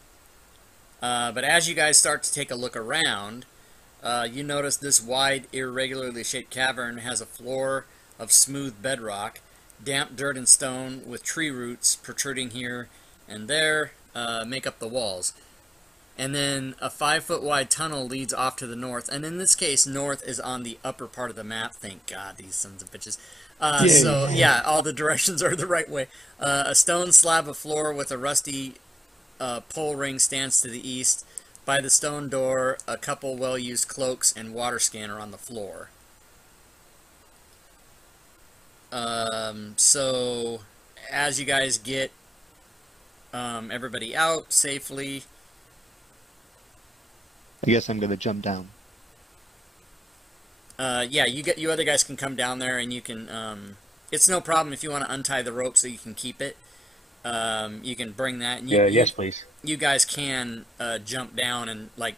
But as you guys start to take a look around, you notice this wide, irregularly shaped cavern has a floor of smooth bedrock, damp dirt and stone with tree roots protruding here and there make up the walls. And then a 5-foot wide tunnel leads off to the north, and in this case, north is on the upper part of the map. Thank God, these sons of bitches. So, yeah, all the directions are the right way. A stone slab of floor with a rusty pole ring stands to the east. By the stone door, a couple well-used cloaks and water scanner on the floor. So, as you guys get everybody out safely, I guess I'm gonna jump down. yeah, you other guys can come down there, and you can. It's no problem if you want to untie the rope so you can keep it. You can bring that. And Yes, please. You guys can jump down and, like,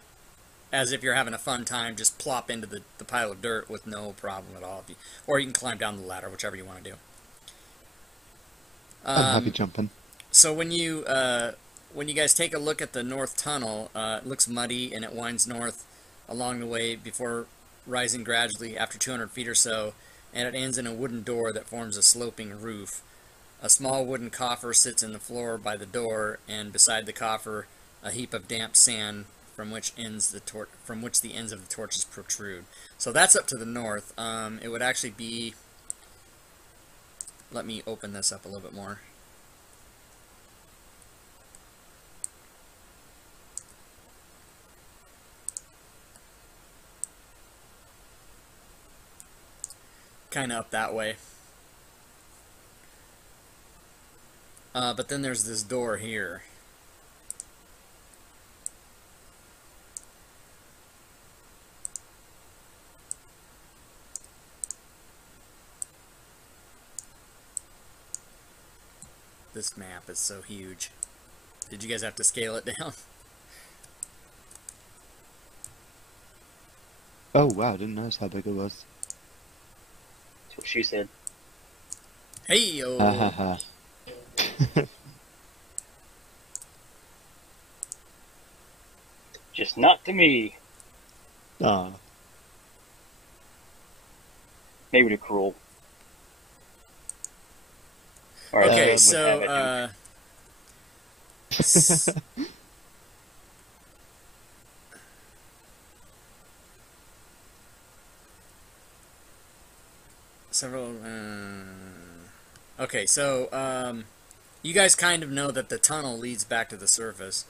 as if you're having a fun time, just plop into the pile of dirt with no problem at all. Or you can climb down the ladder, whichever you want to do. I'm happy jumping. So when you guys take a look at the north tunnel, it looks muddy and it winds north along the way before rising gradually after 200 feet or so, and it ends in a wooden door that forms a sloping roof. A small wooden coffer sits in the floor by the door, and beside the coffer, a heap of damp sand from which the ends of the torches protrude. So that's up to the north. It would actually be. Let me open this up a little bit more. Kind of up that way. But then there's this door here. This map is so huge. Did you guys have to scale it down? Oh wow, I didn't notice how big it was. That's what she said. Hey yo! Ha ha ha. Just not to me. Ah. Maybe to Cruel. All right, Okay, let's have it, so several. Okay, so you guys kind of know that the tunnel leads back to the surface,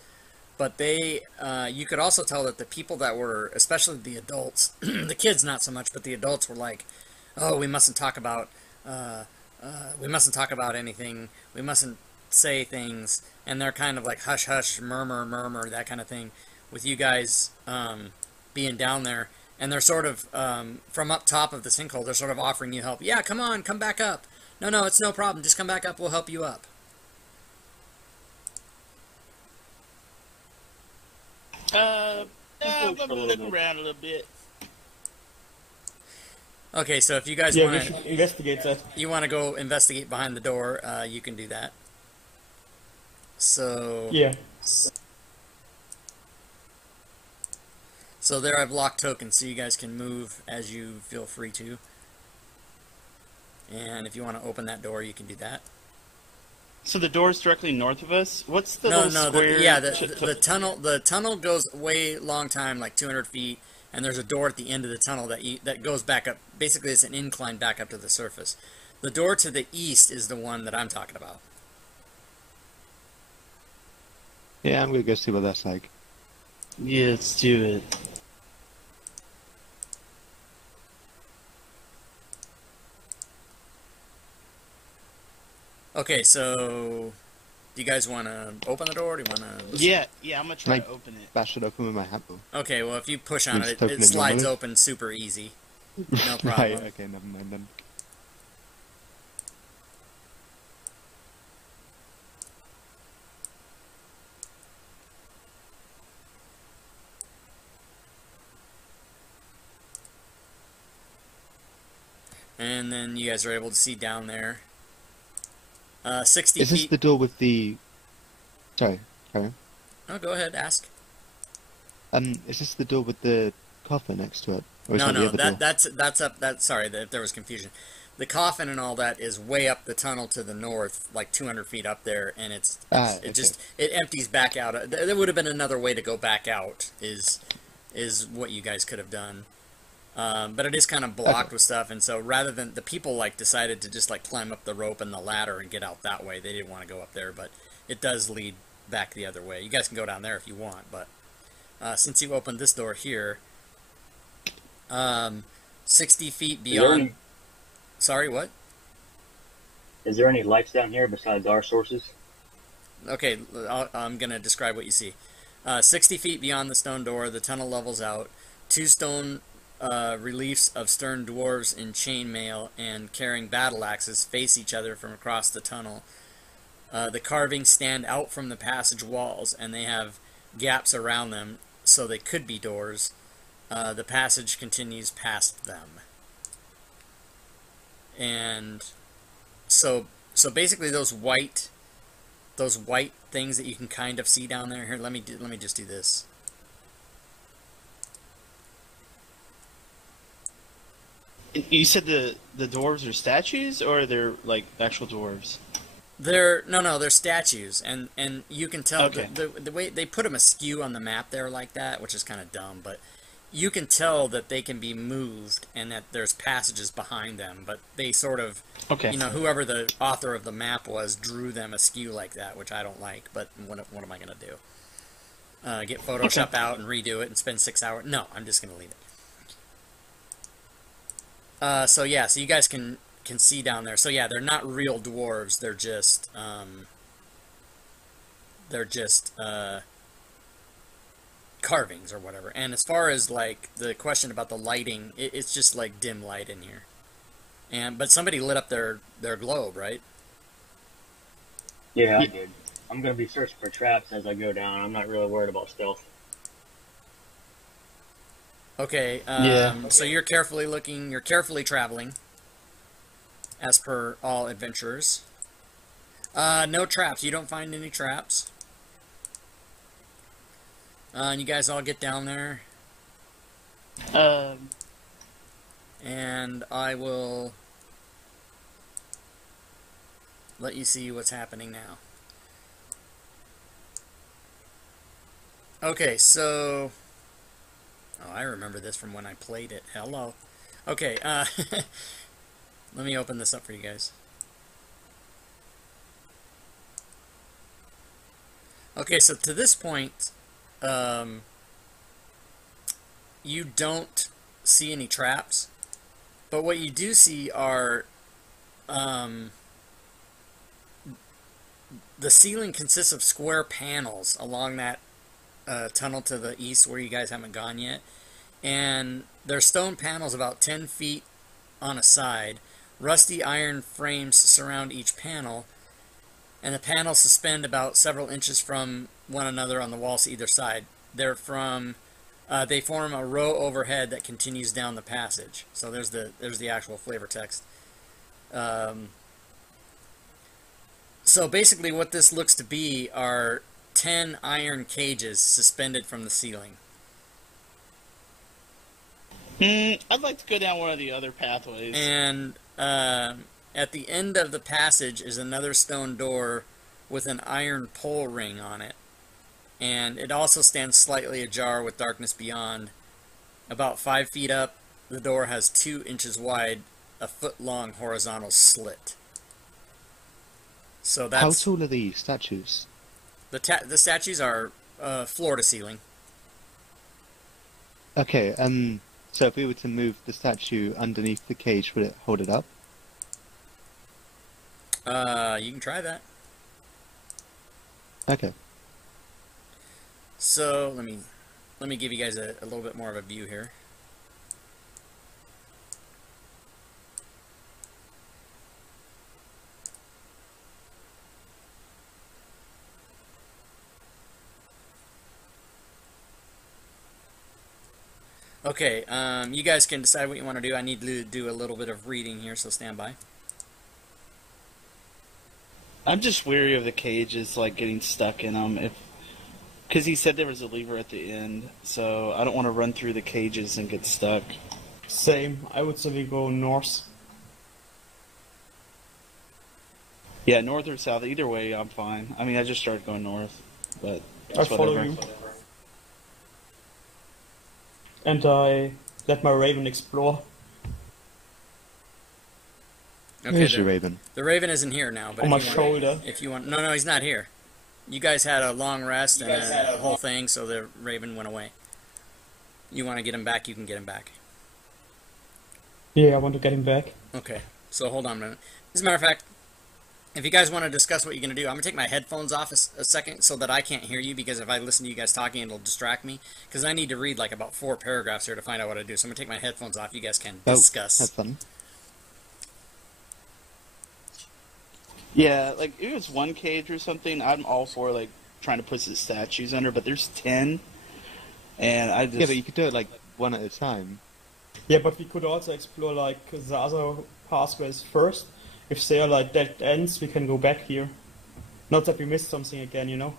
but you could also tell that the people that were, especially the adults, the kids not so much, but the adults were like, "Oh, we mustn't talk about anything. We mustn't say things," and they're kind of like hush, hush, murmur, murmur, that kind of thing, with you guys being down there. And they're sort of, from up top of the sinkhole, they're sort of offering you help. Yeah, come on, come back up. No, it's no problem. Just come back up. We'll help you up. I'm gonna look around a little bit. Okay, so if you guys Yeah, want we should investigate that. you want to go investigate behind the door, you can do that. So Yeah. So there I've locked tokens, so you guys can move as you feel free to. And if you want to open that door, you can do that. So the door's directly north of us. What's the No, little no, square? the tunnel goes way long time, like 200 feet, and there's a door at the end of the tunnel that goes back up. Basically, it's an incline back up to the surface. The door to the east is the one that I'm talking about. Yeah, I'm gonna go see what that's like. Yeah, let's do it. Okay, so do you guys want to open the door? Or do you want to? Yeah, I'm gonna try Like- to open it. Bash it open with my handle. Okay, well if you push on You it, just it open it slides normally? open super easy. No problem. Right, okay, never mind then. And then you guys are able to see down there. 60 Is this feet. the door with the... Sorry, carry on. Oh, go ahead, ask. Is this the door with the coffin next to it? Or is No, that the no, other door? that's up. Sorry, if there was confusion. The coffin and all that is way up the tunnel to the north, like 200 feet up there, and okay. it empties back out. There would have been another way to go back out. Is what you guys could have done. But it is kind of blocked Okay. with stuff, and so rather than the people decided to just climb up the rope and the ladder and get out that way. They didn't want to go up there, but it does lead back the other way. You guys can go down there if you want, but since you opened this door here, 60 feet beyond. Sorry, what? Is there any lights down here besides our sources? Okay, I'm gonna describe what you see. 60 feet beyond the stone door, the tunnel levels out. Two stone reliefs of stern dwarves in chainmail and carrying battle axes face each other from across the tunnel. The carvings stand out from the passage walls, and they have gaps around them, so they could be doors. The passage continues past them. And so basically those white things that you can kind of see down there. Here, let me just do this. You said the dwarves are statues, or they're like actual dwarves? They're statues, and you can tell Okay. the way they put them askew on the map there like that, which is kind of dumb, but you can tell that they can be moved and that there's passages behind them, but they sort of, Okay. whoever the author of the map was drew them askew like that, which I don't like, but what am I going to do? Get Photoshop out and redo it and spend 6 hours? No, I'm just going to leave it. So yeah, so you guys can see down there. So yeah, they're not real dwarves. They're just carvings or whatever. And as far as like the question about the lighting, it's just like dim light in here. But somebody lit up their globe, right? Yeah, I did. I'm gonna be searching for traps as I go down. I'm not really worried about stealth. Okay. Yeah. So you're carefully looking. You're carefully traveling, as per all adventurers. No traps. You don't find any traps. And you guys all get down there, and I will let you see what's happening now. Okay, so... Oh, I remember this from when I played it. Hello. Okay, let me open this up for you guys. Okay, so to this point, you don't see any traps, but what you do see are, the ceiling consists of square panels along that tunnel to the east where you guys haven't gone yet, and there's stone panels about 10 feet on a side. Rusty iron frames surround each panel, and the panels suspend about several inches from one another on the walls to either side. They form a row overhead that continues down the passage. So there's the actual flavor text. So basically what this looks to be are 10 iron cages suspended from the ceiling. I'd like to go down one of the other pathways. And at the end of the passage is another stone door with an iron pole ring on it. And it also stands slightly ajar with darkness beyond. About 5 feet up, the door has 2 inches wide, a foot-long horizontal slit. So that's... How tall are the statues? The statues are floor to ceiling. Okay, so if we were to move the statue underneath the cage, would it hold it up? You can try that. Okay. So let me give you guys a little bit more of a view here. Okay, you guys can decide what you want to do. I need to do a little bit of reading here, so stand by. I'm just weary of the cages, like getting stuck in them. Because he said there was a lever at the end, so I don't want to run through the cages and get stuck. Same. I would say we go north. Yeah, north or south, either way, I'm fine. I mean, I just started going north, but I follow whatever. you. And I let my raven explore. Okay, Here's your raven. the raven isn't here now, but On my if you want, shoulder. if you want, no, he's not here. You guys had a long rest and a whole thing, so the raven went away. You want to get him back, you can get him back. Yeah, I want to get him back. Okay, so hold on a minute. As a matter of fact, if you guys want to discuss what you're going to do, I'm going to take my headphones off a second so that I can't hear you, because if I listen to you guys talking, it'll distract me, because I need to read like about 4 paragraphs here to find out what I do. So I'm going to take my headphones off. You guys can discuss. Have fun. Yeah, like, if it was one cage or something, I'm all for, like, trying to put the statues under, but there's 10, and I just... Yeah, but you could do it like one at a time. Yeah, but we could also explore like the other pathways first. If they are like dead ends, we can go back here. Not that we missed something again, you know.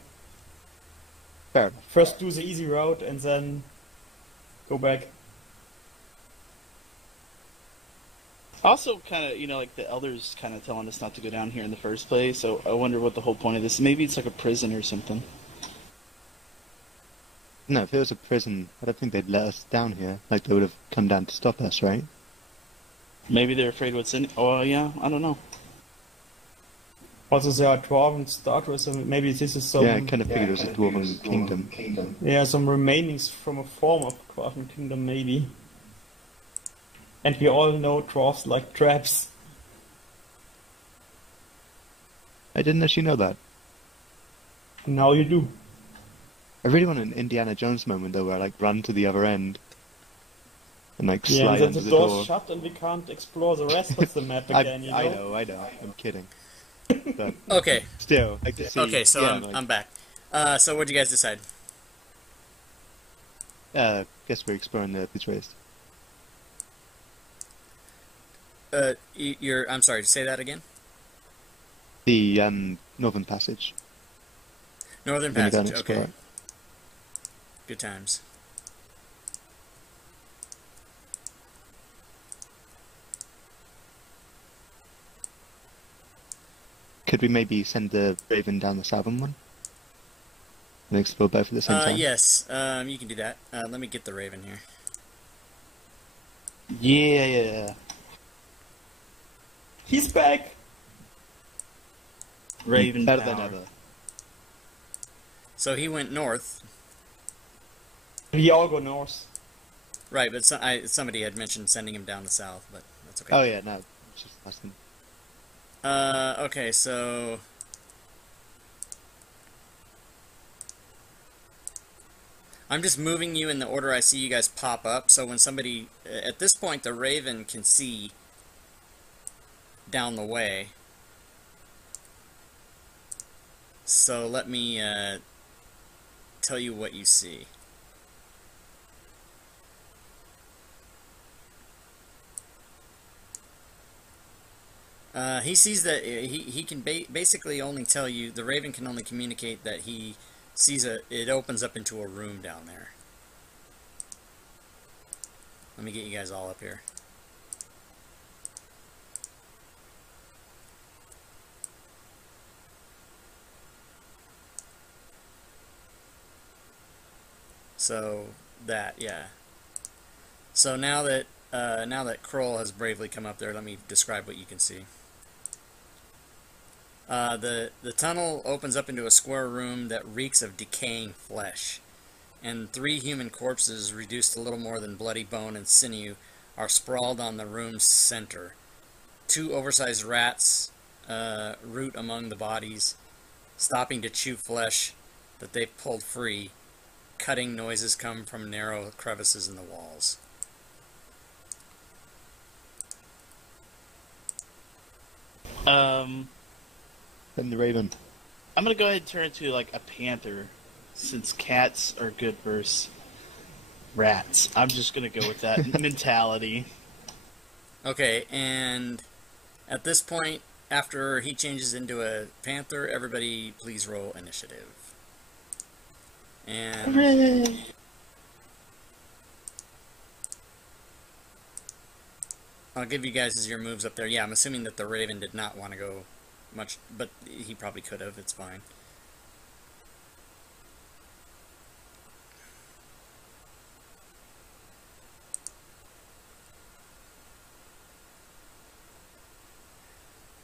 Fair enough. First do the easy route and then go back. Also, kind of, like the elders kind of telling us not to go down here in the first place. So I wonder what the whole point of this. Maybe it's like a prison or something. No, if it was a prison, I don't think they'd let us down here. Like, they would have come down to stop us, right? Maybe they're afraid what's in. Oh yeah, I don't know. Also, there are dwarven statues, so maybe this is some. Yeah, I kind of figured it was a dwarven kingdom. Yeah, some remainings from a form of dwarven kingdom, maybe. And we all know dwarves like traps. I didn't actually know that. Now you do. I really want an Indiana Jones moment, though, where I, like, run to the other end and, like, Yeah, slide and then under the the door's door. shut and we can't explore the rest of the map again, I know, I'm kidding. But Okay. still, like to see. Okay, so yeah, I'm back. So what'd you guys decide? Guess we're exploring the waste. I'm sorry, say that again? The Northern Passage. Northern We're gonna go and Passage, explore okay. it. Good times. Could we maybe send the Raven down the southern one? And explore both at the same time? Yes, you can do that. Let me get the Raven here. Yeah. He's back! Raven Better power. than ever. So he went north. We all go north. Right, but somebody had mentioned sending him down the south, but that's okay. Oh yeah, no. It's just asking. Okay, so... I'm just moving you in the order I see you guys pop up, so when somebody... At this point, the Raven can see down the way. So let me tell you what you see. He sees that he can basically only tell you, the Raven can only communicate that he sees it opens up into a room down there. Let me get you guys all up here. So that, yeah. So now that Kroll has bravely come up there, let me describe what you can see. The tunnel opens up into a square room that reeks of decaying flesh, and 3 human corpses, reduced to little more than bloody bone and sinew, are sprawled on the room's center. 2 oversized rats root among the bodies, stopping to chew flesh that they've pulled free. Cutting noises come from narrow crevices in the walls. Send the Raven. I'm gonna go ahead and turn into like a panther, since cats are good versus rats. I'm just gonna go with that mentality. Okay, and at this point, after he changes into a panther, everybody please roll initiative. And Hooray! I'll give you guys your moves up there. Yeah, I'm assuming that the Raven did not want to go much, but he probably could have. It's fine.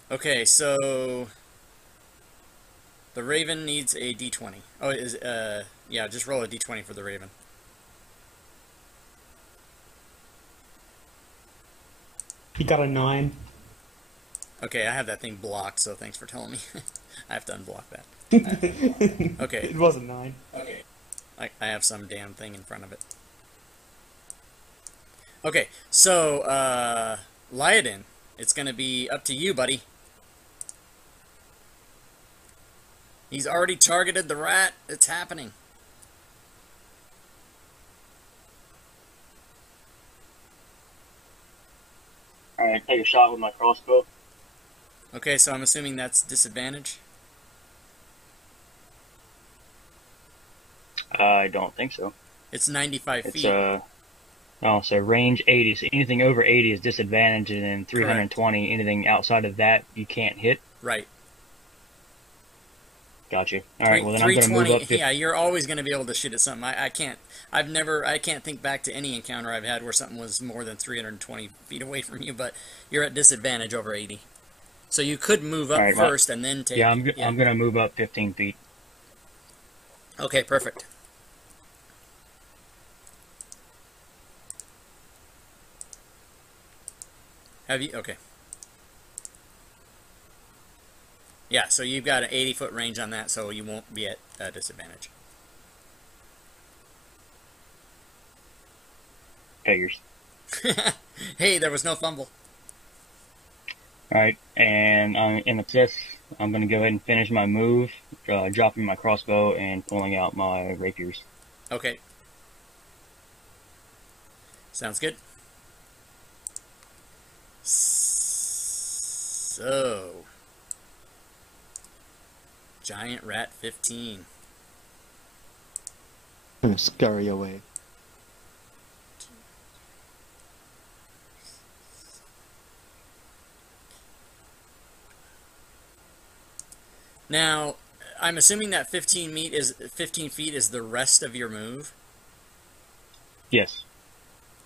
Okay, so the Raven needs a d20. Oh, yeah, just roll a d20 for the Raven. He got a 9. Okay, I have that thing blocked, so thanks for telling me. I have to unblock that. Okay. It was a 9. Okay. I have some damn thing in front of it. Okay, so, Lyodin, it's gonna be up to you, buddy. He's already targeted the rat. It's happening. Alright, take a shot with my crossbow. Okay, so I'm assuming that's disadvantage. I don't think so. It's 95 It's feet. Oh, so range 80. So anything over 80 is disadvantage, and then 320, anything outside of that, you can't hit. Right. Got you. All right. Well, then I'm going to move up. Yeah, you're always going to be able to shoot at something. I can't. I can't think back to any encounter I've had where something was more than 320 feet away from you, but you're at disadvantage over 80. So you could move up first and then take. Yeah, I'm going to move up 15 feet. Okay, perfect. Have you? Okay. Yeah, so you've got an 80-foot range on that, so you won't be at a disadvantage. Figures. Hey, there was no fumble. All right, and in the process, I'm going to go ahead and finish my move, dropping my crossbow and pulling out my rapiers. Okay. Sounds good. So, Giant Rat 15. I'm gonna scurry away. Now, I'm assuming that 15 feet is the rest of your move. Yes.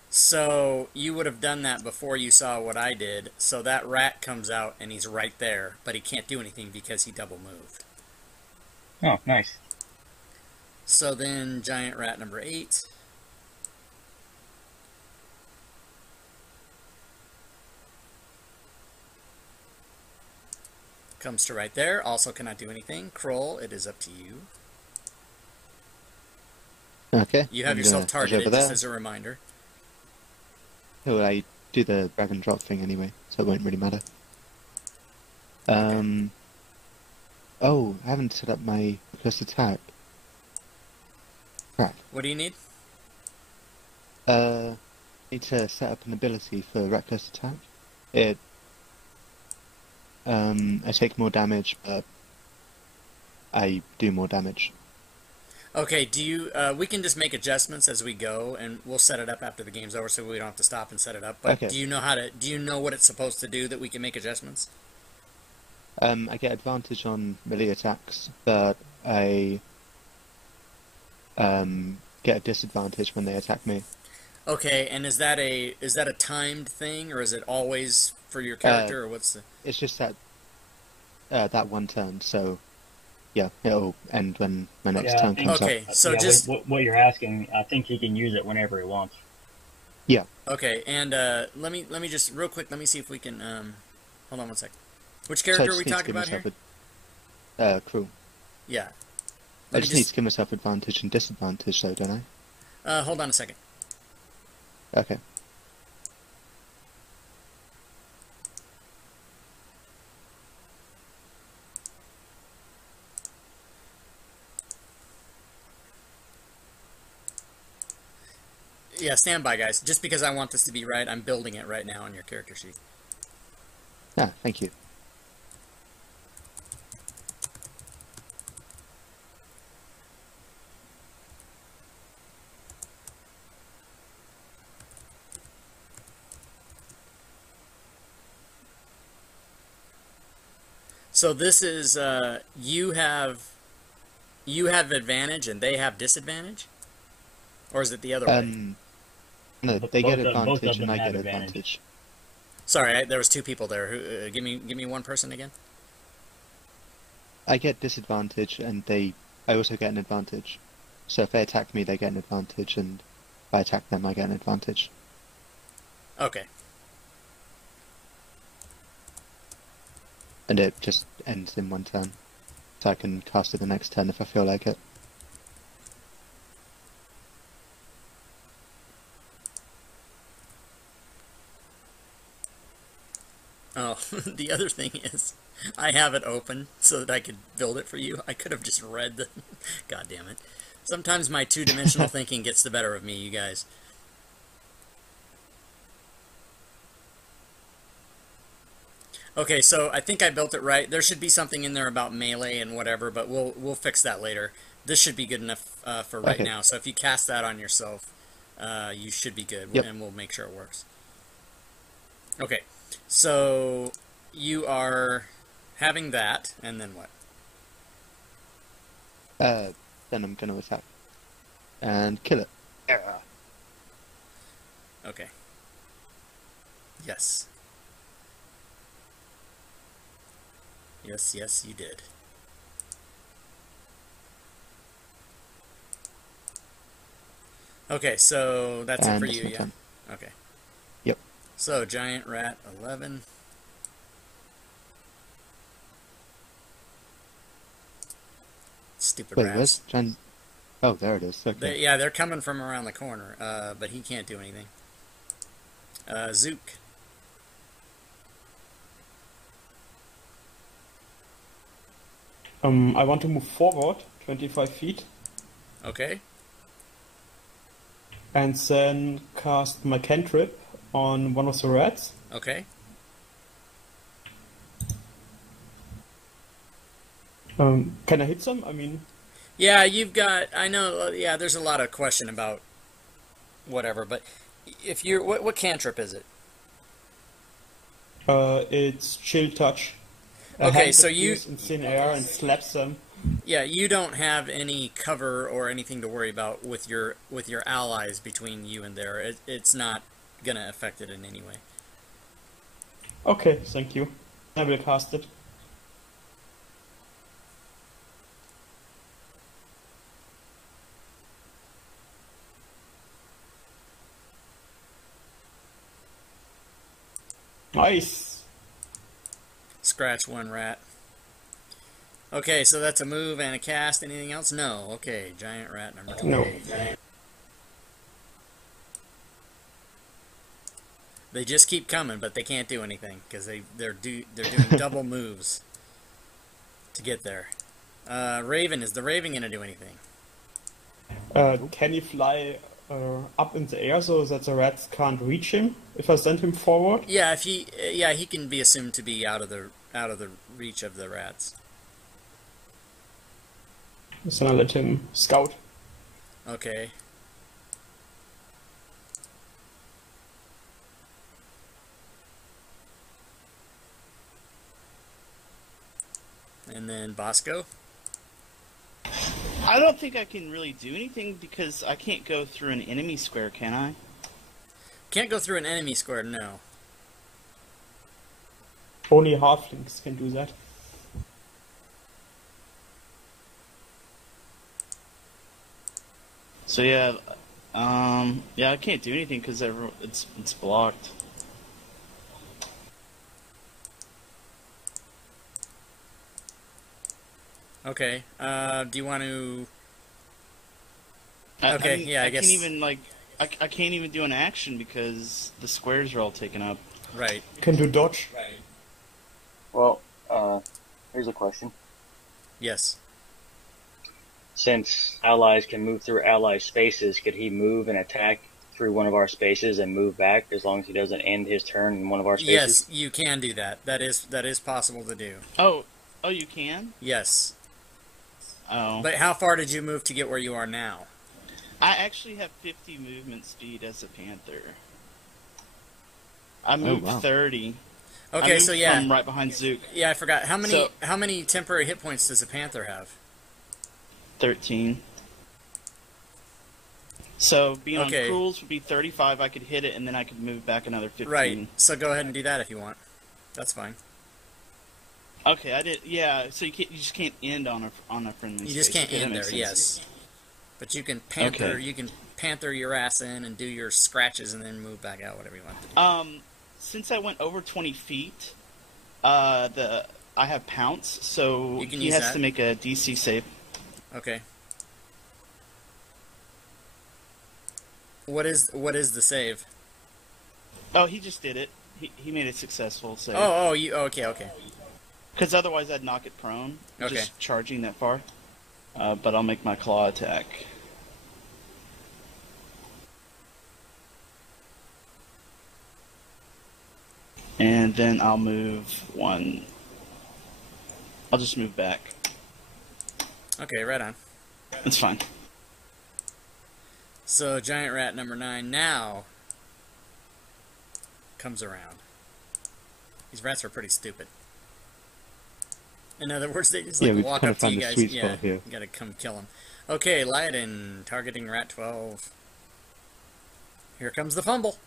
So you would have done that before you saw what I did. So that rat comes out and he's right there, but he can't do anything because he double moved. Oh, nice. So then Giant Rat number 8. Comes to right there. Also cannot do anything. Kroll, it is up to you. Okay. You have yourself targeted, just as a reminder. Oh, I do the drag and drop thing anyway, so it won't really matter. Oh, I haven't set up my reckless attack. Crap. What do you need? Need to set up an ability for reckless attack. I take more damage, but I do more damage. Okay, do you, we can just make adjustments as we go, and we'll set it up after the game's over so we don't have to stop and set it up. But okay. Do you know what it's supposed to do that we can make adjustments? I get advantage on melee attacks, but I get a disadvantage when they attack me. Okay, and is that a timed thing, or is it always for your character, or what's the... It's just that one turn, so yeah, it'll end when my next turn comes up. Okay, so just... What you're asking, I think he can use it whenever he wants. Yeah. Okay, and let me just, real quick, let me see if we can, hold on one second. Which character are we talking about here? Crew. Yeah. I just need to give myself advantage and disadvantage, though, don't I? Hold on a second. Okay. Yeah, stand by, guys. Just because I want this to be right, I'm building it right now on your character sheet. Ah, thank you. So this is you have advantage and they have disadvantage, or is it the other way? No, they get advantage and I get advantage. Sorry, there was two people there. Who, give me one person again. I get disadvantage and I also get an advantage. So if they attack me, they get an advantage, and if I attack them, I get an advantage. Okay. And it just ends in one turn. So I can cast it the next turn if I feel like it. Oh, the other thing is, I have it open so that I could build it for you. I could have just read the... God damn it. Sometimes my two-dimensional thinking gets the better of me, you guys. Okay, so I think I built it right. There should be something in there about melee and whatever, but we'll fix that later. This should be good enough for right now. So if you cast that on yourself, you should be good, Yep. and we'll make sure it works. Okay, so you are having that, and then what? Then I'm going to attack and kill it. Okay. Yes. Yes, yes, you did. Okay, so that's it And for that's you, my yeah? turn. Okay. Yep. So, giant rat 11. Stupid Wait, rats. where's Jan? Oh, there it is. Okay. Yeah, they're coming from around the corner, but he can't do anything. Zook. I want to move forward 25 feet Okay. and then cast my cantrip on one of the rats. Okay. Can I hit them? I mean, Yeah, you've got. I know. Yeah, there's a lot of question about whatever, but if you're, what cantrip is it? it's chill touch. A Okay, hand so appears in thin air and slaps them. Yeah, you don't have any cover or anything to worry about with your allies between you and there. It's not gonna affect it in any way. Okay, thank you. I will cast it. Nice. Scratch one rat. Okay, so that's a move and a cast. Anything else? No. Okay, giant rat number 2. No. They just keep coming, but they can't do anything because they're doing double moves to get there. Raven, is the Raven gonna do anything? Can he fly up in the air so that the rats can't reach him if I send him forward? Yeah, if he can be assumed to be out of the reach of the rats. So I let him scout. Okay. And then Bosco. I don't think I can really do anything because I can't go through an enemy square, can I? Can't go through an enemy square, no. Only halflings can do that. So yeah, yeah, I can't do anything because it's blocked. Okay. Do you want to? I Okay, mean, yeah, I guess- can't even I can't even do an action because the squares are all taken up. Right. Can do dodge. Well, here's a question. Yes. Since allies can move through ally spaces, could he move and attack through one of our spaces and move back as long as he doesn't end his turn in one of our spaces? Yes, you can do that. That is possible to do. Oh, you can? Yes. Oh. But how far did you move to get where you are now? I actually have 50 movement speed as a panther. I moved wow. 30. I Okay, moved so yeah. from right behind Zook. Yeah, I forgot. How many So- how many temporary hit points does a panther have? 13. So being Okay. on cruels would be 35. I could hit it, and then I could move back another 15. Right. So go ahead and do that if you want. That's fine. Okay, I did. Yeah. So you just can't end on a friendly. You just space. can't Okay, that end makes there. sense. Yes. But you can panther. Okay. You can panther your ass in and do your scratches and then move back out. Whatever you want to do. Since I went over 20 feet, I have pounce, so You can he use has that. to make a DC save. Okay. What is the save? Oh, he just did it. He made it successful. So You okay. because otherwise I'd knock it prone. Okay. Just charging that far. But I'll make my claw attack. And then I'll move one. I'll just move back. Okay, right on. It's fine. So giant rat number 9 now comes around. These rats are pretty stupid. In other words, they just like we've walk kind up of to you found the guys. sweet Yeah, spot here. you gotta come kill them. Okay, Lyden targeting rat 12. Here comes the fumble.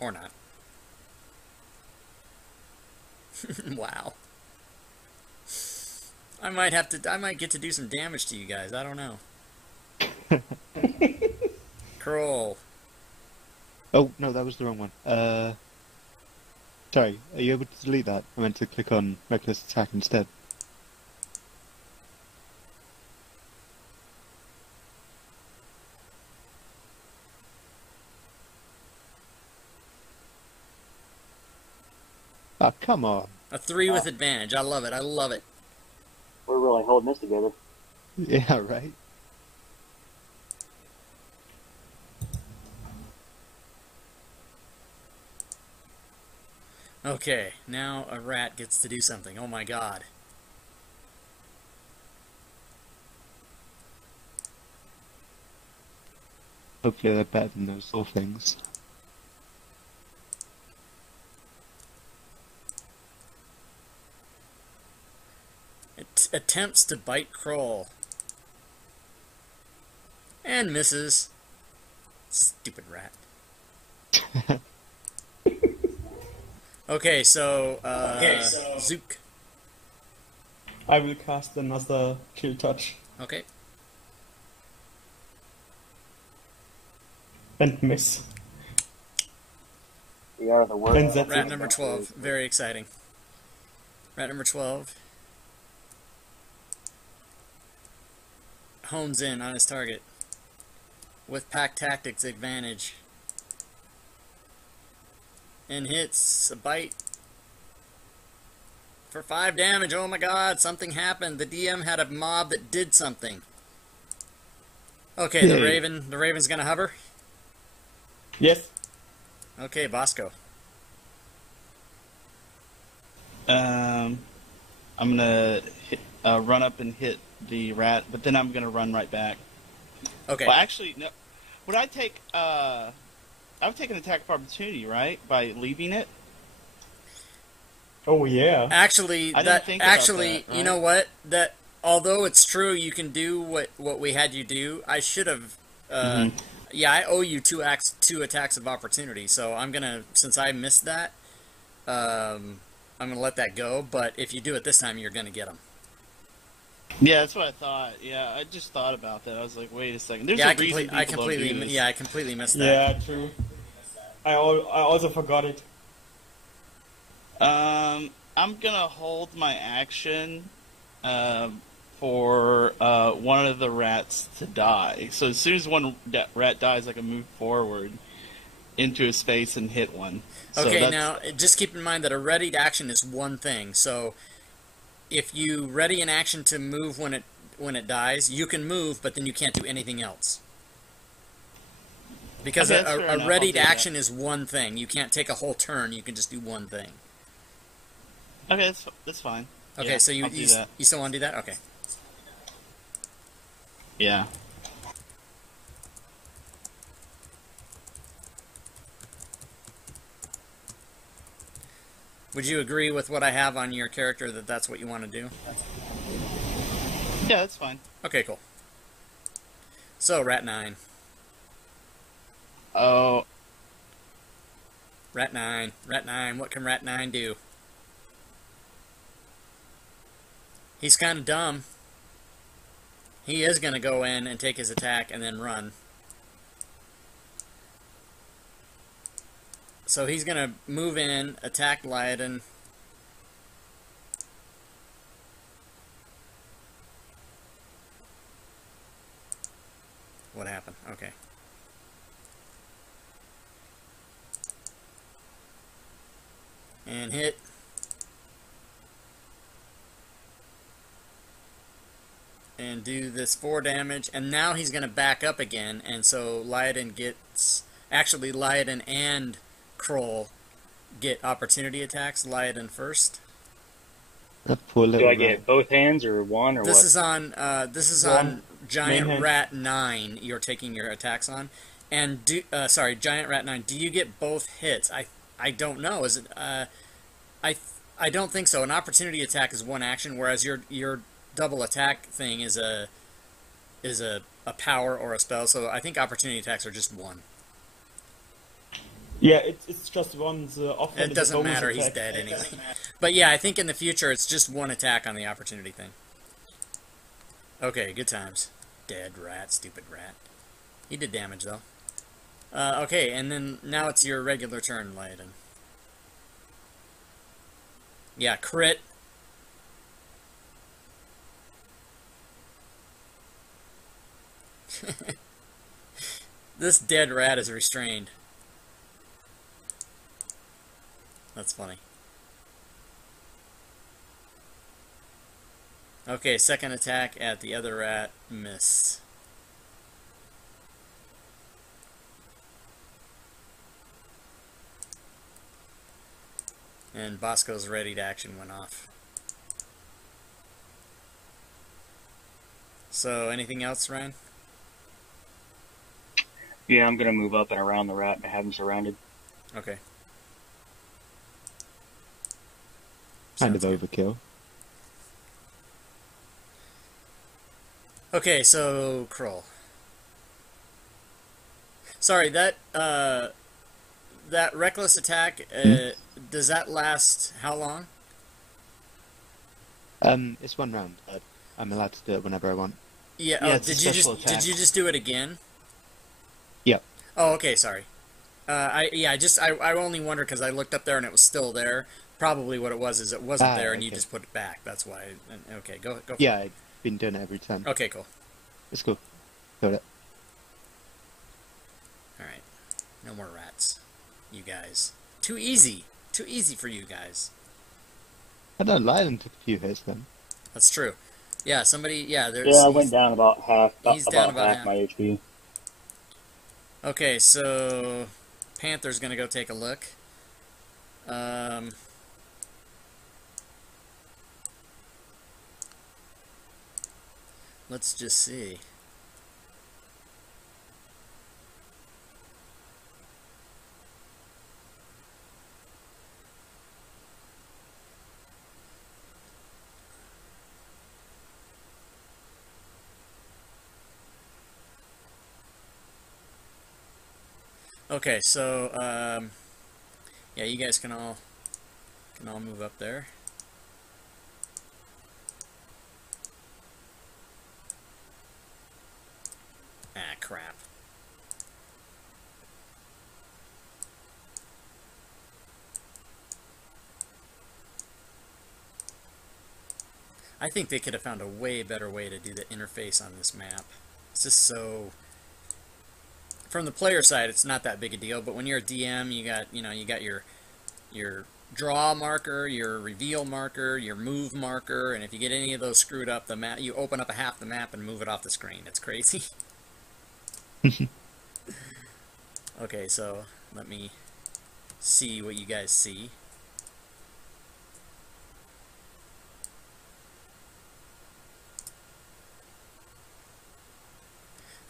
Or not. Wow. I might get to do some damage to you guys. I don't know. Kroll. Oh, no, that was the wrong one. Sorry, are you able to delete that? I meant to click on reckless attack instead. Ah, come on. A 3 with advantage. I love it. I love it. We're really holding this together. Yeah, right? Okay, now a rat gets to do something. Oh my god. Hopefully they're better than those little things. It attempts to bite Kroll. And misses. Stupid rat. Okay, so, Zook. I will cast another Kill Touch Okay. and miss. We are the worst. And that's Rat it. number 12. Very exciting. Rat number 12 hones in on his target with pack tactics advantage and hits a bite for 5 damage. Oh my god, something happened. The DM had a mob that did something. Okay, Yay. the raven's gonna hover. Yes. Okay, Bosco. I'm gonna run up and hit the rat, but then I'm gonna run right back. Okay. Well, actually, no. Would I take? I would take an attack of opportunity, right, by leaving it. Oh yeah. Actually, I didn't think about that, you know what? That although it's true, you can do what we had you do. I should have. Yeah, I owe you two attacks of opportunity. So I'm gonna, since I missed that, I'm gonna let that go. But if you do it this time, you're gonna get them. Yeah, that's what I thought. Yeah, I just thought about that. I was like, wait a second. There's Yeah, a reason people don't do this. I completely missed that. Yeah, true. I also forgot it. I'm gonna hold my action for one of the rats to die. So as soon as one rat dies, I can move forward into a space and hit one. So Okay, that's- now just keep in mind that a readied action is one thing. So if you ready an action to move when it dies, you can move, but then you can't do anything else. Because Okay, that's fair a enough. readied I'll do that. action is one thing. You can't take a whole turn. You can just do one thing. Okay, that's fine. Okay, Yeah, so you I'll do that. you still want to do that? Okay. Yeah. Would you agree with what I have on your character that that's what you want to do? Yeah, that's fine. Okay, cool. So, Rat 9. Oh, Rat 9. Rat 9. What can Rat 9 do? He's kind of dumb. He is going to go in and take his attack and then run. So he's going to move in, attack Lyden. What happened? Okay. And hit. And do this 4 damage. And now he's going to back up again. And so Lyden gets... Actually, Lyden and Kroll get opportunity attacks. Lyden first. That poor Do little I rat. get both hands or one or This what? is on One. on Giant Main hand. Rat 9. You're taking your attacks on, and sorry, Giant Rat 9. Do you get both hits? I don't know. Is it I I don't think so. An opportunity attack is one action, whereas your double attack thing is a power or a spell. So I think opportunity attacks are just one. Yeah, it's just one. The offhand It is a doesn't bonus matter. He's attack. dead anyway. But yeah, I think in the future it's just one attack on the opportunity thing. Okay, good times. Dead rat, stupid rat. He did damage though. Okay, and then now it's your regular turn, Laden. Yeah, crit. This dead rat is restrained. That's funny. Okay, second attack at the other rat, miss. And Bosco's ready to action went off. So, anything else, Ryan? Yeah, I'm gonna move up and around the rat and have him surrounded. Okay. Kind of Sounds good. overkill. Okay, so Krull. Sorry, that reckless attack. Does that last how long? It's one round. I'm allowed to do it whenever I want. Yeah. Yeah, Oh, it's a did you special just attack. do it again? Yep. Oh, okay. Sorry. I only wondered because I looked up there and it was still there. Probably what it was is it wasn't there and you okay. just put it back. That's why. Okay, go. Yeah, I've been doing it every time. Okay, cool. It's cool. Got it. All right. No more rats. You guys. Too easy. Too easy for you guys. I don't lie, and took a few hits then. That's true. Yeah, somebody. Yeah, there's. Yeah, I went down about half. he's down About about half my HP. Okay, so Panther's gonna go take a look. Let's just see. Okay, so yeah, you guys can all move up there. Ah, crap. I think they could have found a way better way to do the interface on this map. It's just so... From the player side, it's not that big a deal, but when you're a DM, you got your draw marker, your reveal marker, your move marker, and if you get any of those screwed up, the map, you open up a half the map and move it off the screen. It's crazy. Okay, so let me see what you guys see.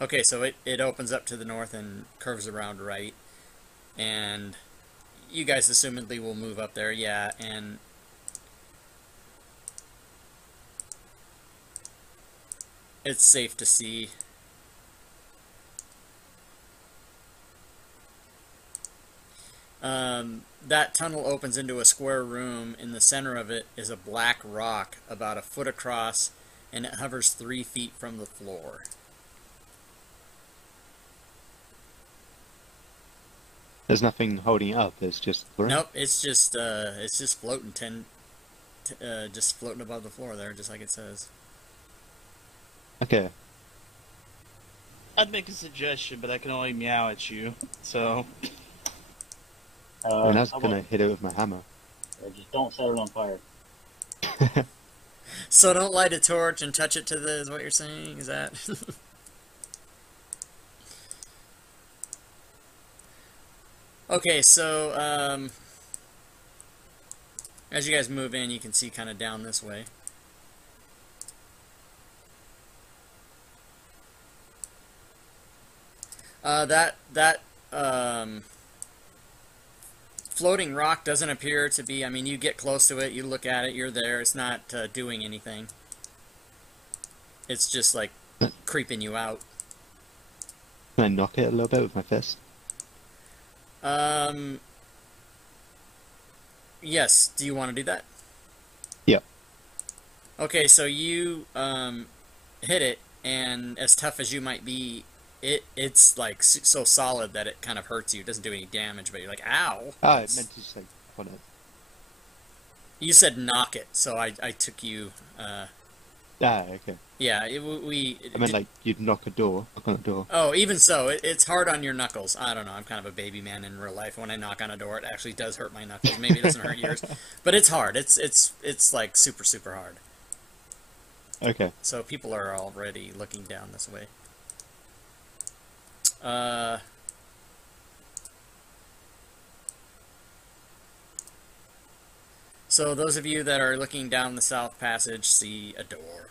Okay, so it opens up to the north and curves around right, and you guys assumedly will move up there, yeah, and it's safe to see. That tunnel opens into a square room. In the center of it is a black rock about a foot across, and it hovers 3 feet from the floor. There's nothing holding it up. It's just. Nope, it's just floating just floating above the floor there, just like it says. Okay. I'd make a suggestion, but I can only meow at you. So I mean, I was how gonna about- hit it with my hammer. just don't set it on fire. So don't light a torch and touch it to the, is what you're saying? Is that? Okay, so, As you guys move in, you can see kind of down this way. That floating rock doesn't appear to be, I mean, you get close to it, you look at it, you're there, it's not doing anything. It's just like creeping you out. Can I knock it a little bit with my fist? Yes, do you want to do that? Yeah. Okay, so you hit it, and as tough as you might be, it's like so solid that it kind of hurts you. It doesn't do any damage, but you're like, ow. Ah, I meant to say on it. You said knock it, so I took you. Okay. Yeah, I meant like you'd knock on a door. Oh, even so, it's hard on your knuckles. I don't know. I'm kind of a baby man in real life. When I knock on a door, it actually does hurt my knuckles. Maybe it doesn't hurt yours, but it's hard. It's like super super hard. Okay. So people are already looking down this way. So those of you that are looking down the south passage see a door.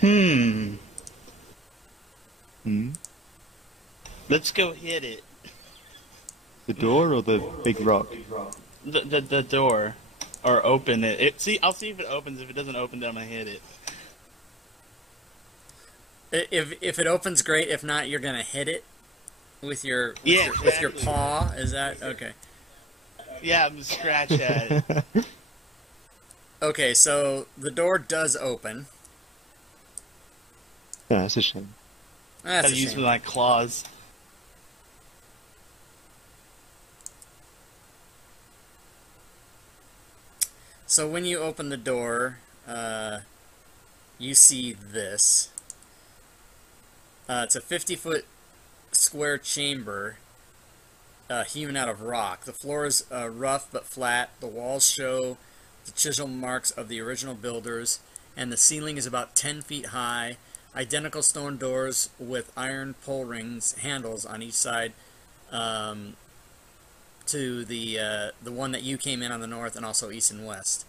Hmm. Let's go hit it. The door or the big rock? The door. Or open it. I'll see if it opens. If it doesn't open, then I'm gonna hit it. If it opens, great. If not, you're gonna hit it with your Exactly. with your paw. Is that okay? Yeah, I'm gonna scratch at it. Okay, so the door does open. Yeah, that's a shame. That's a Gotta use shame. my claws. So when you open the door, you see this. It's a 50-foot square chamber hewn out of rock. The floor is rough but flat. The walls show the chisel marks of the original builders, and the ceiling is about 10 feet high. Identical stone doors with iron pull rings handles on each side to the one that you came in on the north, and also east and west.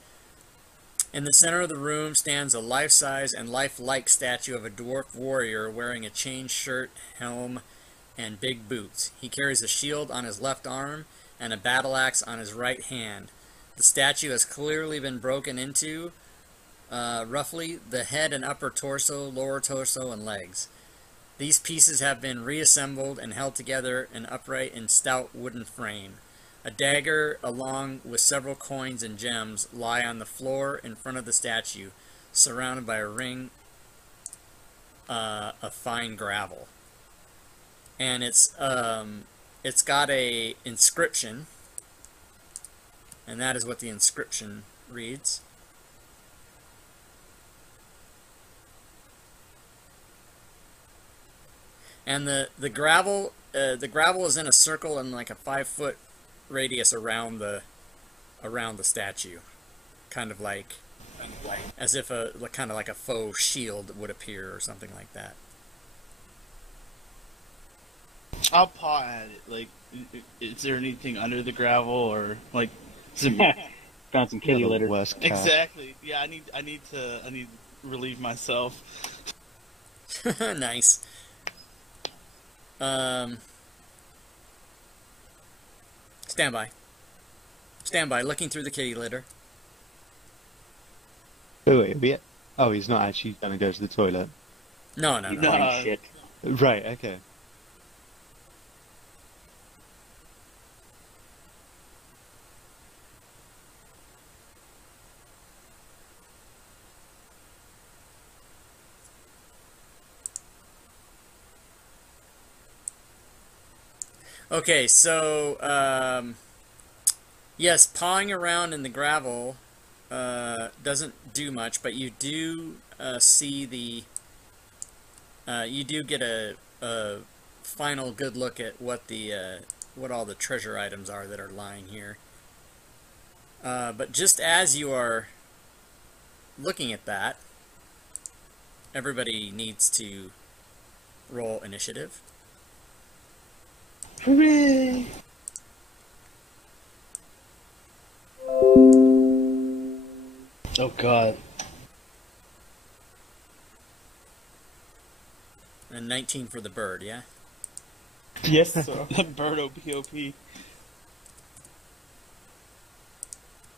In the center of the room stands a life-size and lifelike statue of a dwarf warrior wearing a chain shirt, helm, and big boots. He carries a shield on his left arm and a battle axe on his right hand. The statue has clearly been broken into, roughly the head and upper torso, lower torso, and legs. These pieces have been reassembled and held together in upright and stout wooden frame. A dagger, along with several coins and gems, lie on the floor in front of the statue, surrounded by a ring of fine gravel. And it's got a inscription, and that is what the inscription reads. And the gravel is in a circle in like a 5-foot radius around the statue, kind of like as if kind of like a faux shield would appear or something like that. I'll paw at it. Like, is there anything under the gravel or like? Is it... Found some kitty You're the litter. worst cat. Exactly. Yeah, I need to relieve myself. Nice. Stand by. Stand by, looking through the kitty litter. Wait. Oh, he's not actually gonna go to the toilet. No. No. Shit. Right. Okay. Okay, so, yes, pawing around in the gravel doesn't do much, but you do see you do get a final good look at what all the treasure items are that are lying here. But just as you are looking at that, everybody needs to roll initiative. Hooray! Oh god. And 19 for the bird, yeah? Yes, sir. Bird OPOP.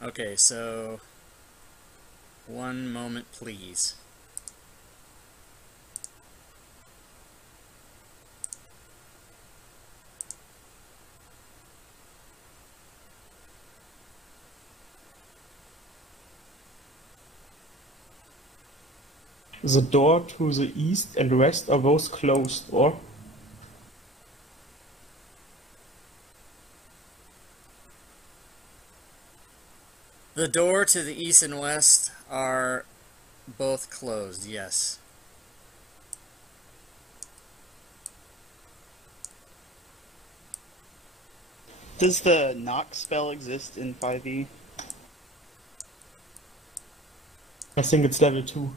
Okay, so... One moment, please. The door to the east and west are both closed, or? The door to the east and west are both closed, yes. Does the knock spell exist in 5e? I think it's level 2.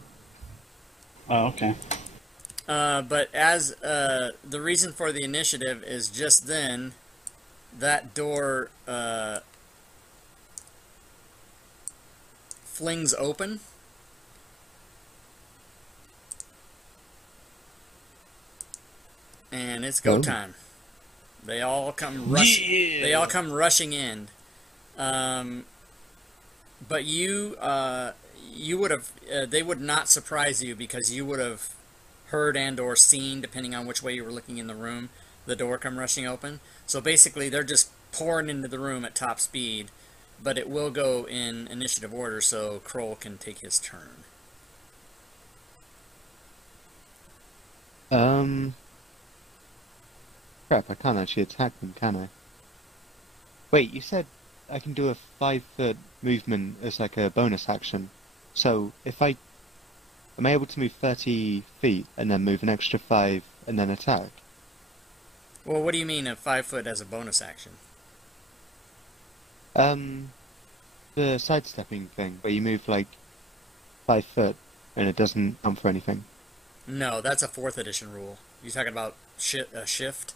Oh, okay. But as the reason for the initiative is just then, that door flings open. And it's go time. They all come Yeah. They all come rushing in. But you would have they would not surprise you because you would have heard and or seen, depending on which way you were looking in the room, the door come rushing open. So basically they're just pouring into the room at top speed, but it will go in initiative order so Kroll can take his turn. Crap, I can't actually attack them, can I? Wait, you said I can do a 5-foot movement as like a bonus action. So, if I... Am I able to move 30 feet and then move an extra 5 and then attack? Well, what do you mean a 5 foot as a bonus action? The sidestepping thing, where you move like 5 foot and it doesn't count for anything. No, that's a 4th edition rule. You talking about shift?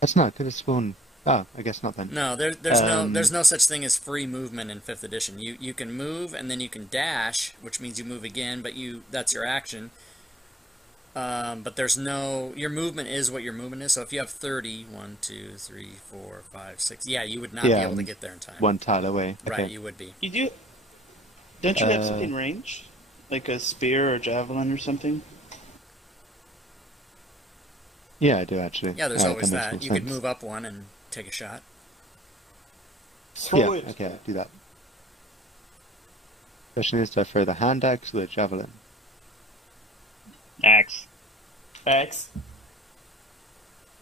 That's not, could have sworn... Oh, I guess not then. No, there's no such thing as free movement in 5th edition. You can move and then you can dash, which means you move again, but that's your action. But there's no... Your movement is what your movement is, so if you have 30, 1, 2, 3, 4, 5, 6... Yeah, you would not be able to get there in time. One tile away. Okay. Right, you would be. You do? Don't you have something ranged? Like a spear or javelin or something? Yeah, I do actually. Yeah, there's always makes that. more You could sense. move up one and take a shot. Throw Yeah, it. okay, do that. Question is, do I throw the hand axe or the javelin? Axe. Axe.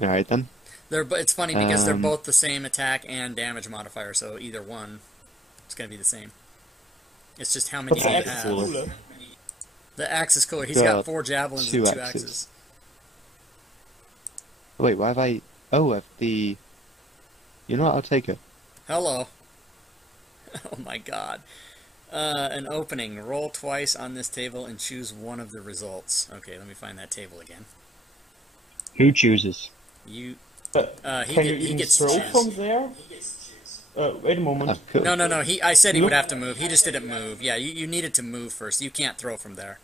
Alright then. It's funny because they're Um, both the same attack and damage modifier, so either one is going to be the same. It's just how many But the you axe is have. cooler. The axe is cooler. He's got Got 4 javelins two and 2 axes. axes. Wait, why have I... Oh, I have the... You know what, I'll take it. Hello. Oh my god. An opening. Roll twice on this table and choose one of the results. Okay, let me find that table again. Who chooses? You. But He can you he even gets to throw choose. from there? Wait a moment. Oh, cool. No. I said he would have to move. He just didn't move. Yeah, you needed to move first. You can't throw from there.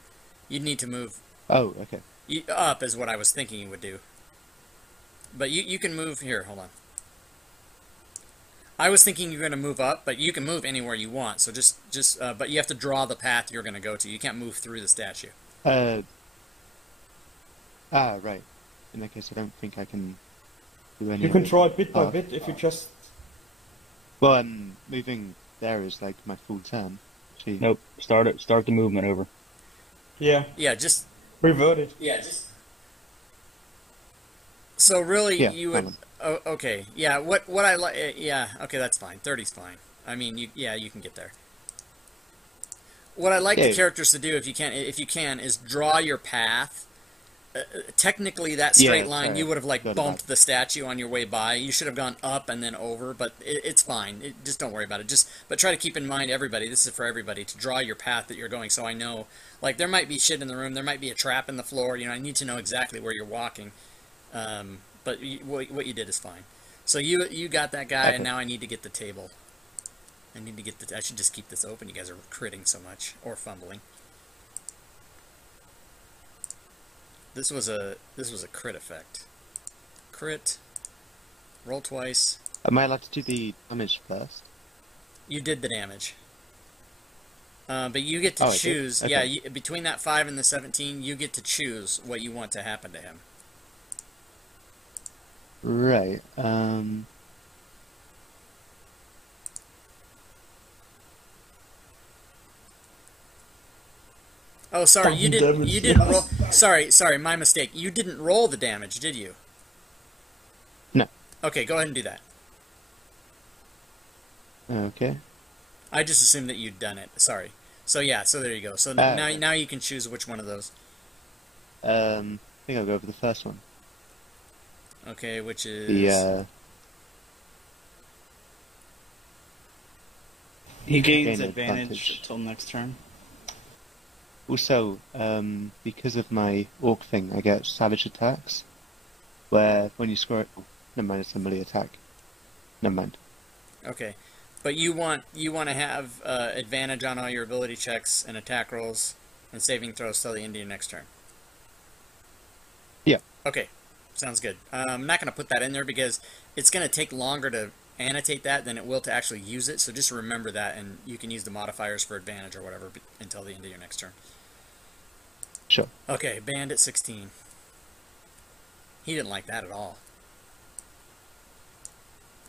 You'd need to move Oh, okay. up is what I was thinking you would do. But you can move here. Hold on. I was thinking you're going to move up, but you can move anywhere you want. So but you have to draw the path you're going to go to. You can't move through the statue. Right. In that case, I don't think I can do any You of can it. draw it bit by Oh. bit if you just... Well, moving there is like my full turn. Gee. Nope. Start the movement over. Yeah, Yeah, just revert it. So really, Yeah, you would. fine. Oh, okay. Yeah. What I like? Yeah. Okay, that's fine. 30's fine. I mean, you can get there. What I like the Yeah. characters to do, if you can, is draw your path. Technically, that straight Yeah, line sorry. you would have like Go to bumped that. the statue on your way by. You should have gone up and then over, but it's fine. Just don't worry about it. But try to keep in mind, everybody. This is for everybody to draw your path that you're going. So I know, like, there might be shit in the room. There might be a trap in the floor. I need to know exactly where you're walking. But what you did is fine. So you got that guy, Okay. and now I need to get the table. I need to get the. I should just keep this open. You guys are critting so much or fumbling. This was a crit effect. Crit. Roll twice. Am I allowed to do the damage first? You did the damage. But you get to Oh, I did? choose. Okay. Yeah, between that 5 and the 17, you get to choose what you want to happen to him. Right. Oh, sorry, you Fucking didn't. damage, You didn't roll. yes. Sorry, my mistake. You didn't roll the damage, did you? No. Okay, go ahead and do that. Okay. I just assumed that you'd done it. Sorry. So yeah, so there you go. So Okay. now you can choose which one of those. I think I'll go for the first one. Okay, which is The He gains Gain advantage advantage. until next turn. also, because of my orc thing, I get savage attacks, where when you score it, never mind, it's a melee attack. Never mind. okay. But you want to have advantage on all your ability checks and attack rolls and saving throws till the end of your next turn. Yeah. Okay, sounds good. I'm not going to put that in there because it's going to take longer to annotate that than it will to actually use it. So just remember that, and you can use the modifiers for advantage or whatever until the end of your next turn. Sure. Okay, Bandit 16. He didn't like that at all.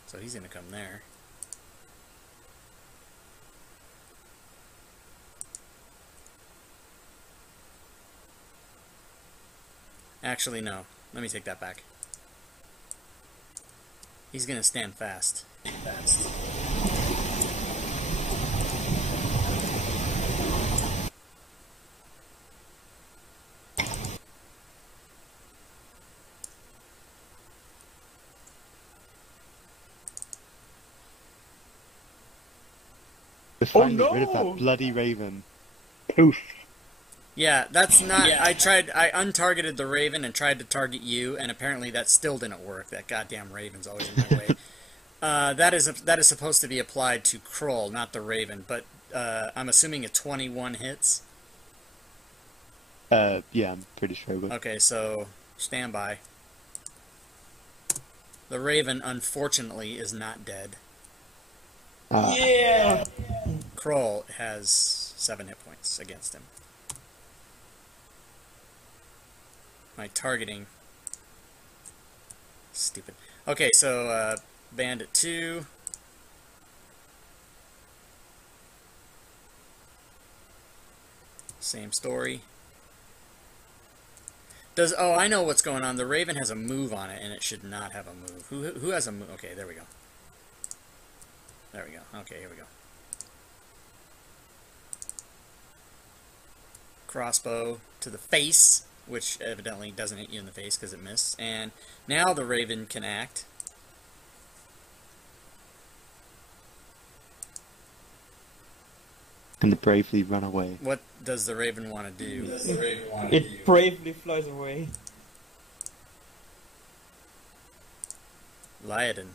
So he's going to come there. Actually, no. Let me take that back. He's gonna stand fast. We're finally no! rid of that bloody raven. Poof. Yeah, that's not. I untargeted the Raven and tried to target you, and apparently that still didn't work. That goddamn Raven's always in my way. That is supposed to be applied to Kroll, not the Raven. But I'm assuming a 21 hits. Yeah, I'm pretty sure it would. Okay, so stand by. The Raven, unfortunately, is not dead. Yeah! Kroll has 7 hit points against him. My targeting. Stupid. Okay, so Bandit 2. Same story. Oh, I know what's going on. The Raven has a move on it, and it should not have a move. Who has a move? Okay, there we go. There we go. Okay, here we go. Crossbow to the face, which evidently doesn't hit you in the face because it missed. And now the Raven can act. And bravely run away. What does the Raven want to do? It bravely flies away. Liaden.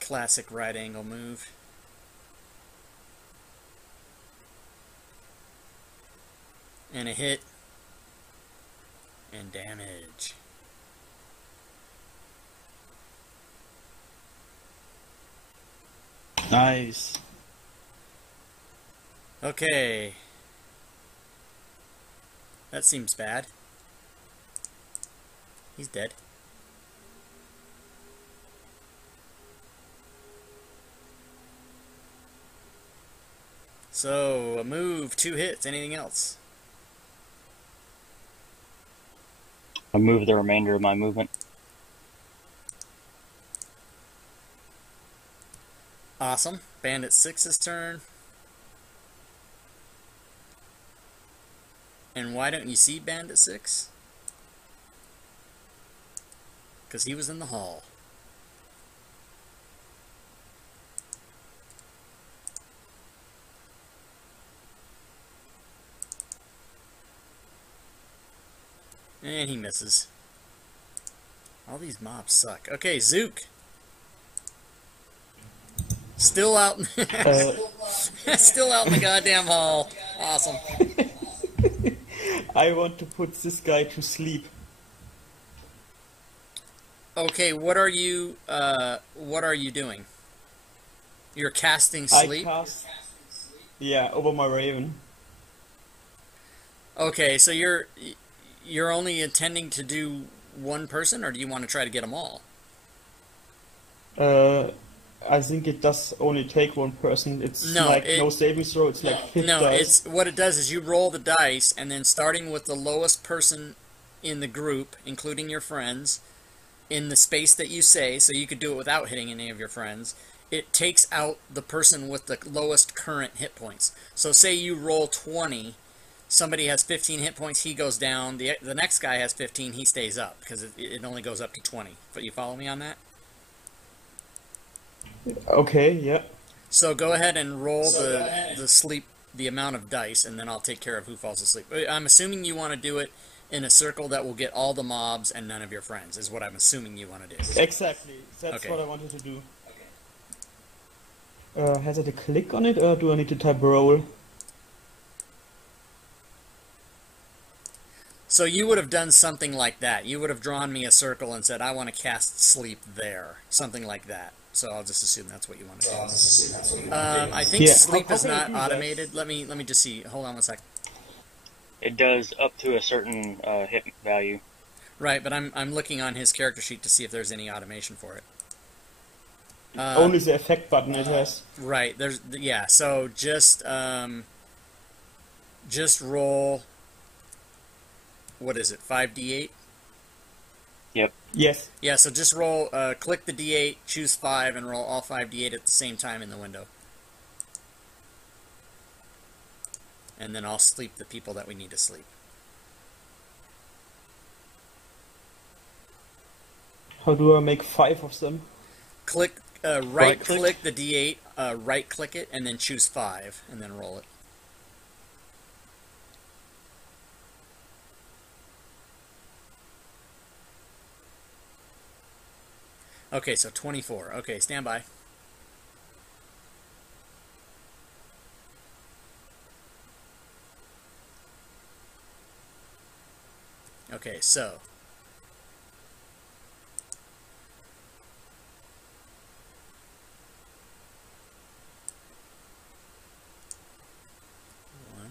Classic right angle move. And a hit. And damage. Nice. Okay. That seems bad. He's dead. So, a move, 2 hits, anything else? I move the remainder of my movement. Awesome. Bandit 6's turn. And why don't you see Bandit 6? Because he was in the hall. And he misses. All these mobs suck. Okay, Zook. Still out. Still out in the goddamn hall. Awesome. I want to put this guy to sleep. Okay, what are you doing? You're casting sleep? I cast... Yeah, over my Raven. Okay, so you're only intending to do one person, or do you want to try to get them all? I think it does only take one person. It's No, like no saving throw, it's like hit No, dice. it's what it does is you roll the dice, and then starting with the lowest person in the group, including your friends, in the space that you say, so you could do it without hitting any of your friends, it takes out the person with the lowest current hit points. So say you roll 20, somebody has 15 hit points, he goes down, the next guy has 15, he stays up, because it only goes up to 20. But you follow me on that? Okay, yeah. So go ahead and roll the sleep, the amount of dice, and then I'll take care of who falls asleep. I'm assuming you want to do it in a circle that will get all the mobs and none of your friends, is what I'm assuming you want to do. Exactly. That's Okay. what I wanted to do. Has it a click on it, or do I need to type roll? So you would have done something like that. You would have drawn me a circle and said, I want to cast sleep there. Something like that. So I'll just assume that's what you want to do. I think Yeah. sleep How is can I not do that? automated. Let me just see. Hold on one sec. It does up to a certain hit value. Right, but I'm looking on his character sheet to see if there's any automation for it. Only the effect button it has. Right, yeah, so just roll, what is it, 5d8? Yep. Yes. Yeah, so just roll, click the d8, choose 5, and roll all 5d8 at the same time in the window. And then I'll sleep the people that we need to sleep. How do I make 5 of them? Click, right-click the d8, right-click it, and then choose 5, and then roll it. Okay, so 24. Okay, stand by. Okay, so one,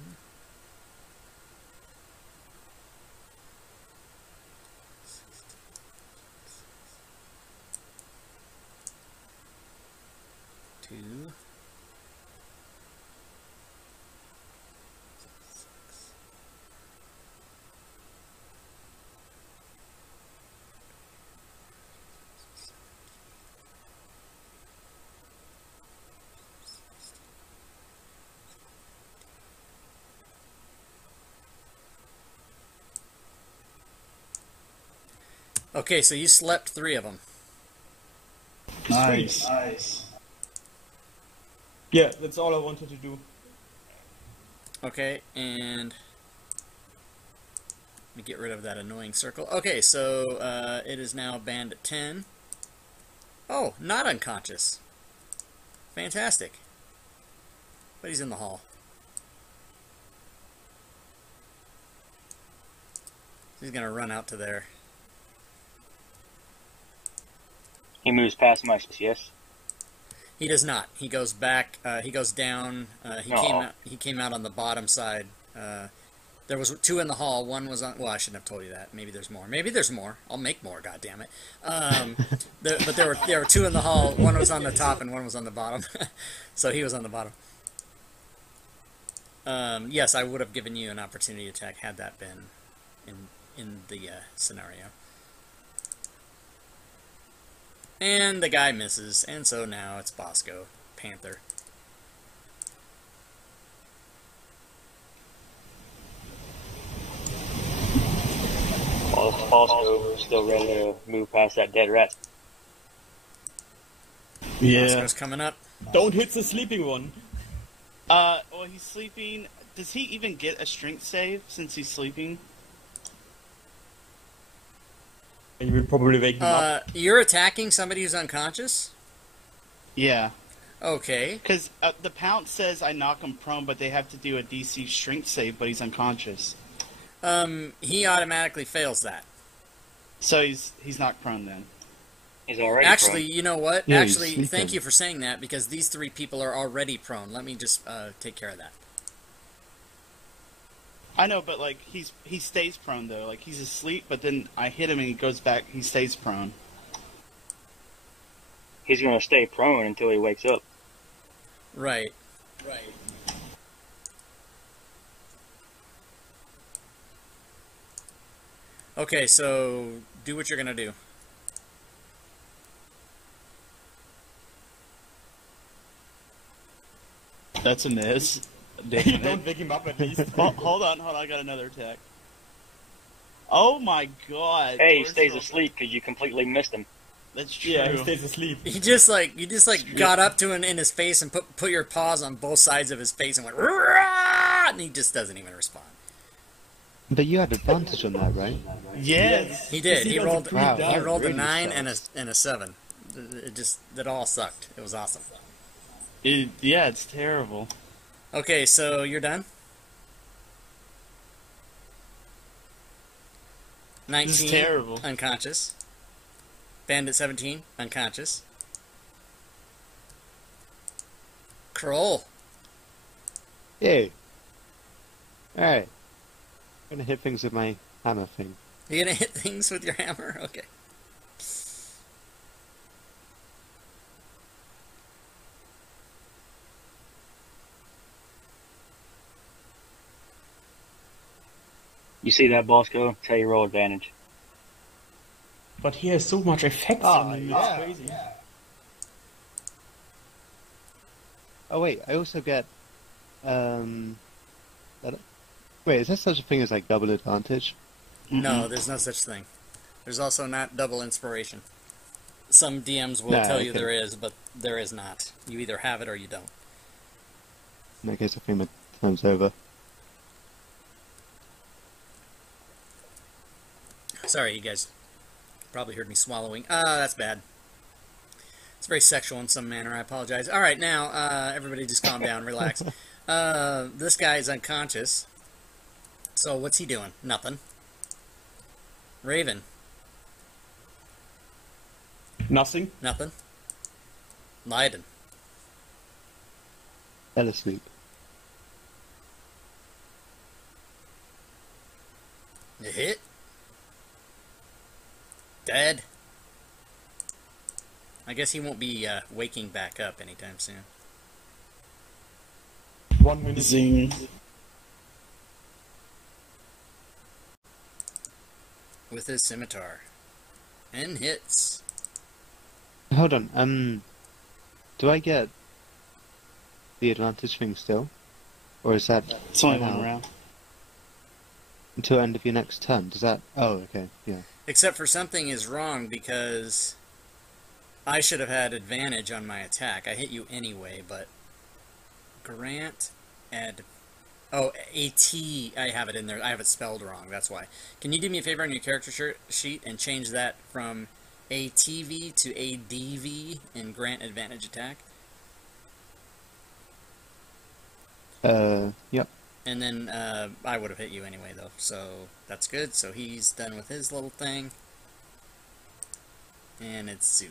two, okay, so you slept 3 of them. Nice. Yeah, that's all I wanted to do. Okay, and let me get rid of that annoying circle. Okay, so it is now Bandit 10. Oh, not unconscious. Fantastic. But he's in the hall. He's going to run out to there. He moves past my yes. He does not. He goes back. He goes down. He came out on the bottom side. There was 2 in the hall. One was on. Well, I shouldn't have told you that. Maybe there's more. Maybe there's more. I'll make more. God damn it. But there were 2 in the hall. One was on the top and one was on the bottom. So he was on the bottom. Yes, I would have given you an opportunity attack had that been in the scenario. And the guy misses, and so now it's Bosco, Panther. Also, still ready to move past that dead rat. Bosco's coming up. Don't hit the sleeping one. Well, he's sleeping. Does he even get a strength save since he's sleeping? You will probably wake him up. You're attacking somebody who's unconscious? Yeah. Okay. Because the pounce says I knock him prone, but they have to do a DC strength save, but he's unconscious. He automatically fails that. So he's knocked prone then. He's already Actually, prone. you know what? Yeah, he's Actually, sleeping. thank you for saying that, because these 3 people are already prone. Let me just take care of that. I know, but like he stays prone though. Like he's asleep, but then I hit him and he goes back. He stays prone. He's going to stay prone until he wakes up. Right. Okay, so do what you're gonna do. That's a miss. Damn Don't it. wake him up at least. Hold on. I got another attack. Oh my god. Hey, he Where's stays the- asleep because you completely missed him. That's true. Yeah, he stays asleep. You just got up to him in his face and put your paws on both sides of his face and went, "Rah!" And he just doesn't even respond. But you had advantage on that, right? Yes. He did. He rolled. Wow, He that rolled a really 9 sucks. and a 7. That all sucked. It was awesome. Yeah, it's terrible. Okay, so you're done. 19, This is terrible. unconscious. Bandit 17, unconscious. Kroll. Yay. Alright. I'm gonna hit things with my hammer thing. You gonna hit things with your hammer? Okay. You see that, Bosco? That's how you roll advantage. But he has so much effect on him. yeah. It's crazy. Oh wait, I also get wait, is there such a thing as like double advantage? No, there's no such thing. There's also not double inspiration. Some DMs will No, tell you okay. there is, but there is not. You either have it or you don't. In that case I think my time's over. Sorry, you guys probably heard me swallowing. That's bad. It's very sexual in some manner. I apologize. All right, now, everybody just calm down, relax. This guy is unconscious. So what's he doing? Nothing. Raven. Nothing. Nothing. Leiden. Fell asleep. You hit. Dead. I guess he won't be waking back up anytime soon. 1 minute. Zing. With his scimitar. And hits. Hold on, do I get the advantage thing still? Or is that It's only now? one round. Until end of your next turn? Does that oh okay, yeah. Except for something is wrong because I should have had advantage on my attack. I hit you anyway, but grant AT, I have it in there. I have it spelled wrong. That's why. Can you do me a favor on your character sheet and change that from ATV to ADV and grant advantage attack? Yep. And then I would have hit you anyway, though. So that's good. So he's done with his little thing. And it's Zook.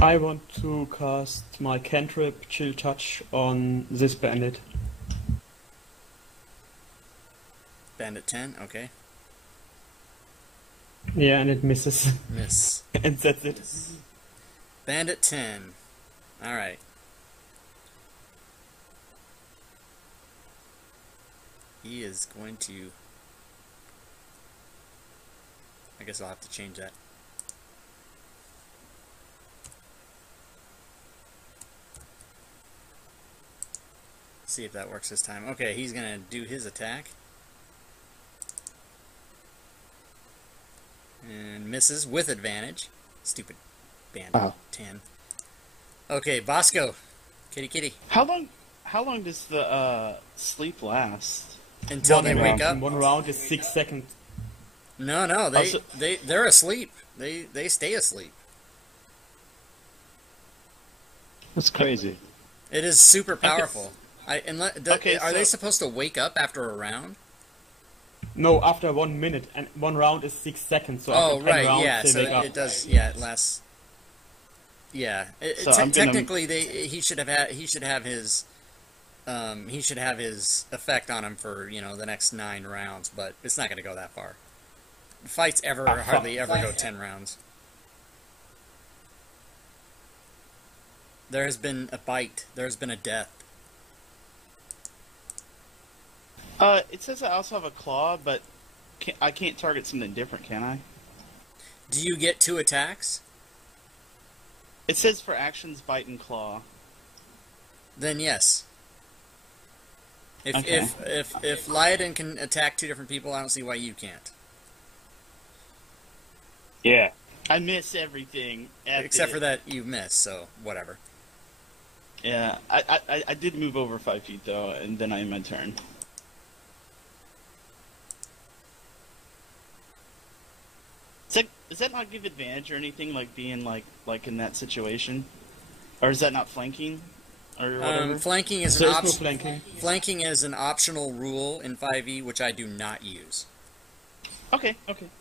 I want to cast my cantrip Chill Touch on this bandit. Bandit 10, okay. Yeah, and it misses. Miss. And that's it. Bandit 10. Alright. He is going to... I guess I'll have to change that. See if that works this time. Okay, he's gonna do his attack. And misses with advantage. Stupid bandit. Wow. 10. Okay, Bosco. Kitty kitty. How long does the sleep last? Until they wake up. In 1 round is 6 seconds. No, Also- they're asleep. They stay asleep. That's crazy. It is super powerful. Okay, are they so- supposed to wake up after a round? No, after 1 minute, and 1 round is 6 seconds. So Oh, after 10 right, rounds, yeah. they So wake up. it does. Yeah, it lasts. Yeah, So I'm gonna- technically, he should have his effect on him for the next 9 rounds, but it's not going to go that far. Fights hardly ever go 10 rounds. There has been a bite. There has been a death. It says I also have a claw, but I can't target something different, can I? Do you get 2 attacks? It says for actions, bite and claw. Then yes. If Okay. if Lyodin can attack 2 different people, I don't see why you can't. Yeah. I miss everything. Except for that you miss, so whatever. Yeah, I did move over 5 feet though, and then I end my turn. Does that not give advantage or anything, like being like in that situation, or is that not flanking, or whatever? Flanking is There an is no flanking. Flanking is an optional rule in 5e, which I do not use. Okay.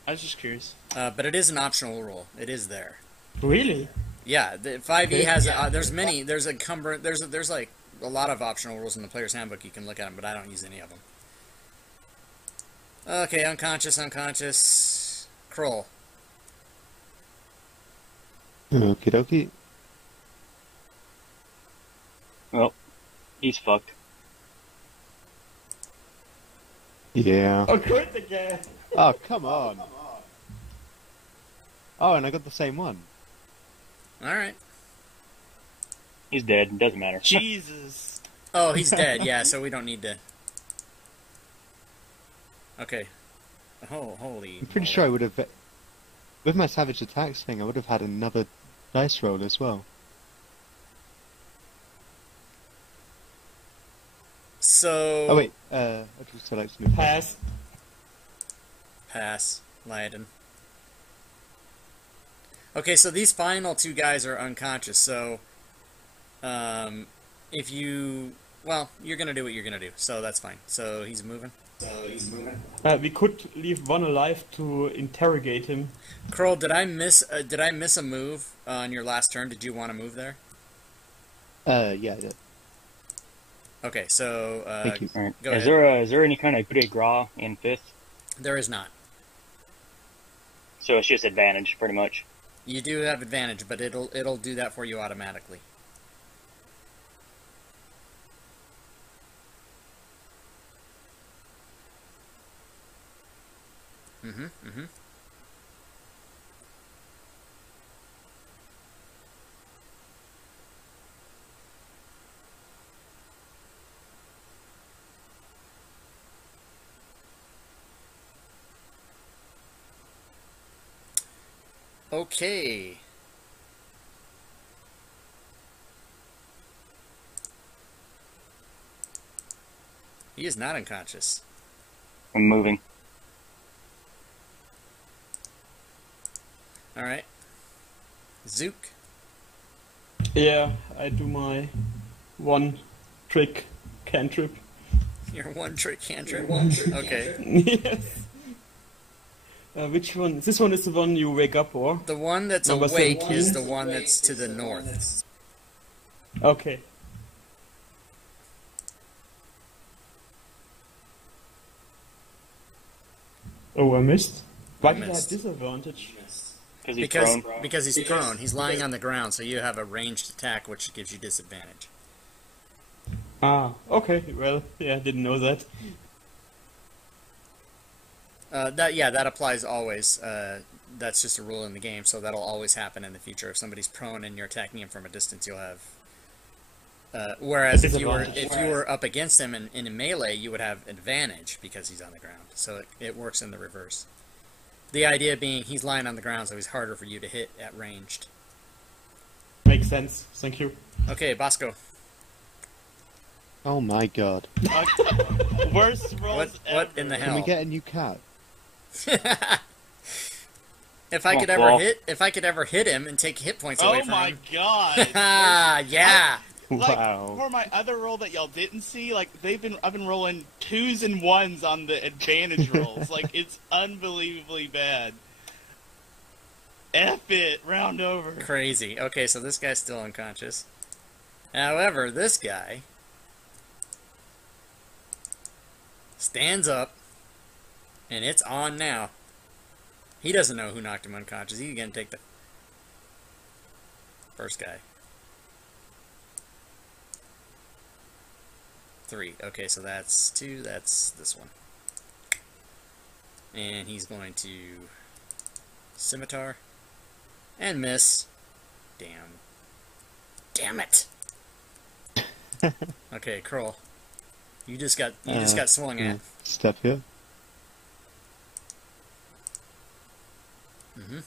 I was just curious. But it is an optional rule. It is there. Really? Yeah, the 5e has. There's many. There's like a lot of optional rules in the player's handbook. You can look at them, but I don't use any of them. Okay, unconscious. Kroll. Okie dokie. Well, he's fucked. Yeah. Oh, crit again! Oh, come on. Oh, and I got the same one. All right. He's dead. Doesn't matter. Jesus. Oh, he's dead. Yeah, so we don't need to. Okay. Oh, holy. I'm pretty sure I would have... With my Savage Attacks thing, I would have had another dice roll as well. So. Oh, wait. I just select some... Pass. Pass, Lyodin. Okay, so these final 2 guys are unconscious, so if you... Well, you're going to do what you're going to do, so that's fine. So he's moving. We could leave one alive to interrogate him. Kroll, did I miss a move on your last turn? Did you want to move there? Yeah, I did. Okay, so Thank you. All right. Go is ahead. there any kind of coup de grace in 5th? There is not. So it's just advantage, pretty much. You do have advantage, but it'll do that for you automatically. Mm-hmm. Okay. He is not unconscious. I'm moving. Alright. Zook. Yeah, I do my 1 trick cantrip. Your 1-trick cantrip. Okay. Yes. Which one? This one is the one you wake up, or? The one that's Number awake 17? is the one that's to the north. Okay. Oh, I missed. Why did I have missed. disadvantage? Because he's prone. Because he's prone. He's lying on the ground, so you have a ranged attack, which gives you disadvantage. Ah, okay. Well, yeah, didn't know that. That applies always. That's just a rule in the game, so that'll always happen in the future. If somebody's prone and you're attacking him from a distance, you'll have. Whereas if you were up against him in a melee, you would have advantage because he's on the ground. So it works in the reverse. The idea being he's lying on the ground, so he's harder for you to hit at ranged. Makes sense. Thank you. Okay, Bosco. Oh my god. Worst rolls What ever. in the Can we hell? get a new cat? If I Come could on, ever Paul. hit him and take hit points away Oh from my him. god! Ah, yeah. Like, Wow. for my other roll that y'all didn't see, like I've been rolling 2s and 1s on the advantage rolls. Like, it's unbelievably bad. F it, round over. Crazy. Okay, so this guy's still unconscious. However, this guy stands up, and it's on now. He doesn't know who knocked him unconscious. He's gonna take the first guy. 3. Okay, so that's 2. That's this one. And he's going to scimitar and miss. Damn. Damn it. Okay, Kroll. You just got swung at. Step here. Mm-hmm.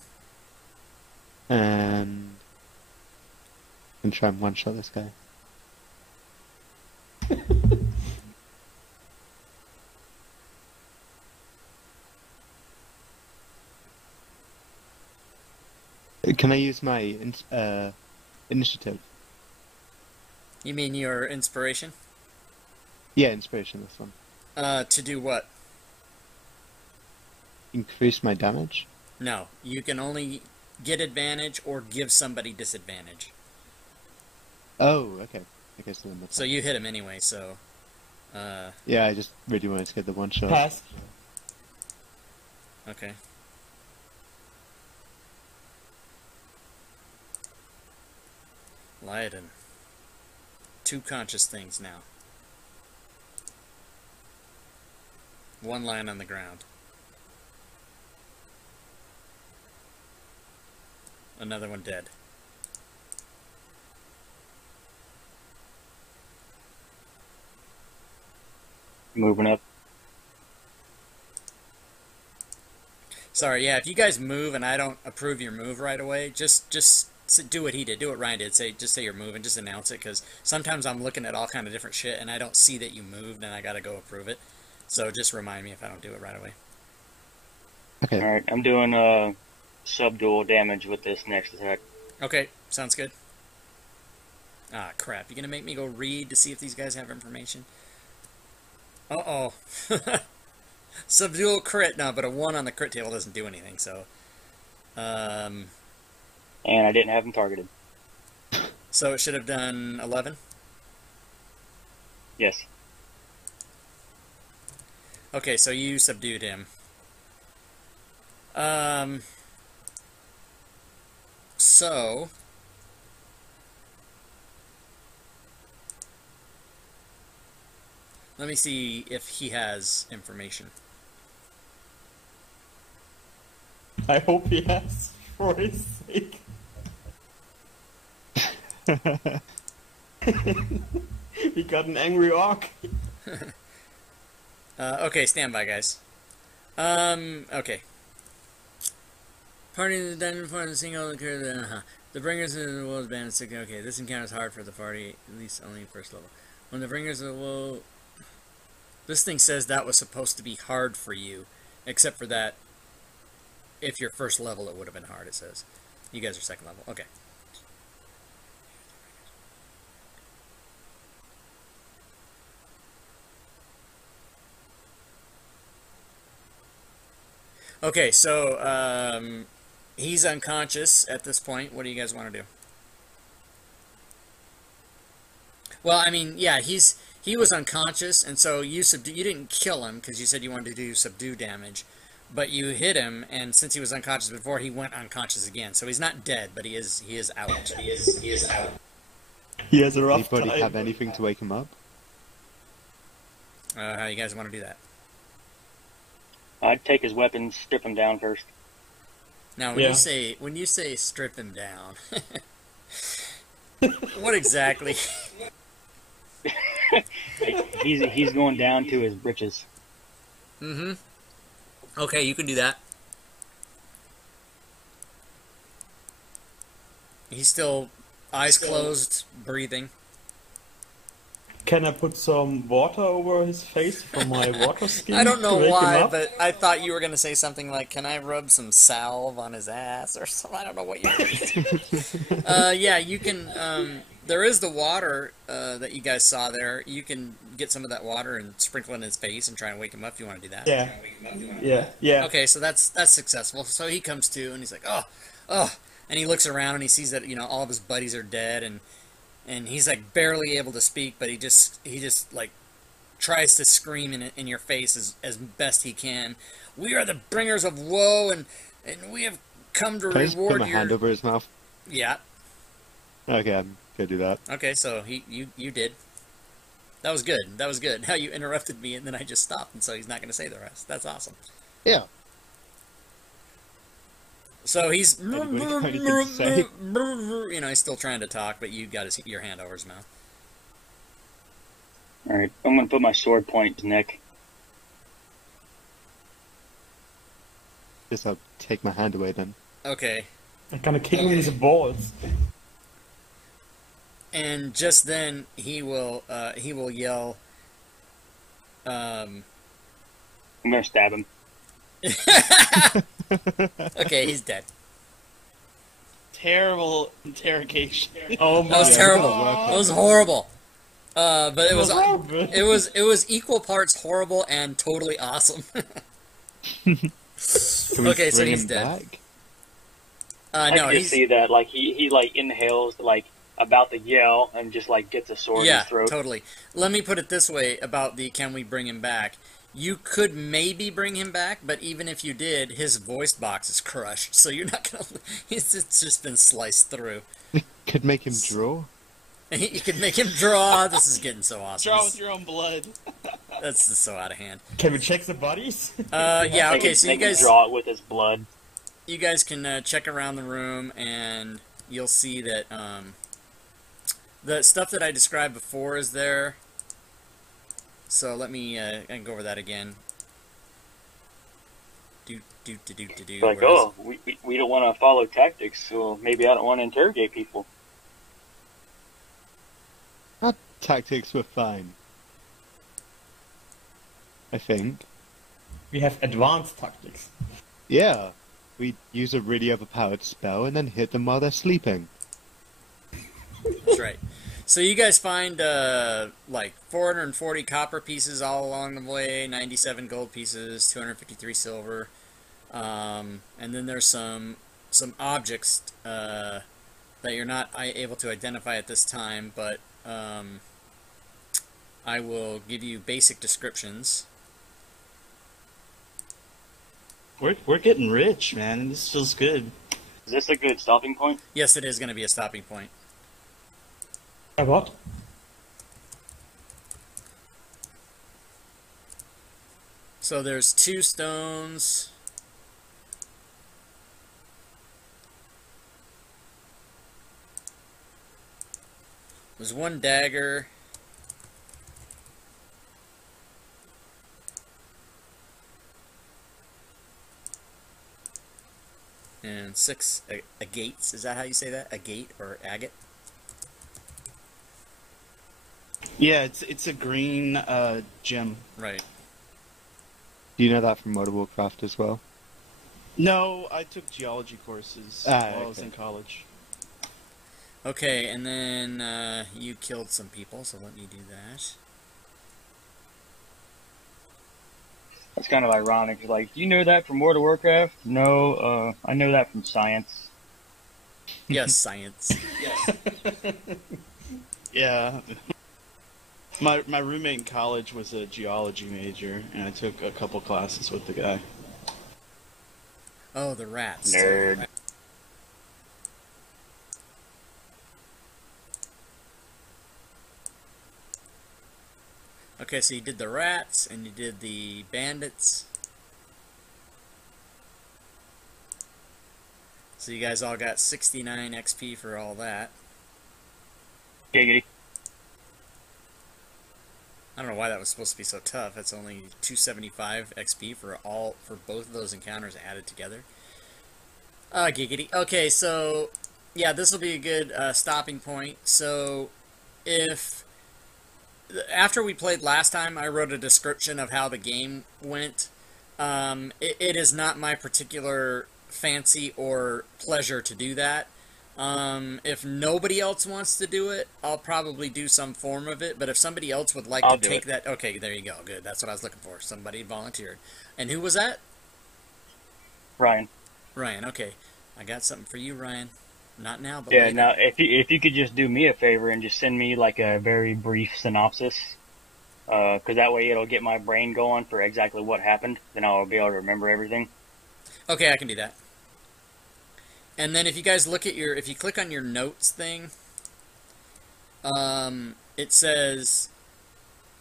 And try and one-shot this guy. Can I use my initiative? You mean your inspiration? Yeah, inspiration, this one. To do what? Increase my damage? No, you can only get advantage or give somebody disadvantage. Oh, okay. I guess then that's So you hit him anyway, so... yeah, I just really wanted to get the one shot. Pass. okay. Lyden. 2 conscious things now. 1 lying on the ground. Another one dead. Moving up. Sorry, yeah, if you guys move and I don't approve your move right away, just do what he did. Do what Ryan did. Just say you're moving. Just announce it, because sometimes I'm looking at all kind of different shit and I don't see that you moved and I gotta go approve it. So just remind me if I don't do it right away. Okay. Alright, I'm doing subdual damage with this next attack. Okay, sounds good. Ah, crap. You gonna make me go read to see if these guys have information? Uh-oh. Subdual crit. No, but a 1 on the crit table doesn't do anything, so... And I didn't have him targeted. So it should have done 11? Yes. Okay, so you subdued him. So... let me see if he has information. I hope he has, for his sake. We got an angry orc. Okay, stand by, guys. Okay. Party in the dungeon for the single the bringers of the world's band is okay. This encounter is hard for the party, at least only first level. When the bringers of the world, this thing says that was supposed to be hard for you, except for that. If you're first level, it would have been hard. It says, you guys are second level. Okay. Okay, so he's unconscious at this point. What do you guys want to do? Well, I mean, yeah, he was unconscious, and so you didn't kill him because you said you wanted to do subdue damage, but you hit him, and since he was unconscious before, he went unconscious again. So he's not dead, but he is out. He is out. He has a rough Anybody time. have anything to wake him up? How you guys want to do that? I'd take his weapons, strip him down first. Now, Yeah. when you say strip him down, what exactly? He's going down to his britches. Mm-hmm. Okay, you can do that. He's still eyes closed, breathing. Can I put some water over his face from my water skin? I don't know to wake him why, up? but I thought you were going to say something like, can I rub some salve on his ass or something? I don't know what you were going to say. Yeah, you can, there is the water that you guys saw there. You can get some of that water and sprinkle it in his face and try and wake him up if you want to do that. Yeah. Okay, so that's successful. So he comes to and he's like, oh, and he looks around and he sees that, you know, all of his buddies are dead and he's like barely able to speak, but he just like tries to scream in your face as best he can. We are the bringers of woe, and we have come to Can I just put reward my hand over his mouth? Yeah. Okay, I'm gonna do that. Okay, so you did. That was good. That was good. Now you interrupted me, and then I just stopped, and so he's not going to say the rest. That's awesome. Yeah. So he's, Anybody got anything to say? you know, he's still trying to talk, but you got your hand over his mouth. Alright, I'm gonna put my sword point to Nick. Guess I'll take my hand away then. Okay. I'm gonna kick him in the balls. And just then he will yell. I'm gonna stab him. Okay, he's dead. Terrible interrogation. Oh That was my terrible. God. That was horrible. But it was horrible. it was equal parts horrible and totally awesome. Can we Okay, so bring he's him dead. back? I No, can just see that, like, he like inhales, like, about to yell, and just, like, gets a sword in yeah, his throat. totally. Let me put it this way about the can we bring him back. You could maybe bring him back, but even if you did, his voice box is crushed, so you're not gonna. It's just been sliced through. Could make him draw? You could make him draw. This is getting so awesome. Draw with your own blood. That's just so out of hand. Can we check the bodies? Yeah. Make Okay. him- So you make him guys, draw it with his blood. you guys can check around the room, and you'll see that the stuff that I described before is there. So let me I can go over that again. Do. Like, oh, we don't want to follow tactics, so maybe I don't want to interrogate people. Our tactics were fine. I think. We have advanced tactics. Yeah. We use a really overpowered spell and then hit them while they're sleeping. That's right. So you guys find like 440 copper pieces all along the way, 97 gold pieces, 253 silver, and then there's some objects that you're not able to identify at this time, but I will give you basic descriptions. We're getting rich, man. This feels good. Is this a good stopping point? Yes, it is going to be a stopping point. What? So there's 2 stones. There's 1 dagger. And 6 agates. Is that how you say that? Agate or agate? Yeah, it's a green gem. Right. Do you know that from World of Warcraft as well? No, I took geology courses while I was okay. in college. Okay, and then you killed some people, so let me do that. That's kind of ironic. Like, do you know that from World of Warcraft? No, I know that from science. Yes, science. Yeah. My roommate in college was a geology major, and I took a couple classes with the guy. Oh, the rats. Nerd. Okay, so you did the rats, and you did the bandits. So you guys all got 69 XP for all that. Giggity. I don't know why that was supposed to be so tough. It's only 275 XP for both of those encounters added together. Giggity. Okay, so yeah, this will be a good stopping point. So if after we played last time, I wrote a description of how the game went. It is not my particular fancy or pleasure to do that. If nobody else wants to do it, I'll probably do some form of it. But if somebody else would like I'll to do take it. that, okay, there you go. Good. That's what I was looking for. Somebody volunteered. And who was that? Ryan. Ryan. Okay, I got something for you, Ryan. Not now, but Yeah. later. Now, if you could just do me a favor and just send me like a very brief synopsis, because that way it'll get my brain going for exactly what happened. Then I'll be able to remember everything. Okay, I can do that. And then if you guys look at if you click on your notes thing, it says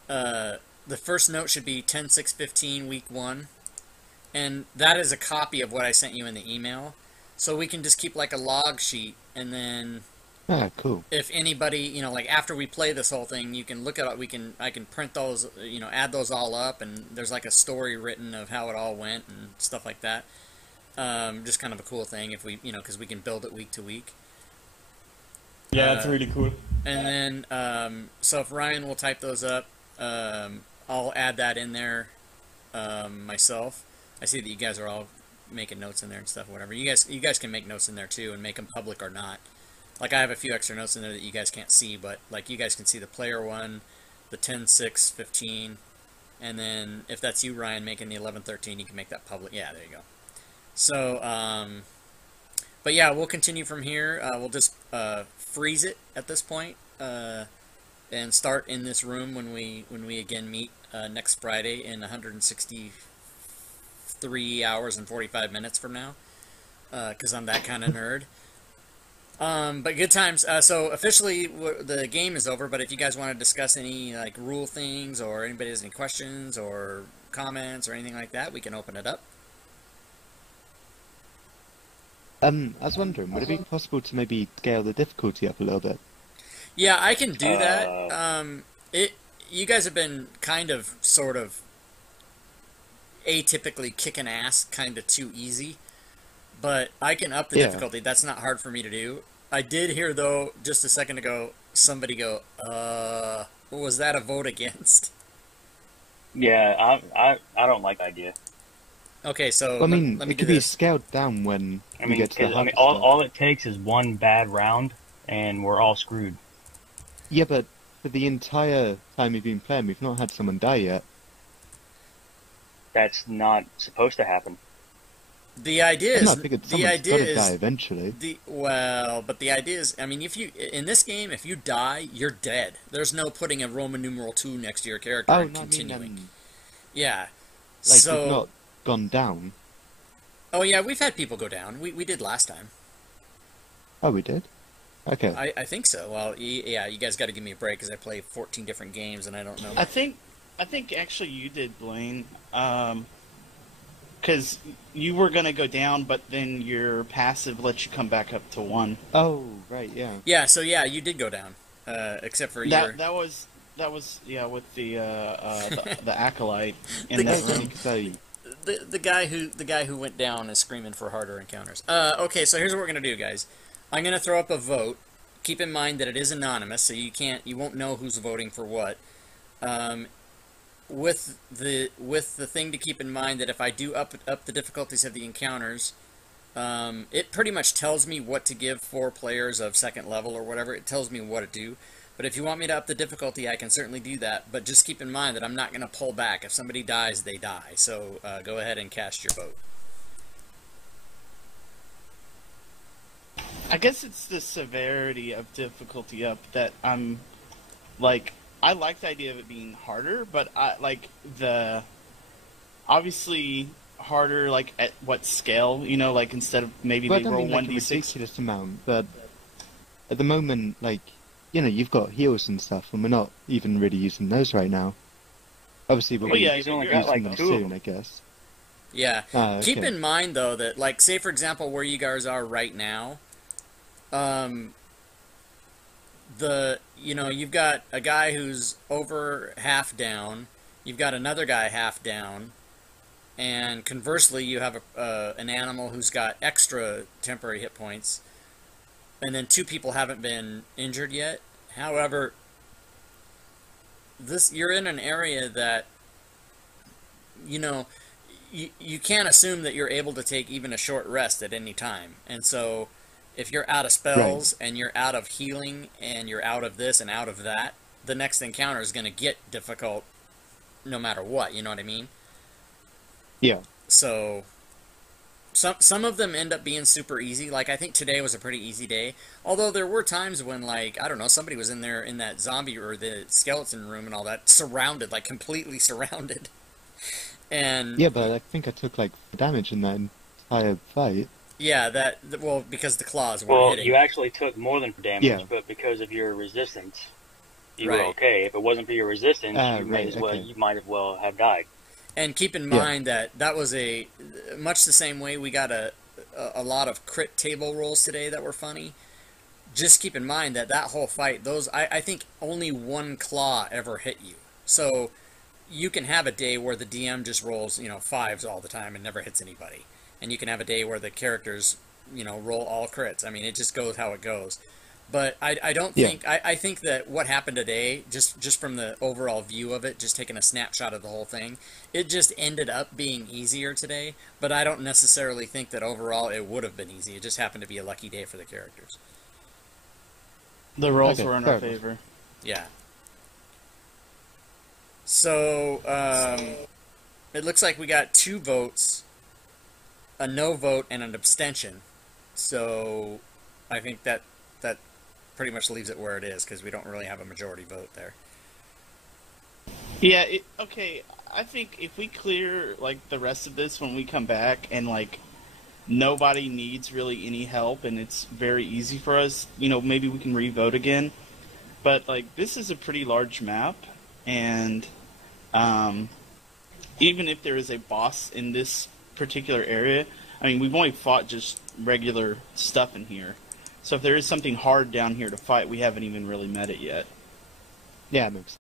the first note should be 10/6/15 week 1, and that is a copy of what I sent you in the email. So we can just keep like a log sheet, and then Ah, cool. if anybody, like after we play this whole thing, you can look at it. I can print those, add those all up, and there's like a story written of how it all went and stuff like that. Just kind of a cool thing if we, because we can build it week to week. Yeah, it's really cool. And then, so if Ryan will type those up, I'll add that in there myself. I see that you guys are all making notes in there and stuff, whatever. You guys can make notes in there too and make them public or not. Like I have a few extra notes in there that you guys can't see, but like you guys can see the player one, the 10/6/15, and then if that's you, Ryan, making the 11/13, you can make that public. Yeah, there you go. So, but yeah, we'll continue from here. We'll just freeze it at this point, and start in this room when we again meet next Friday in 163 hours and 45 minutes from now, because I'm that kind of nerd. But good times. So officially, the game is over. But if you guys want to discuss any like rule things, or anybody has any questions or comments or anything like that, we can open it up. I was wondering, would it be possible to maybe scale the difficulty up a little bit? Yeah, I can do that. You guys have been kind of, sort of, atypically kicking ass, kind of too easy. But I can up the difficulty. That's not hard for me to do. I did hear, though, just a second ago, somebody go, was that a vote against? Yeah, I don't like the idea. Okay, so Well, I mean, let me it do could be this. scaled down when I we mean, get to the 'cause, hardest all one. it takes is one bad round, and we're all screwed. Yeah, but for the entire time we've been playing, we've not had someone die yet. That's not supposed to happen. The idea No, I is, figured the someone's idea got to die is, eventually. but the idea is, I mean, if you, in this game, if you die, you're dead. There's no putting a Roman numeral 2 next to your character Oh, and no, I continuing. mean, Yeah. like, So, we've not gone down. oh yeah, we've had people go down. We did last time. Oh, we did? Okay. I think so. Well, yeah, you guys got to give me a break because I play 14 different games and I don't know. I think actually you did, Blaine. Because you were gonna go down, but then your passive lets you come back up to 1. Oh, right, yeah. Yeah, so yeah, you did go down, except for your. That was yeah, with the acolyte in The that That's room. only 'cause I... The guy who went down is screaming for harder encounters. Okay, so here's what we're gonna do, guys. I'm gonna throw up a vote. Keep in mind that it is anonymous, so you won't know who's voting for what. With the thing to keep in mind that if I do up the difficulties of the encounters, it pretty much tells me what to give for players of second level or whatever. It tells me what to do. But if you want me to up the difficulty, I can certainly do that. But just keep in mind that I'm not going to pull back. If somebody dies, they die. So go ahead and cast your vote. I guess it's the severity of difficulty up that I'm like. I like the idea of it being harder, but I like the obviously harder. Like at what scale? You know, like instead of maybe Well, I they don't roll mean like a 1d6. ridiculous amount, but at the moment, like, you know, you've got heals and stuff, and we're not even really using those right now. Obviously, we'll Well, be yeah, He's only you're got like using them 2 of soon, them. I guess. Yeah. Ah, Keep okay. in mind, though, that, like, say, for example, where you guys are right now, you've got a guy who's over half down, you've got another guy half down, and conversely, you have an animal who's got extra temporary hit points, and then 2 people haven't been injured yet. However, you're in an area that, you know, you can't assume that you're able to take even a short rest at any time. And so if you're out of spells and you're out of healing and you're out of this and out of that, the next encounter is going to get difficult no matter what, you know what I mean? Yeah. So some of them end up being super easy. Like, I think today was a pretty easy day. Although there were times when, like, I don't know, somebody was in there in that zombie or the skeleton room and all that, surrounded, like completely surrounded. And Yeah, but I think I took like damage in that entire fight. yeah, well, because the claws weren't Well, hitting. you actually took more than damage, Yeah. but because of your resistance, you were Right. okay. If it wasn't for your resistance, Right, okay. you might as well have died. And keep in Yeah. mind that was much the same way we got a lot of crit table rolls today that were funny. Just keep in mind that whole fight, I think only one claw ever hit you. So you can have a day where the DM just rolls, fives all the time and never hits anybody. And you can have a day where the characters, roll all crits. I mean, it just goes how it goes. But I don't think I think that what happened today, just from the overall view of it, just taking a snapshot of the whole thing, it just ended up being easier today. But I don't necessarily think that overall it would have been easy. It just happened to be a lucky day for the characters. The rolls Okay, were in fair our enough. favor. Yeah. So it looks like we got 2 votes, a no vote, and an abstention. So I think that pretty much leaves it where it is, because we don't really have a majority vote there. Yeah, okay, I think if we clear, like, the rest of this when we come back and, like, nobody needs really any help and it's very easy for us, maybe we can re-vote again. But, like, this is a pretty large map, and even if there is a boss in this particular area, I mean, we've only fought just regular stuff in here. So if there is something hard down here to fight, we haven't even really met it yet. Yeah, it makes